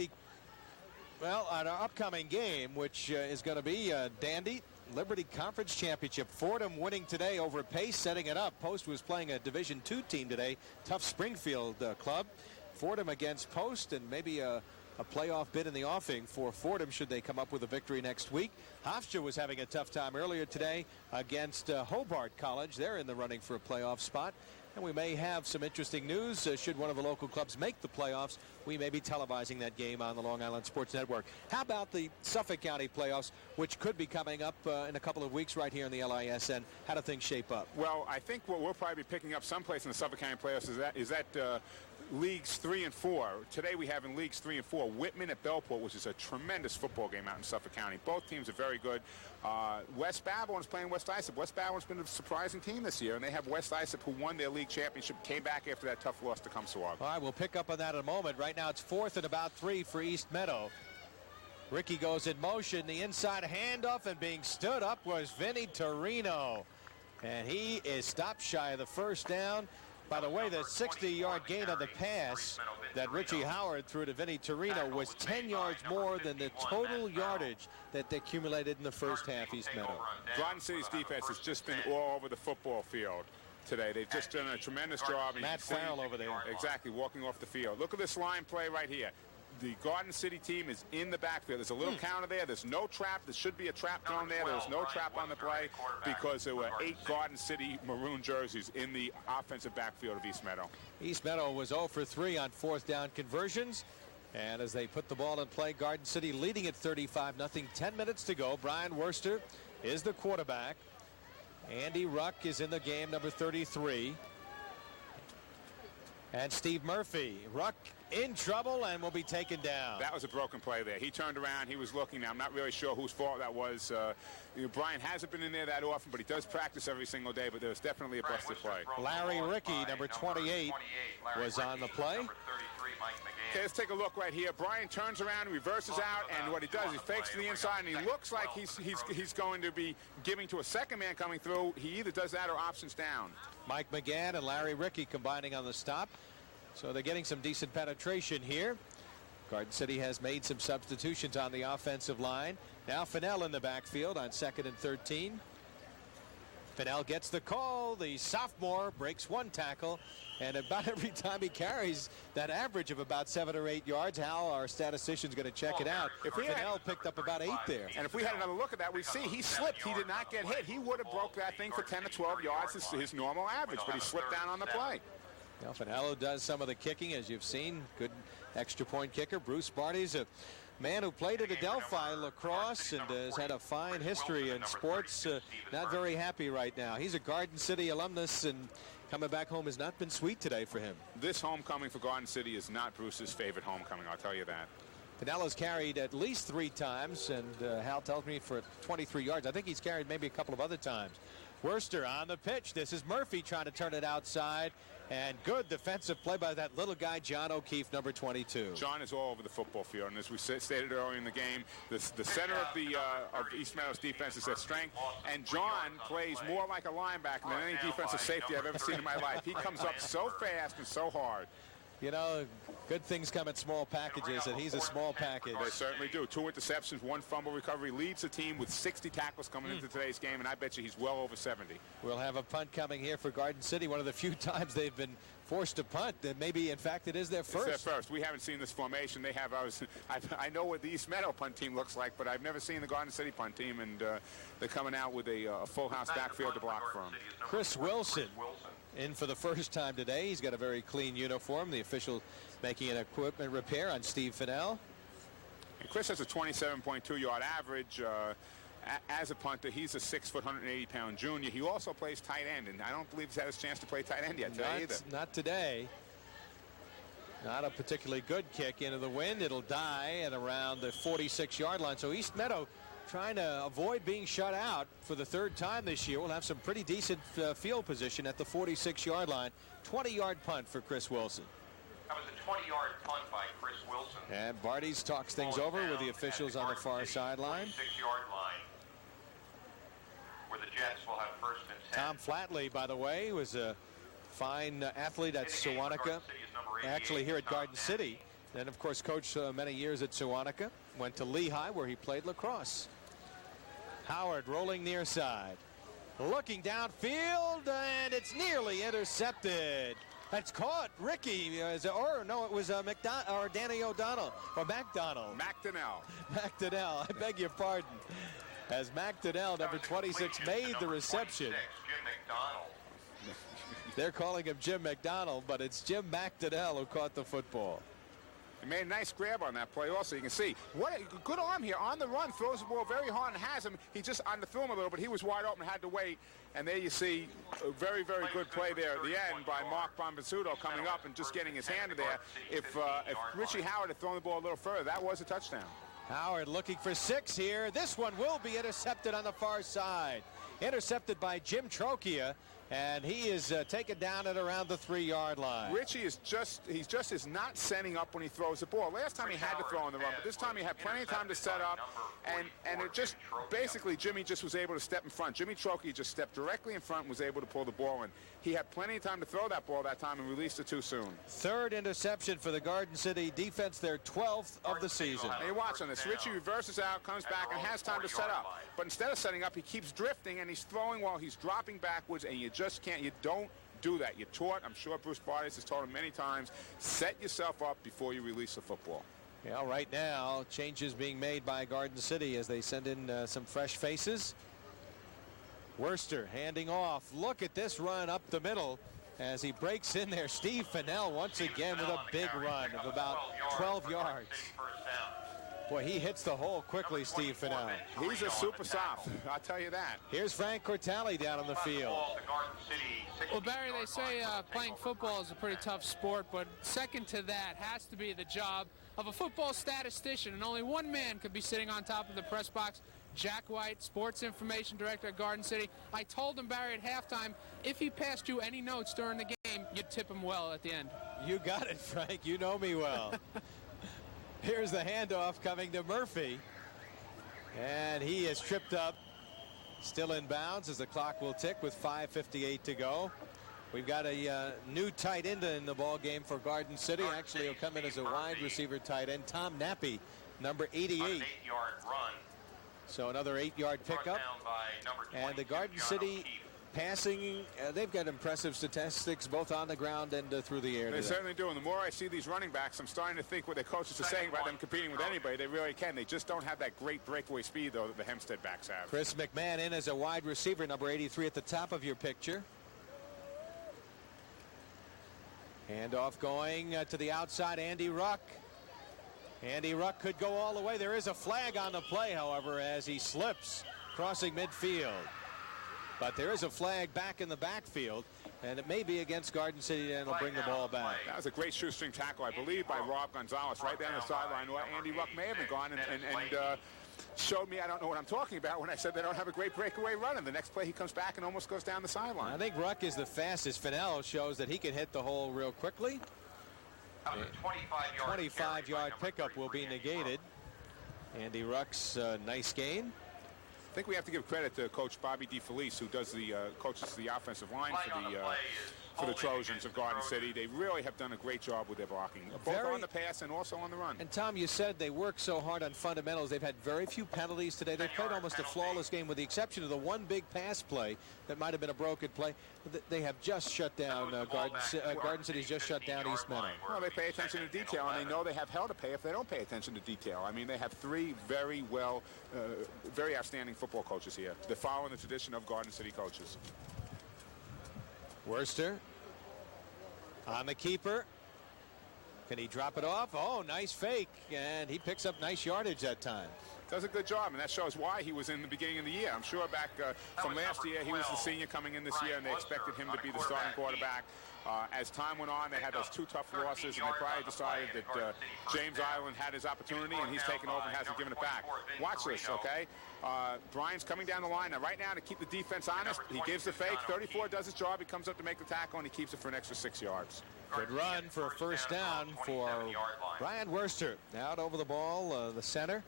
our upcoming game, which is going to be Dandy Liberty Conference Championship. Fordham winning today over Pace, setting it up. Post was playing a Division II team today, tough Springfield club. Fordham against Post, and maybe a playoff bid in the offing for Fordham should they come up with a victory next week. Hofstra was having a tough time earlier today against Hobart College. They're in the running for a playoff spot. And we may have some interesting news. Should one of the local clubs make the playoffs, we may be televising that game on the Long Island Sports Network. How about the Suffolk County playoffs, which could be coming up in a couple of weeks right here in the LISN? How do things shape up? Well, I think what we'll probably be picking up someplace in the Suffolk County playoffs is that Leagues 3 and 4. Today we have in Leagues 3 and 4 Whitman at Bellport, which is a tremendous football game out in Suffolk County. Both teams are very good. West Babylon's playing West Islip. West Babylon's been a surprising team this year, and they have West Islip, who won their league championship, came back after that tough loss to Kumsawag. All right, we'll pick up on that in a moment. Right now it's 4th and about 3 for East Meadow. Ricky goes in motion. The inside handoff, and being stood up was Vinny Torino. And he is stopped shy of the first down. By the way, the 60-yard gain on the pass that Richie Howard threw to Vinny Torino was 10 yards more than the total yardage that they accumulated in the first half, East Meadow. Garden City's defense has just been all over the football field today. They've just done a tremendous job. Matt Farrell over there. Exactly, walking off the field. Look at this line play right here. The Garden City team is in the backfield. There's a little counter there. There's no trap. There should be a trap thrown there. There was no trap on the play because there were 8 Garden City maroon jerseys in the offensive backfield of East Meadow. East Meadow was 0 for 3 on 4th down conversions. And as they put the ball in play, Garden City leading at 35-0. 10 minutes to go. Brian Worster is the quarterback. Andy Ruck is in the game, number 33. And Steve Murphy. Ruck in trouble and will be taken down. That was a broken play there. He turned around. He was looking. Now, I'm not really sure whose fault that was. Brian hasn't been in there that often, but he does practice every single day. But there was definitely a busted play. Larry Rickey, number 28, was on the play. Okay, let's take a look right here. Brian turns around, reverses out, and what he does, he fakes to the inside, and he looks like he's going to be giving to a second man coming through. He either does that or options down. Mike McGann and Larry Rickey combining on the stop. So they're getting some decent penetration here. Garden City has made some substitutions on the offensive line. Now Fennell in the backfield on 2nd and 13. Fennell gets the call. The sophomore breaks 1 tackle. And about every time he carries, that average of about 7 or 8 yards. Hal, our statistician's going to check it out. Fennell picked up about 8 there. And if we had another look at that, we see he slipped. He did not get hit. He would have broke that thing for 10 or 12 yards, his normal average, but he slipped down on the play. Well, Fennell does some of the kicking, as you've seen. Good extra point kicker. Bruce Barty's a man who played at Adelphi lacrosse and has had a fine history in sports. Not very happy right now. He's a Garden City alumnus, and coming back home has not been sweet today for him. This homecoming for Garden City is not Bruce's favorite homecoming, I'll tell you that. Fennell has carried at least 3 times, and Hal tells me for 23 yards. I think he's carried maybe a couple of other times. Worster on the pitch. This is Murphy trying to turn it outside. And good defensive play by that little guy, John O'Keefe, number 22. John is all over the football field, and as we stated earlier in the game, the center of East Meadow's defense is their strength, and John plays more like a linebacker than any defensive safety I've ever seen in my life. He comes up so fast and so hard. You know, good things come in small packages, and he's a small package. They certainly do. 2 interceptions, 1 fumble recovery. Leads the team with 60 tackles coming into today's game, and I bet you he's well over 70. We'll have a punt coming here for Garden City. One of the few times they've been forced to punt. That maybe, in fact, it is their first. It's their first. We haven't seen this formation. They have. I know what the East Meadow punt team looks like, but I've never seen the Garden City punt team, and they're coming out with a full house backfield to block from. Chris Wilson in for the first time today. He's got a very clean uniform. The official making an equipment repair on Steve Fennell. And Chris has a 27.2-yard average. As a punter, he's a 6-foot, 180-pound junior. He also plays tight end, and I don't believe he's had his chance to play tight end yet today either. Not today. Not a particularly good kick into the wind. It'll die at around the 46-yard line. So East Meadow trying to avoid being shut out for the 3rd time this year. We'll have some pretty decent field position at the 46-yard line. 20-yard punt for Chris Wilson. That was a 20-yard punt by Chris Wilson. And Barty's talks things over with the officials on the far sideline. 46-yard line, where the Jets will have 1st and 10. Tom Flatley, by the way, was a fine athlete at Sewanaka. Actually here at Garden City. Then, of course, coached many years at Sewanaka. Went to Lehigh, where he played lacrosse. Howard rolling near side. Looking downfield, and it's nearly intercepted. That's caught. Ricky, or no, it was Danny O'Donnell, or McDonald. McDonnell, I beg your pardon. As McDonnell, number 26, made the reception. Jim McDonald. They're calling him Jim McDonald, but it's Jim McDonnell who caught the football. He made a nice grab on that play also. You can see what a good arm here on the run, throws the ball very hard and has him. He just underthrew him a little, but he was wide open, had to wait. And there you see a very, very good play there at the end by Mark Bombasudo coming up and just getting his hand in there. If Richie Howard had thrown the ball a little further, that was a touchdown. Howard looking for 6 here. This one will be intercepted on the far side. Intercepted by Jim Trocchia. And he is taken down at around the 3-yard line. Richie is just is not setting up when he throws the ball. Last time he had to throw on the run, but this time he had plenty of time to set up. And it just basically Jimmy just was able to step in front. Jimmy Trocchia just stepped directly in front and was able to pull the ball in. He had plenty of time to throw that ball that time and released it too soon. 3rd interception for the Garden City defense, their 12th of the season. Now you watch on this. Richie reverses out, comes back, and has time to set up. But instead of setting up, he keeps drifting, and he's throwing while he's dropping backwards, and you just can't. You don't do that. You're taught, I'm sure Bruce Bartis has told him many times, set yourself up before you release the football. Yeah, right now, changes being made by Garden City as they send in some fresh faces. Worster handing off. Look at this run up the middle as he breaks in there. Steve Fennell once again with a big run of about 12 yards. Boy, he hits the hole quickly, Steve Fennell. He's a super soft, I'll tell you that. Here's Frank Cortali down on the field. Well, Barry, they say playing football is a pretty tough sport, but second to that has to be the job of a football statistician, and only one man could be sitting on top of the press box. Jack White, sports information director at Garden City. I told him, Barry, at halftime, if he passed you any notes during the game, you'd tip him well at the end. You got it, Frank. You know me well. Here's the handoff coming to Murphy. And he is tripped up. Still in bounds as the clock will tick with 5:58 to go. We've got a new tight end in the ball game for Garden City. Actually, he'll come in as a wide receiver tight end. Tom Nappy, number 88. An 8-yard run. So another 8-yard pickup. And the Garden City passing, they've got impressive statistics both on the ground and through the air. They certainly do. And the more I see these running backs, I'm starting to think what their coaches are saying about them competing with anybody. They really can. They just don't have that great breakaway speed, though, that the Hempstead backs have. Chris McMahon in as a wide receiver, number 83 at the top of your picture. Handoff going to the outside, Andy Ruck. Andy Ruck could go all the way. There is a flag on the play, however, as he slips crossing midfield. But there is a flag back in the backfield, and it may be against Garden City, and it'll bring the ball back. That was a great shoestring tackle, I believe, by Rob Gonzalez right down the sideline. Well, Andy Ruck may have been gone and showed me I don't know what I'm talking about when I said they don't have a great breakaway run. And the next play, he comes back and almost goes down the sideline. I think Ruck is the fastest. Fennell shows that he can hit the hole real quickly. That was a 25-yard pickup will be negated. Andy Ruck's nice gain. I think we have to give credit to Coach Bobby DeFelice, who does the coaches the offensive line for the for the Trojans of Garden City. They really have done a great job with their blocking, both on the pass and also on the run. And Tom, you said they work so hard on fundamentals. They've had very few penalties today. They played almost a flawless game with the exception of the one big pass play that might have been a broken play. They have just shut down Garden City's just shut down East Meadow. Well, they pay attention to detail, and they know they have hell to pay if they don't pay attention to detail. I mean, they have three very outstanding football coaches here. They're following the tradition of Garden City coaches. Worcester on the keeper. Can he drop it off? Oh, nice fake, and he picks up nice yardage that time. Does a good job, and that shows why he was in the beginning of the year. I'm sure back from last year, he was the senior coming in this year, and they expected him to be the starting quarterback. As time went on, they had those two tough losses, and they probably decided that James Ireland had his opportunity, and he's taken over and hasn't given it back. Watch this, okay? Brian's coming down the line. Now, right now, to keep the defense honest, he gives the fake. 34 does his job. He comes up to make the tackle, and he keeps it for an extra 6 yards. Good run for a first down for Brian Worcester. Out over the ball, the center.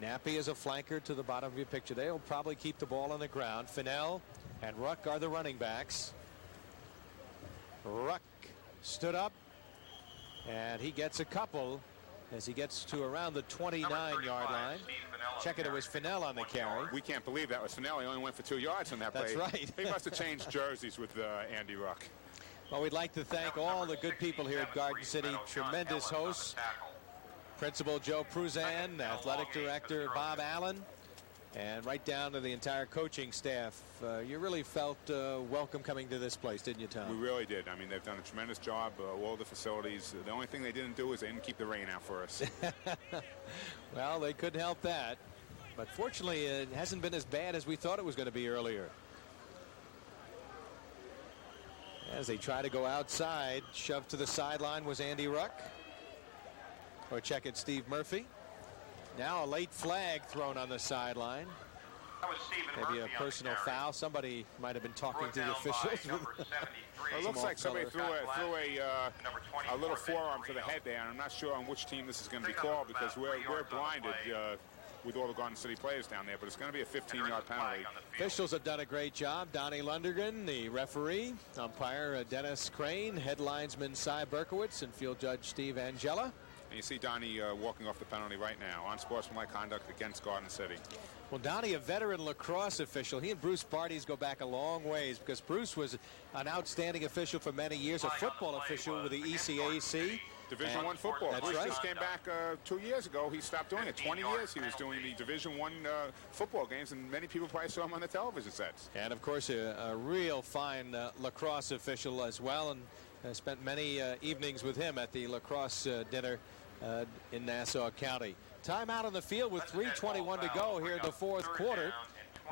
Nappy is a flanker to the bottom of your picture. They'll probably keep the ball on the ground. Fennell and Ruck are the running backs. Ruck stood up, and he gets a couple as he gets to around the 29-yard line. Checking it was Fennell on the carry. We can't believe that was Fennell. He only went for 2 yards on that play. That's right. He must have changed jerseys with Andy Ruck. Well, we'd like to thank all the good people here at Garden City. Tremendous hosts. Principal Joe Pruzan, Athletic Director Bob Allen, and right down to the entire coaching staff. You really felt welcome coming to this place, didn't you, Tom? We really did. I mean, they've done a tremendous job. All the facilities. The only thing they didn't do is they didn't keep the rain out for us. Well, they couldn't help that. But fortunately, it hasn't been as bad as we thought it was going to be earlier. As they try to go outside, shoved to the sideline was Andy Ruck. Or check it, Steve Murphy. Now a late flag thrown on the sideline. Maybe a personal foul. Somebody might have been talking to the officials. It looks like somebody threw a little forearm to the head there, and I'm not sure on which team this is going to be called because we're blinded with all the Garden City players down there, but it's going to be a 15-yard penalty. Officials have done a great job. Donnie Lundergan, the referee, umpire Dennis Crane, head linesman Cy Berkowitz, and field judge Steve Angela. And you see Donnie walking off the penalty right now. Unsportsmanlike conduct against Garden City. Well, Donnie, a veteran lacrosse official. He and Bruce Barty's go back a long ways because Bruce was an outstanding official for many years, a football official with the ECAC. Division I football. That's Bruce right. just came back 2 years ago. He stopped doing it. 20 years he was doing the Division I football games, and many people probably saw him on the television sets. And, of course, a real fine lacrosse official as well, and spent many evenings with him at the lacrosse dinner in Nassau County. Timeout on the field with 3:21 to go here in the fourth quarter.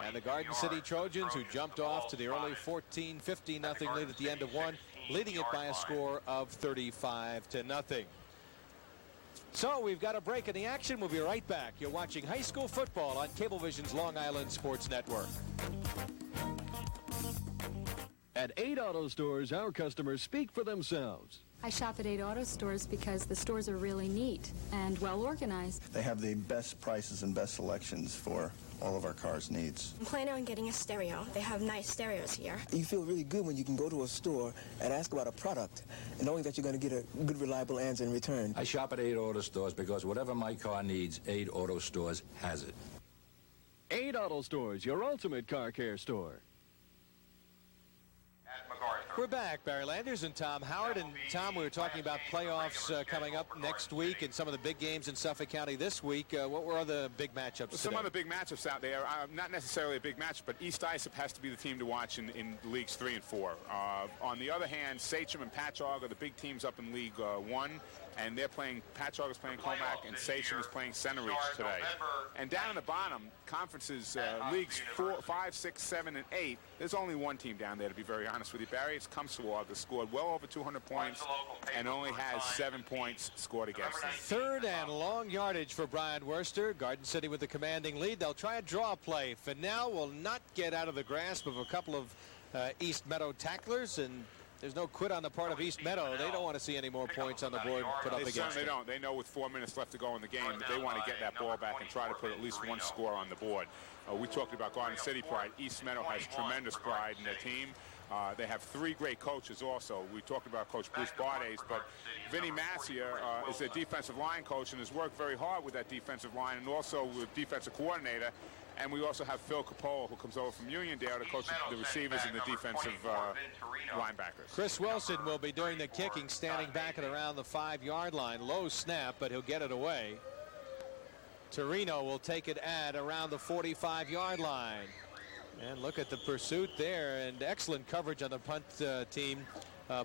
And the Garden City Trojans, who jumped off to the early 14-15 nothing lead at the end of one, leading it by a score of 35-0. So we've got a break in the action. We'll be right back. You're watching high school football on Cablevision's Long Island Sports Network. At 8 Auto Stores, our customers speak for themselves. I shop at 8 Auto Stores because the stores are really neat and well organized. They have the best prices and best selections for all of our cars' needs. I'm planning on getting a stereo. They have nice stereos here. You feel really good when you can go to a store and ask about a product, knowing that you're going to get a good, reliable answer in return. I shop at 8 Auto Stores because whatever my car needs, 8 Auto Stores has it. 8 Auto Stores, your ultimate car care store. We're back. Barry Landers and Tom Howard. And Tom, we were talking about playoffs coming up next week and some of the big games in Suffolk County this week. What were other big matchups today? Some other big matchups out there. Not necessarily a big match, but East Islip has to be the team to watch in Leagues 3 and 4. On the other hand, Sachem and Patchogue are the big teams up in League 1. And they're playing, Patchogue is playing Comac, and Sachem is playing Center Reach today. And down in the bottom, conferences, Leagues 4, 5, 6, 7, and 8, there's only one team down there, to be very honest with you, Barry. It's Cumsawag, that scored well over 200 points and only has 7 points scored against them. Third and long yardage for Brian Worcester. Garden City with the commanding lead. They'll try a draw play. Fennell will not get out of the grasp of a couple of East Meadow tacklers, and there's no quit on the part of East Meadow. They don't want to see any more points on the board put up against them. They don't. They know with 4 minutes left to go in the game that they want to get that ball back and try to put at least one score on the board. We talked about Garden City pride. East Meadow has tremendous pride in their team. They have 3 great coaches also. We talked about Coach Bruce Bardes, but Vinny Massier is their defensive line coach and has worked very hard with that defensive line and also with defensive coordinator. And we also have Phil Capola, who comes over from Uniondale to coach the receivers and the defensive linebackers. Chris Wilson will be doing the kicking, standing back at around the 5-yard line. Low snap, but he'll get it away. Torino will take it at around the 45-yard line. And look at the pursuit there, and excellent coverage on the punt team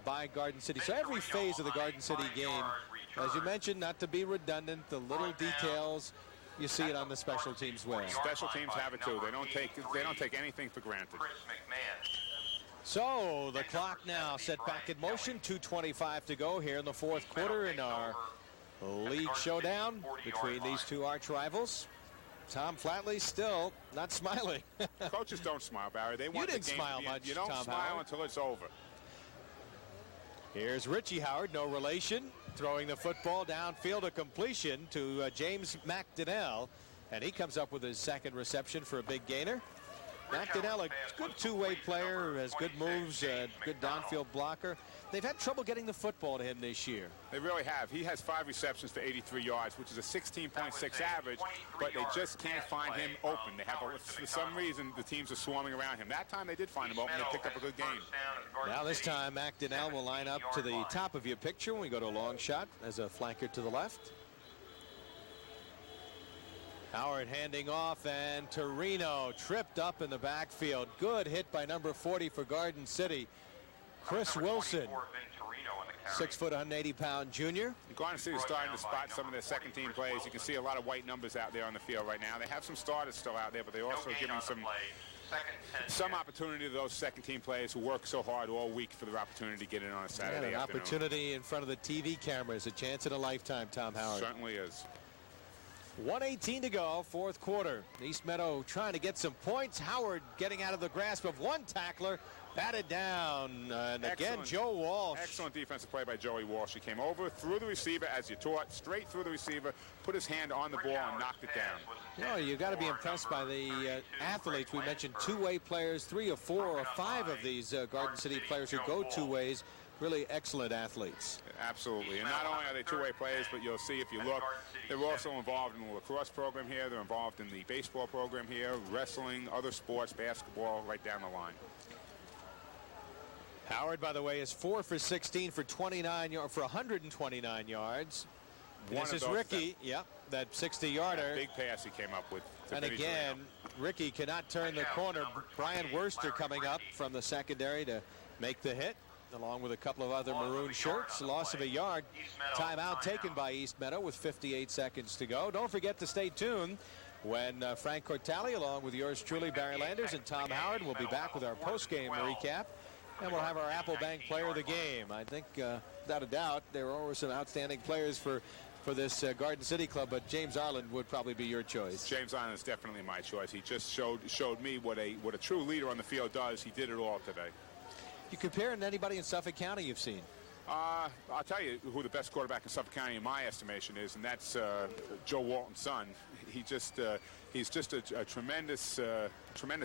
by Garden City. So every phase of the Garden City game, as you mentioned, not to be redundant, the little details, you see it on the special teams way. Special teams have it too. They don't take anything for granted. So the clock now set back in motion. 2:25 to go here in the 4th quarter in our league showdown between these 2 arch rivals. Tom Flatley still not smiling. Coaches don't smile, Barry. They want you didn't the game smile to be, much. You don't Tom smile Howard. until it's over. Here's Richie Howard, no relation, throwing the football downfield, a completion to James McDonnell, and he comes up with his 2nd reception for a big gainer. McDonnell, a good 2-way player, has good moves, good downfield blocker. They've had trouble getting the football to him this year. They really have. He has 5 receptions for 83 yards, which is a 16.6 average, but they just can't find him open. They have, for some reason, the teams are swarming around him. That time they did find him open. They picked up a good game. Now this time McDonnell will line up to the top of your picture when we go to a long shot as a flanker to the left. Howard handing off, and Torino tripped up in the backfield. Good hit by number 40 for Garden City, Chris Wilson. 6 foot, 180-pound junior. Garden City is starting to spot some of their second-team plays. You can see a lot of white numbers out there on the field right now. They have some starters still out there, but they're also giving some opportunity to those second-team players who work so hard all week for their opportunity to get in on a Saturday an afternoon. Opportunity in front of the TV cameras, a chance in a lifetime, Tom Howard. Certainly is. 1:18 to go, 4th quarter. East Meadow trying to get some points. Howard getting out of the grasp of one tackler, batted down, and again Joe Walsh. Excellent defensive play by Joey Walsh. He came over, threw the receiver as you taught, straight through the receiver, put his hand on the ball and knocked it down. You know, you've got to be impressed by the athletes. We mentioned 2-way players, 3 or 4 or 5 of these Garden City players who go 2 ways. Really excellent athletes. Absolutely. And not only are they 2-way players, but you'll see if you look, they're also involved in the lacrosse program here. They're involved in the baseball program here, wrestling, other sports, basketball, right down the line. Howard, by the way, is 4 for 16 for 129 yards. This is Ricky. Yep, that 60-yarder. Big pass he came up with. And again, Ricky cannot turn the corner. Brian Worster coming up from the secondary to make the hit, along with a couple of other maroon shirts. Loss of a yard. Timeout taken by East Meadow with 58 seconds to go. Don't forget to stay tuned when Frank Cortali, along with yours truly, Barry Landers, and Tom Howard, will be back with our post-game recap. And we'll have our Apple Bank player of the game. I think, without a doubt, there are always some outstanding players for this Garden City club, but James Arlen would probably be your choice. James Arlen is definitely my choice. He just showed me what a true leader on the field does. He did it all today. You compare to anybody in Suffolk County you've seen? I'll tell you who the best quarterback in Suffolk County, in my estimation, is, and that's Joe Walton's son. He's just a tremendous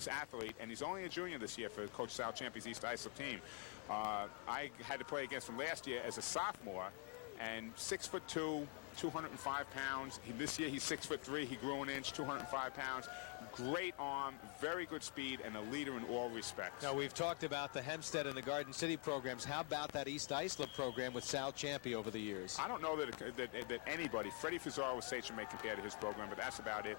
athlete, and he's only a junior this year for Coach Sal Champy's East Islip team. I had to play against him last year as a sophomore, and 6'2", 205 pounds. This year he's 6'3". He grew an inch, 205 pounds. Great arm, very good speed, and a leader in all respects. Now, we've talked about the Hempstead and the Garden City programs. How about that East Islip program with Sal Champy over the years? I don't know that anybody, Freddie Fazar with Sachem may compare to his program, but that's about it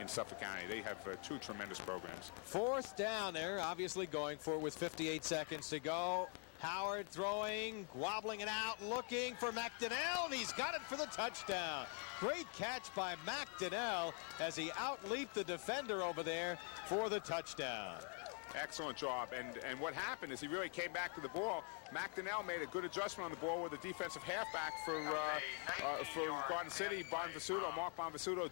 in Suffolk County. They have 2 tremendous programs. 4th down there, obviously going for it with 58 seconds to go. Howard throwing, wobbling it out, looking for McDonnell, and he's got it for the touchdown. Great catch by McDonnell as he outleaped the defender over there for the touchdown. Excellent job. And what happened is he really came back to the ball. McDonnell made a good adjustment on the ball with the defensive halfback for Garden City, Mark Bonvisuto,